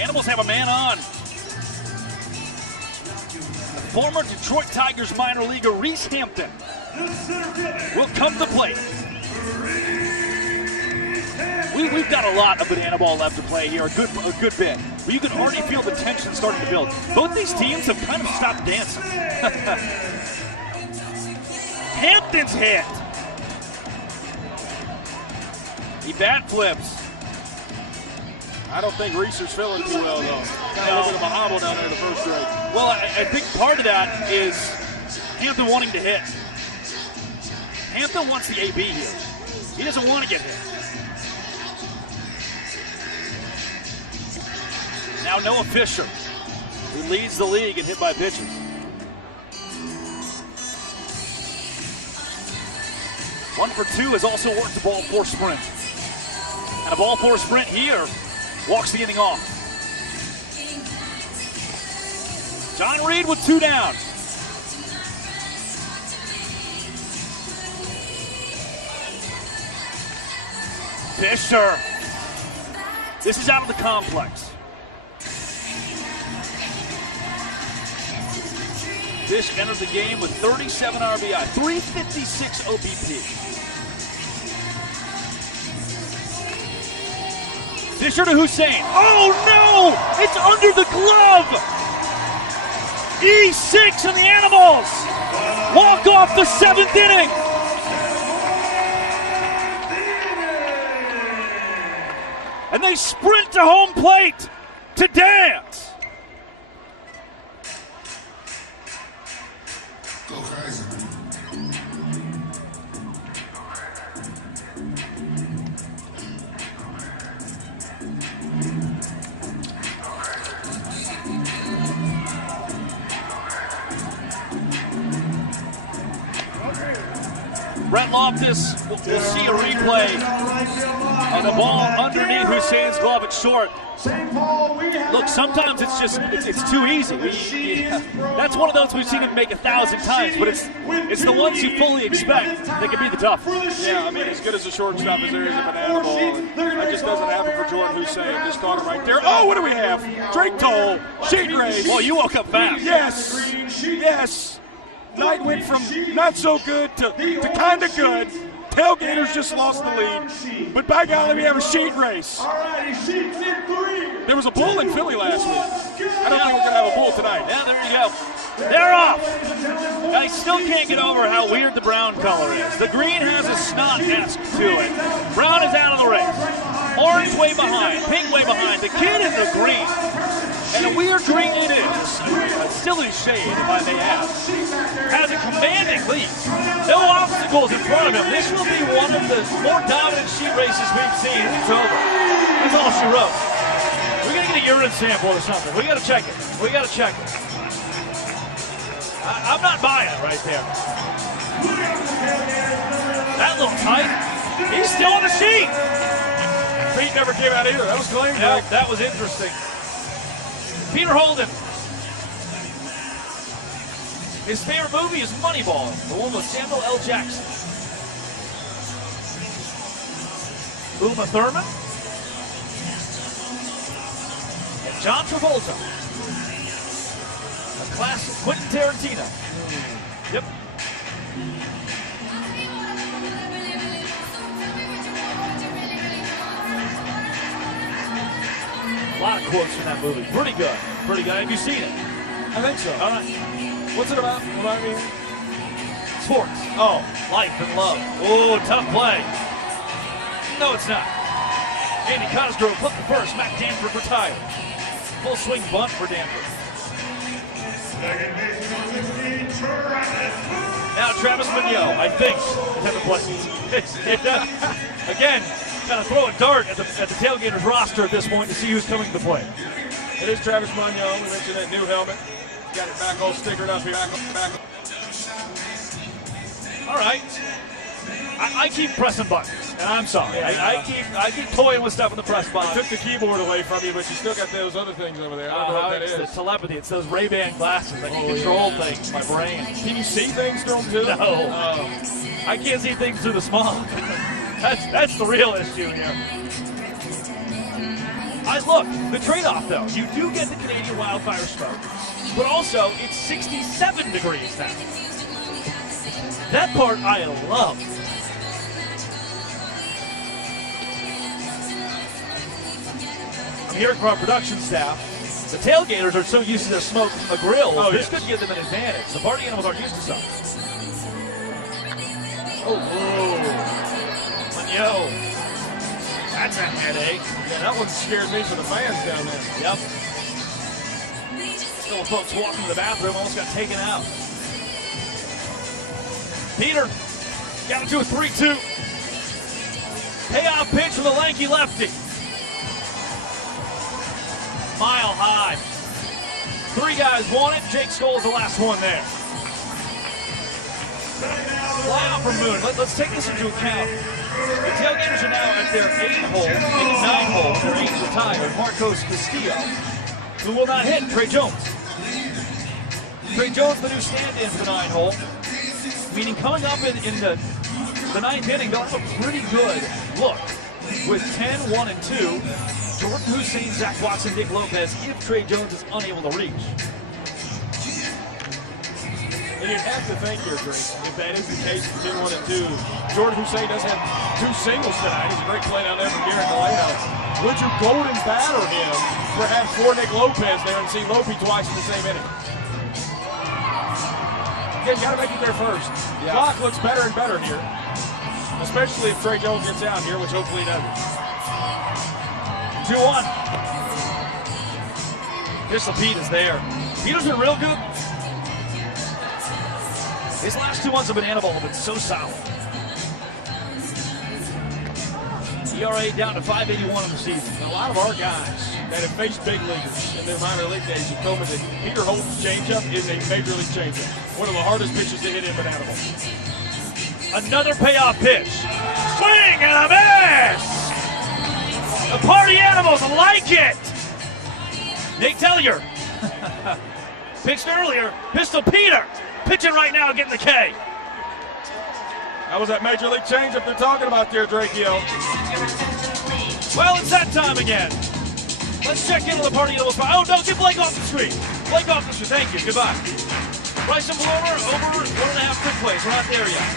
Animals have a man on. The former Detroit Tigers minor leaguer Reese Hampton will come to plate. We've got a lot of banana ball left to play here, a good bit. But you can already feel the tension starting to build. Both these teams have kind of stopped dancing. Hampton's hit. He bat flips. I don't think Reese is feeling too well, though. Kind of looking at a hobble down there in the first straight. Well, I think part of that is Hampton wanting to hit. Hampton wants the AB here. He doesn't want to get hit. Now Noah Fisher, who leads the league in hit by pitches. One for 2 has also worked a ball 4 sprint. And a ball 4 sprint here walks the inning off. John Reed with 2 down. Fisher. This is out of the complex. Fish entered the game with 37 RBI, 356 OBP. Fisher to Hussein. Oh no! It's under the glove! E6 and the Animals walk off the 7th inning. And they sprint to home plate to dance. Brett Loftus, we'll see a replay. And the ball underneath Hussein's glove at short. Look, sometimes it's too easy. That's one of those we've seen him make 1,000 times, but it's the ones you fully expect that can be the tough. Yeah, I mean, as good as a shortstop as there is a banana ball, that just doesn't happen for Jordan Hussein. Just caught it right there. Oh, what do we have? Drake Toll, sheet race. Well, you woke up fast. Yes, yes. Night went from not so good to kind of good. Tailgaters just lost the lead. But by golly, we have a sheet race. There was a bull in Philly last week. I don't think we're going to have a bull tonight. Yeah, there you go. They're off. I still can't get over how weird the brown color is. The green has a snot-esque to it. Brown is out of the race. Orange way behind, pink way behind. The kid in the green. And a weird green it is. A silly shade, if I may add. Has a commanding lead. No obstacles in front of him. This will be one of the more dominant sheet races we've seen. It's over. That's all she wrote. We're going to get need a urine sample or something. We got to check it. We got to check it. I'm not buying it right there. That looked tight. He's still on the sheet. Feet never came out either. That was clean. Yeah, that was interesting. Peter Holden. His favorite movie is Moneyball, the one with Samuel L. Jackson. Uma Thurman. And John Travolta. A classic. Quentin Tarantino. Yep. A lot of quotes from that movie. Pretty good. Pretty good. Have you seen it? I think so. All right. What's it about? Remind me. Sports. Oh, life and love. Oh, tough play. No, it's not. Andy Cosgrove put the first. Matt Danford retired. Full swing bunt for Danford. Now Travis Mignot, I think, is at the plate. Again, kind of throw a dart at the Tailgaters roster at this point to see who's coming to play. It is Travis Mignot. We mentioned that new helmet. Got it back all stickered up here. Back. All right. I keep pressing buttons, and I'm sorry. I keep toying with stuff in the press box. I took the keyboard away from you, but you still got those other things over there. I don't know what that is. It's the telepathy. It's those Ray-Ban glasses. I can control things, my brain. Can you see things through them too? No. I can't see things through the smog. That's the real issue here. Look, the trade-off, though. You do get the Canadian wildfire smoke, but also it's 67 degrees now. That part I love. I'm hearing from our production staff, the Tailgaters are so used to the smoke from the grill, this could give them an advantage. The party animals aren't used to something. Oh, Mignot. That's a headache. Yeah, that one scared me for the fans down there. Yep. Still folks walking to the bathroom, almost got taken out. Peter got it to a 3-2. Payoff pitch from the lanky lefty. Mile high. 3 guys want it. Jake Skoll is the last one there. Fly out from Moon. Let's take this into account. The Tailgaters are now at their 8th hole, 9 hole. Their 8th retired, Marcos Castillo, who will not hit Trey Jones. Trey Jones, the new stand-in for the 9 hole, meaning coming up in the 9th inning, they'll have a pretty good look with 10, 1, and 2. Jordan Hussein, Zach Watson, Dick Lopez, if Trey Jones is unable to reach. And you'd have to think here, Drake, if that is the case for 10, 1, and 2, Jordan Hussein does have 2 singles tonight. It's a great play down there from Garrett Galeno. Would you golden batter him perhaps for Nick Lopez there and see Lopey twice in the same inning? Again, you got to make it there first. Yeah. Clock looks better and better here, especially if Trey Jones gets out here, which hopefully he doesn't. 2-1. Pistol Pete is there. Peter's been real good. His last 2 months of Bananaball have been so solid. ERA down to 5.81 in the season. A lot of our guys that have faced big leaguers in their minor league days have told me that Peter Holt's changeup is a major league changeup. One of the hardest pitches to hit in Bananaball. Another payoff pitch. Swing and a miss! The party animals like it! Nate Tellier pitched earlier. Pistol Peter pitching right now, getting the K. That was that major league changeup they're talking about there, Drakeo. Well, it's that time again. Let's check in on the party animals. Oh, no, get Blake off the street. Blake off the street. Thank you. Goodbye. Bryson Bloomer over 1.5 trick plays. We're not there yet.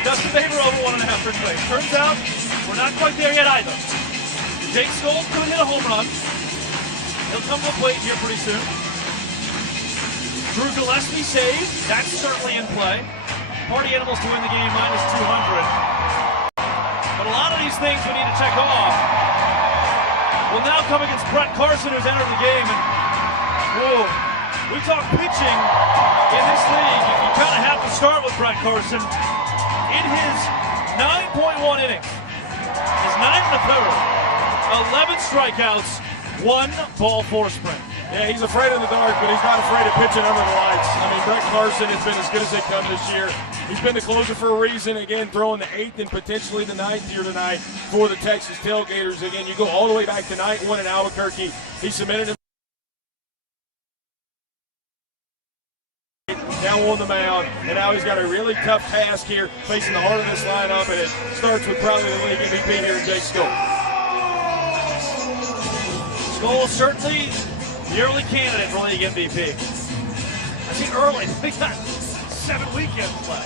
Dustin Baber over 1.5 trick plays. Turns out we're not quite there yet either. Jake Skoll could hit a home run. He'll come to the plate here pretty soon. Drew Gillespie saved. That's certainly in play. Party animals to win the game, minus 200. But a lot of these things we need to check off will now come against Brett Carson, who's entered the game. And whoa, we talk pitching in this league. You kind of have to start with Brett Carson. In his 9.1 innings, his 9 1/3, 11 strikeouts, 1 ball 4 sprint. Yeah, he's afraid of the dark, but he's not afraid of pitching under the lights. I mean, Brett Carson has been as good as they come this year. He's been the closer for a reason. Again, throwing the 8th and potentially the 9th here tonight for the Texas Tailgaters. Again, you go all the way back to night 1 in Albuquerque. He submitted him now on the mound, and now he's got a really tough task here facing the heart of this lineup, and it starts with probably the league MVP here, Jake Skoll. Skoll certainly the early candidate for league MVP. I see early, they got 7 weekends left.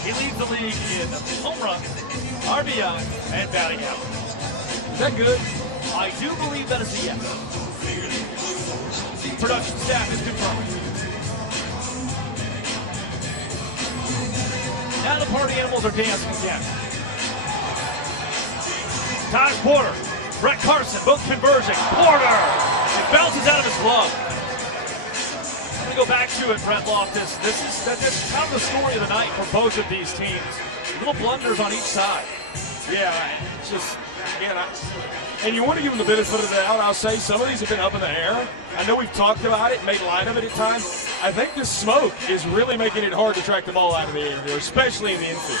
He leads the league in home runs, RBI, and batting average. Is that good? I do believe that is a yes. Production staff is confirming. Now the party animals are dancing again. Taj Porter, Brett Carson, both converging. Porter! It bounces out of his glove. I'm going to go back to it, Brett Loftus. This is kind of the story of the night for both of these teams. Little blunders on each side. Yeah, it's just, again, and you want to give them the benefit of the doubt. I'll say some of these have been up in the air. I know we've talked about it, made light of it at times. I think this smoke is really making it hard to track the ball out of the air here, especially in the infield.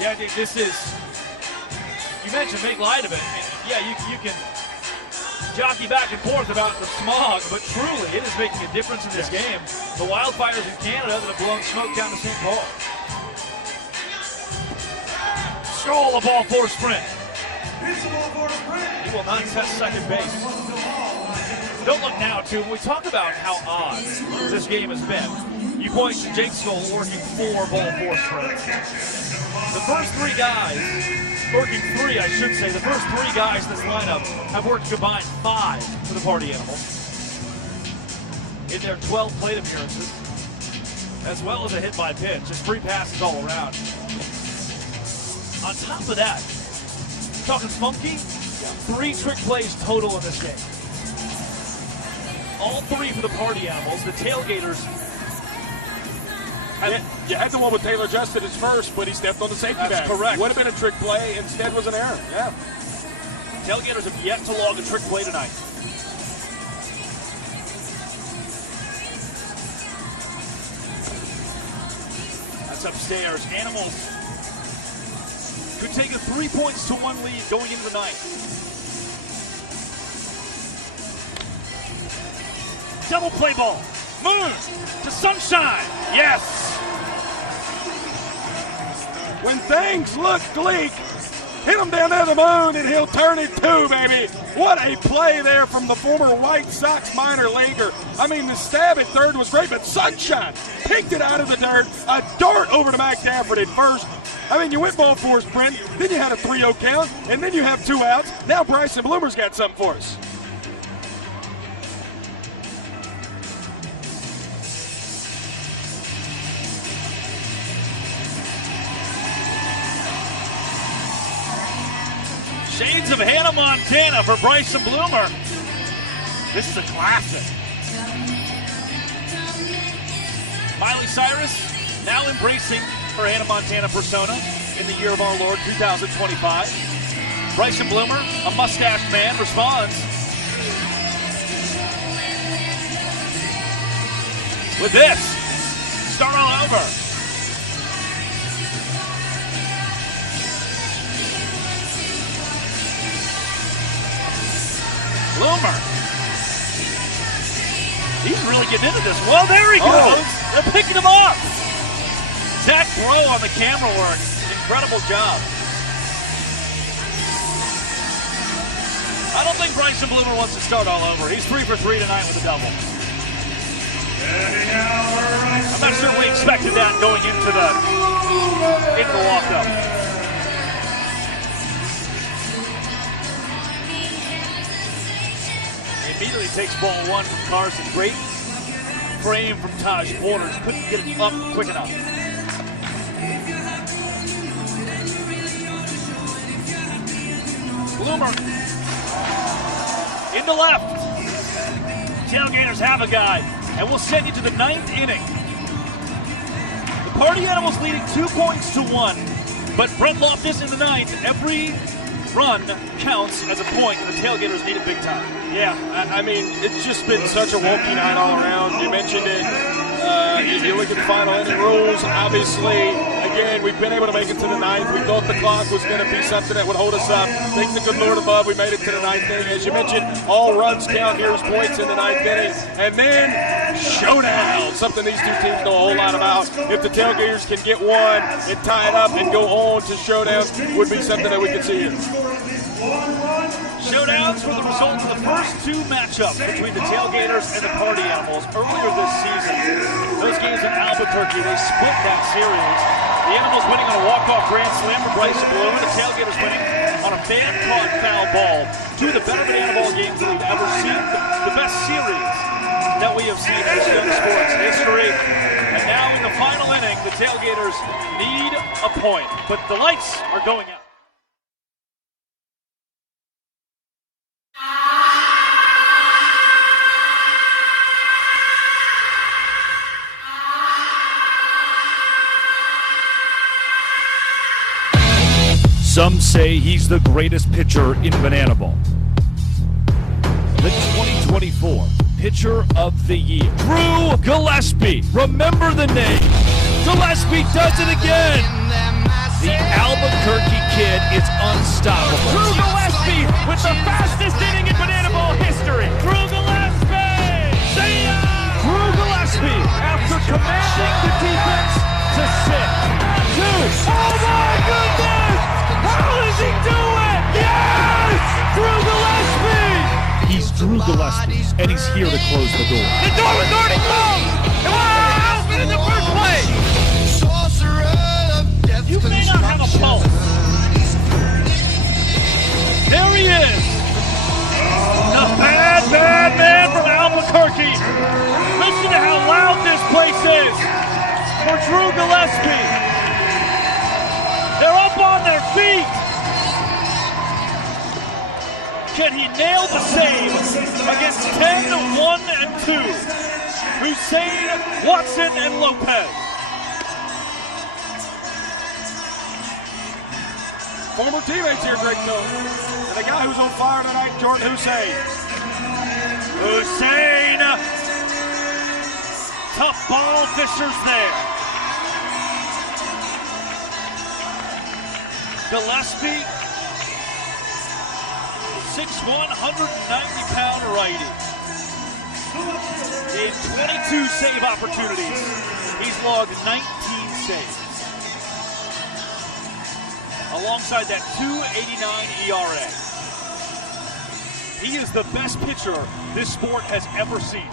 Yeah, this is, you mentioned make light of it. Yeah, you can jockey back and forth about the smog, but truly it is making a difference in this game. The wildfires in Canada that have blown smoke down to St. Paul. Skoll, a ball 4 sprint. He will not test second base. Don't look now, too. When we talk about how odd this game has been, you point to Jake Skoll working 4 ball 4 sprints. The first 3 guys, working 3, I should say, the first 3 guys in this lineup have worked combined 5 for the party animals in their 12 plate appearances, as well as a hit by pitch. Just free passes all around. On top of that, talking funky, 3 trick plays total in this game. All 3 for the party animals. The Tailgaters. You had the one with Taylor Justin as first, but he stepped on the safety bag. That's correct. Would have been a trick play, instead was an error. Yeah. Tailgaters have yet to log a trick play tonight. That's upstairs. Animals could take a 3-1 lead going into the ninth. Double play ball. Moon to Sunshine. Yes. When things look bleak, hit him down there the moon and he'll turn it too, baby. What a play there from the former White Sox minor leaguer. I mean, the stab at third was great, but Sunshine picked it out of the dirt. A dart over to Mac Dafford at first. I mean, you went ball 4 sprint, then you had a 3-0 count, and then you have 2 outs. Now Bryson Bloomer's got something for us. Shades of Hannah Montana for Bryson Bloomer. This is a classic. Miley Cyrus now embracing her Hannah Montana persona in the year of our Lord 2025. Bryson Bloomer, a mustached man, responds with this. Start all over. Bloomer. He's really getting into this. Well, there he goes. They're picking him up. Zach Bro on the camera work. Incredible job. I don't think Bryson Bloomer wants to start all over. He's 3 for 3 tonight with a double. I'm not sure we expected that going into the walk-up. Immediately takes ball 1 from Carson. Great frame from Taj Porter. Couldn't get it up quick enough. Bloomer into left. Tailgaters have a guy, and we'll send you to the 9th inning. The party animals leading 2-1, but Brett Loftus in the 9th. Every run counts as a point, and the Tailgaters need it big time. Yeah, I mean, it's just been such a wonky night all around. You mentioned it. You look at the final inning rules, obviously, again, we've been able to make it to the ninth. We thought the clock was going to be something that would hold us up. Thank the good Lord above, we made it to the ninth inning. As you mentioned, all runs count here as points in the ninth inning. And then showdown, something these two teams know a whole lot about. If the Tailgaters can get one and tie it up and go on to showdowns, would be something that we could see here. Showdowns were the result of the first two matchups between the Tailgaters and the Party Animals earlier this season. Those games in Albuquerque, they split that series. The Animals winning on a walk-off grand slam from Bryson Blue, and the Tailgaters winning on a fan-caught foul ball. Two of the better bananaball games that we've ever seen, the best series that we have seen in young sports history. And now in the final inning, the Tailgaters need a point, but the lights are going out. Some say he's the greatest pitcher in bananaball. The 2024 Pitcher of the Year, Drew Gillespie. Remember the name. Gillespie does it again. The Albuquerque kid is unstoppable. Drew Gillespie with the fastest inning in bananaball history. Drew Gillespie! See ya! Drew Gillespie, after commanding the defense to sit. Oh my goodness! How does he do it? Yes! Drew Gillespie! He's Drew Gillespie, and he's here to close the door. The door was already closed! It was open in the first place! You may not have a pulse. There he is! The bad man from Albuquerque. Listen to how loud this place is for Drew Gillespie. They're up on their feet. Can he nail the save against 10, 1, and 2? Hussein, Watson, and Lopez. Former teammates here, Greg Miller. And a guy who's on fire tonight, Jordan Hussein. Hussein. Tough ball, Fisher's there. Gillespie, 6'1", 190-pound righty. In 22 save opportunities, he's logged 19 saves. Alongside that 2.89 ERA. He is the best pitcher this sport has ever seen.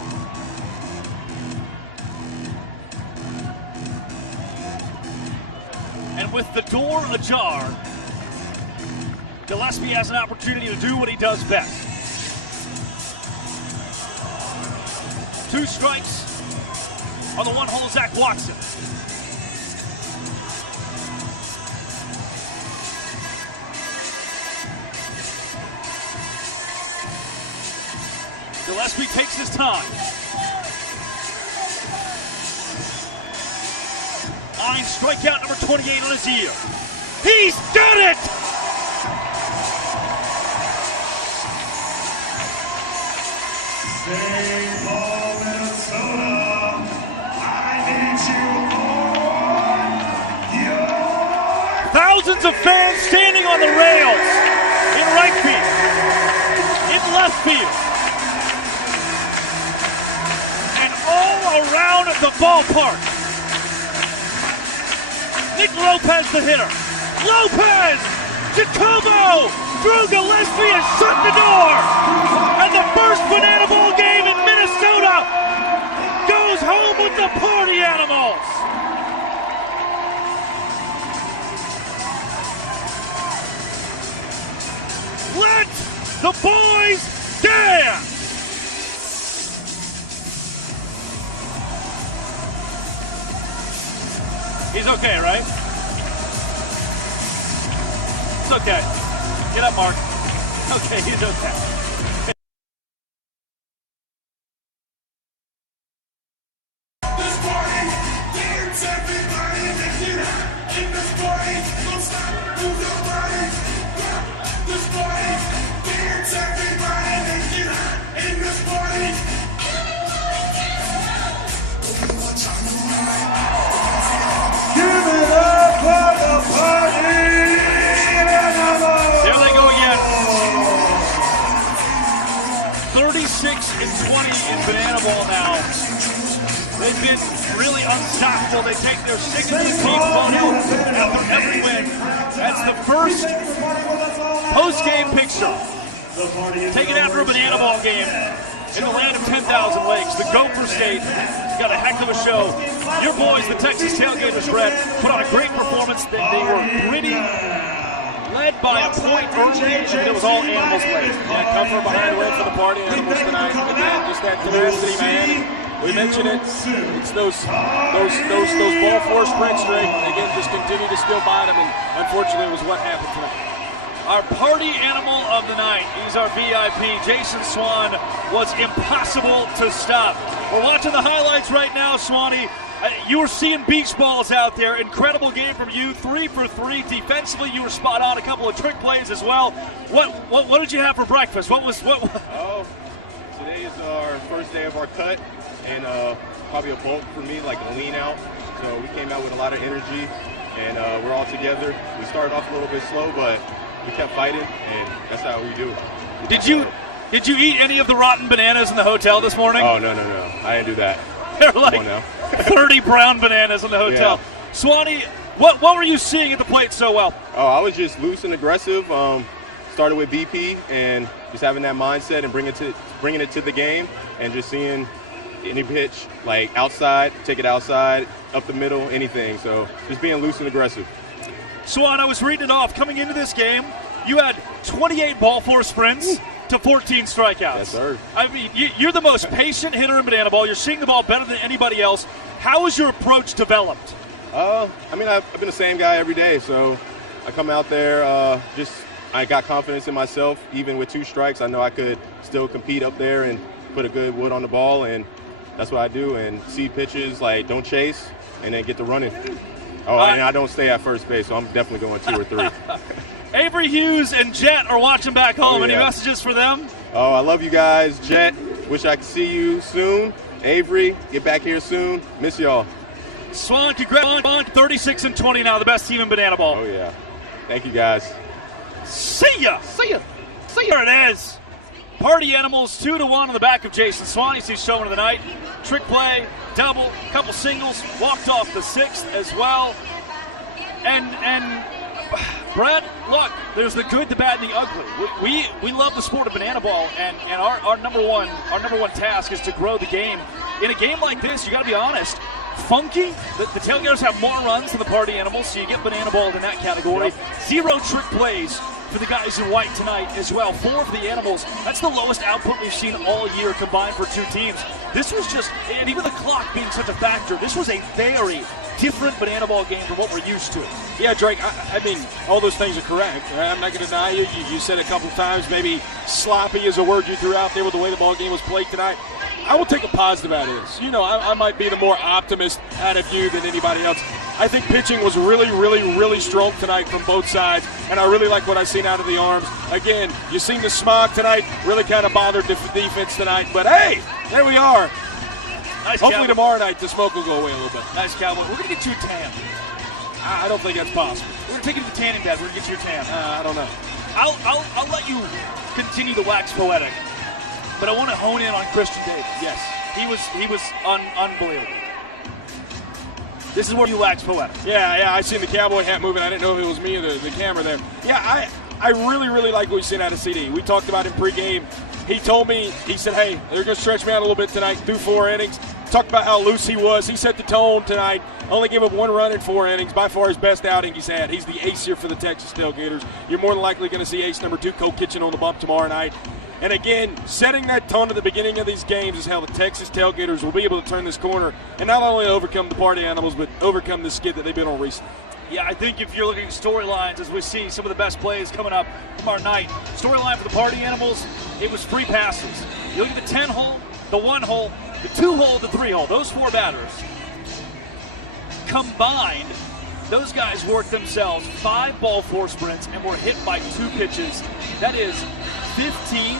And with the door ajar, Gillespie has an opportunity to do what he does best. 2 strikes on the 1-hole, Zach Watson. Gillespie takes his time. Strikeout number 28 on his year. He's done it! St. Paul, Minnesota, I need you on your... Thousands of fans standing on the rails in right field, in left field, and all around the ballpark. Nick Lopez, the hitter. Lopez! Jacobo! Drew Gillespie has shut the door! And the first bananaball game in Minnesota goes home with the Party Animals! Let the boys dance! He's okay, right? It's okay. Get up, Mark. Okay, he's okay. This party, dance everybody in here. In this party, don't stop, move your body. This They've been really unstoppable. They take their 6th photo after every win. That's the first post-game picture taken after a banana ball game in the land of 10,000 lakes. The Gopher State has got a heck of a show. Your boys, the Texas Tailgaters, Brett, put on a great performance. They were gritty, led by a point early, and it was all animals played. Yeah, come from behind win for the party animals tonight. Again, just that tenacity, man. We mentioned it. It's those ball four sprints, Drake. Again, just continue to still bottom, and unfortunately, it was what happened tonight. Our party animal of the night, he's our VIP. Jason Swan was impossible to stop. We're watching the highlights right now, Swanee. You were seeing beach balls out there. Incredible game from you, 3 for 3. Defensively, you were spot on. A couple of trick plays as well. What did you have for breakfast? Oh, today is our first day of our cut, and probably a bulk for me, like a lean out. So we came out with a lot of energy, and we're all together. We started off a little bit slow, but we kept fighting, and that's how we do it. Did you eat any of the rotten bananas in the hotel this morning? Oh, no. I didn't do that. They're like 30 brown bananas in the hotel. Yeah. Swanee, what were you seeing at the plate so well? Oh, I was just loose and aggressive. Started with BP and just having that mindset and bringing it to the game, and just seeing any pitch like outside, take it outside, up the middle, anything. So just being loose and aggressive. Swan, I was reading it off. Coming into this game, you had 28 ball four sprints to 14 strikeouts. Yes, sir. I mean, you're the most patient hitter in banana ball. You're seeing the ball better than anybody else. How has your approach developed? I mean, I've been the same guy every day. So I come out there, I got confidence in myself. Even with 2 strikes, I know I could still compete up there and put a good wood on the ball, and that's what I do. And see pitches, like don't chase, and then get to running. Oh, and I don't stay at first base, so I'm definitely going 2 or 3. Avery Hughes and Jet are watching back home. Oh, yeah. Any messages for them? Oh, I love you guys. Jet, wish I could see you soon. Avery, get back here soon. Miss y'all. Swan, congrats. 36 and 20 now, the best team in banana ball. Oh, yeah. Thank you, guys. See ya. There it is. Party Animals 2-1 on the back of Jason Swan. He's showing of the night. Trick play, double, couple singles, walked off the 6th as well. And Brad, look, there's the good, the bad, and the ugly. We love the sport of banana ball, and our number one task is to grow the game. In a game like this, you got to be honest. Funky, the Tailgaters have more runs than the Party Animals, so you get banana balled in that category. Yep. 0 trick plays for the guys in white tonight as well. 4 for the Animals. That's the lowest output we've seen all year combined for 2 teams. This was just, and even the clock being such a factor, this was a very different banana ball game from what we're used to. Yeah, Drake, I mean, all those things are correct. I'm not going to deny you. You said a couple times, maybe sloppy is a word you threw out there with the way the ball game was played tonight. I will take a positive out of this. You know, I might be the more optimist out of you than anybody else. I think pitching was really strong tonight from both sides, and I really like what I've seen out of the arms. Again, you seen the smog tonight, really kind of bothered the defense tonight, but hey, there we are. Nice. Hopefully Cowboy. Tomorrow night the smoke will go away a little bit. Nice, Cowboy. We're going to get you a tan. I don't think that's possible. We're going to take you to the tanning bed. We're going to get you a tan. I don't know. I'll let you continue the wax poetic, but I want to hone in on Christian Davis. Yes. He was unbelievable. This is where you wax poetic. Yeah, I seen the cowboy hat moving. I didn't know if it was me or the camera there. Yeah, I really like what we've seen out of CD. We talked about him pregame. He told me, he said, hey, they're going to stretch me out a little bit tonight, through 4 innings. Talked about how loose he was. He set the tone tonight. Only gave up 1 run in 4 innings. By far his best outing he's had. He's the ace here for the Texas Tailgaters. You're more than likely going to see ace number 2, Cole Kitchen, on the bump tomorrow night. And again, setting that tone at the beginning of these games is how the Texas Tailgaters will be able to turn this corner and not only overcome the Party Animals, but overcome the skid that they've been on recently. Yeah, I think if you're looking at storylines, as we see some of the best plays coming up from our night, storyline for the Party Animals, it was free passes. You look at the 10-hole, the 1-hole, the 2-hole, the 3-hole. Those 4 batters combined, those guys worked themselves 5 ball 4 sprints and were hit by 2 pitches. That is 15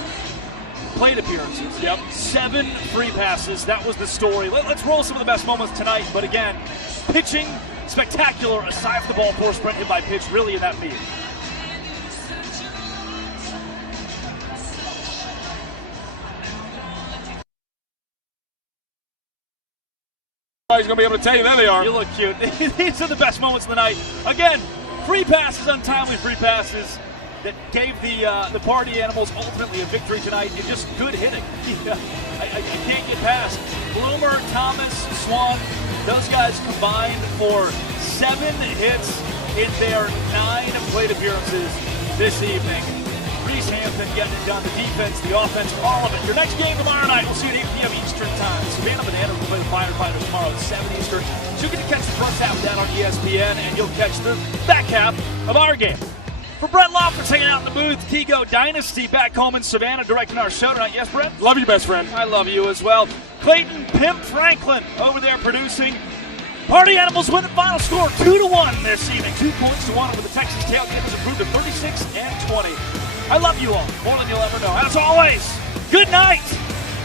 plate appearances. Yep. 7 free passes. That was the story. Let's roll some of the best moments tonight. But again, pitching spectacular aside from the ball 4 sprint hit by pitch really in that meeting. Everybody's going to be able to tell you there they are. You look cute. These are the best moments of the night. Again, free passes, untimely free passes that gave the party animals ultimately a victory tonight, and just good hitting. I can't get past Bloomer, Thomas, Swan. Those guys combined for 7 hits in their 9 plate appearances this evening. Reese Hampton getting it done. The defense, the offense, all of it. Your next game tomorrow night, we'll see you at 8 p.m. Eastern Time. Savannah Banana will play the Firefighters tomorrow at 7 Eastern. So you get to catch the first half of that on ESPN, and you'll catch the back half of our game. For Brett Loftus hanging out in the booth, Tigo Dynasty back home in Savannah directing our show tonight. Yes, Brett? Love you, best friend. I love you as well. Clayton Pimp Franklin over there producing. Party Animals win the final score 2-1 this evening. 2 points to 1 over the Texas Tailgaters, improved to 36-20. I love you all more than you'll ever know. As always, good night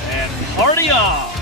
and party on.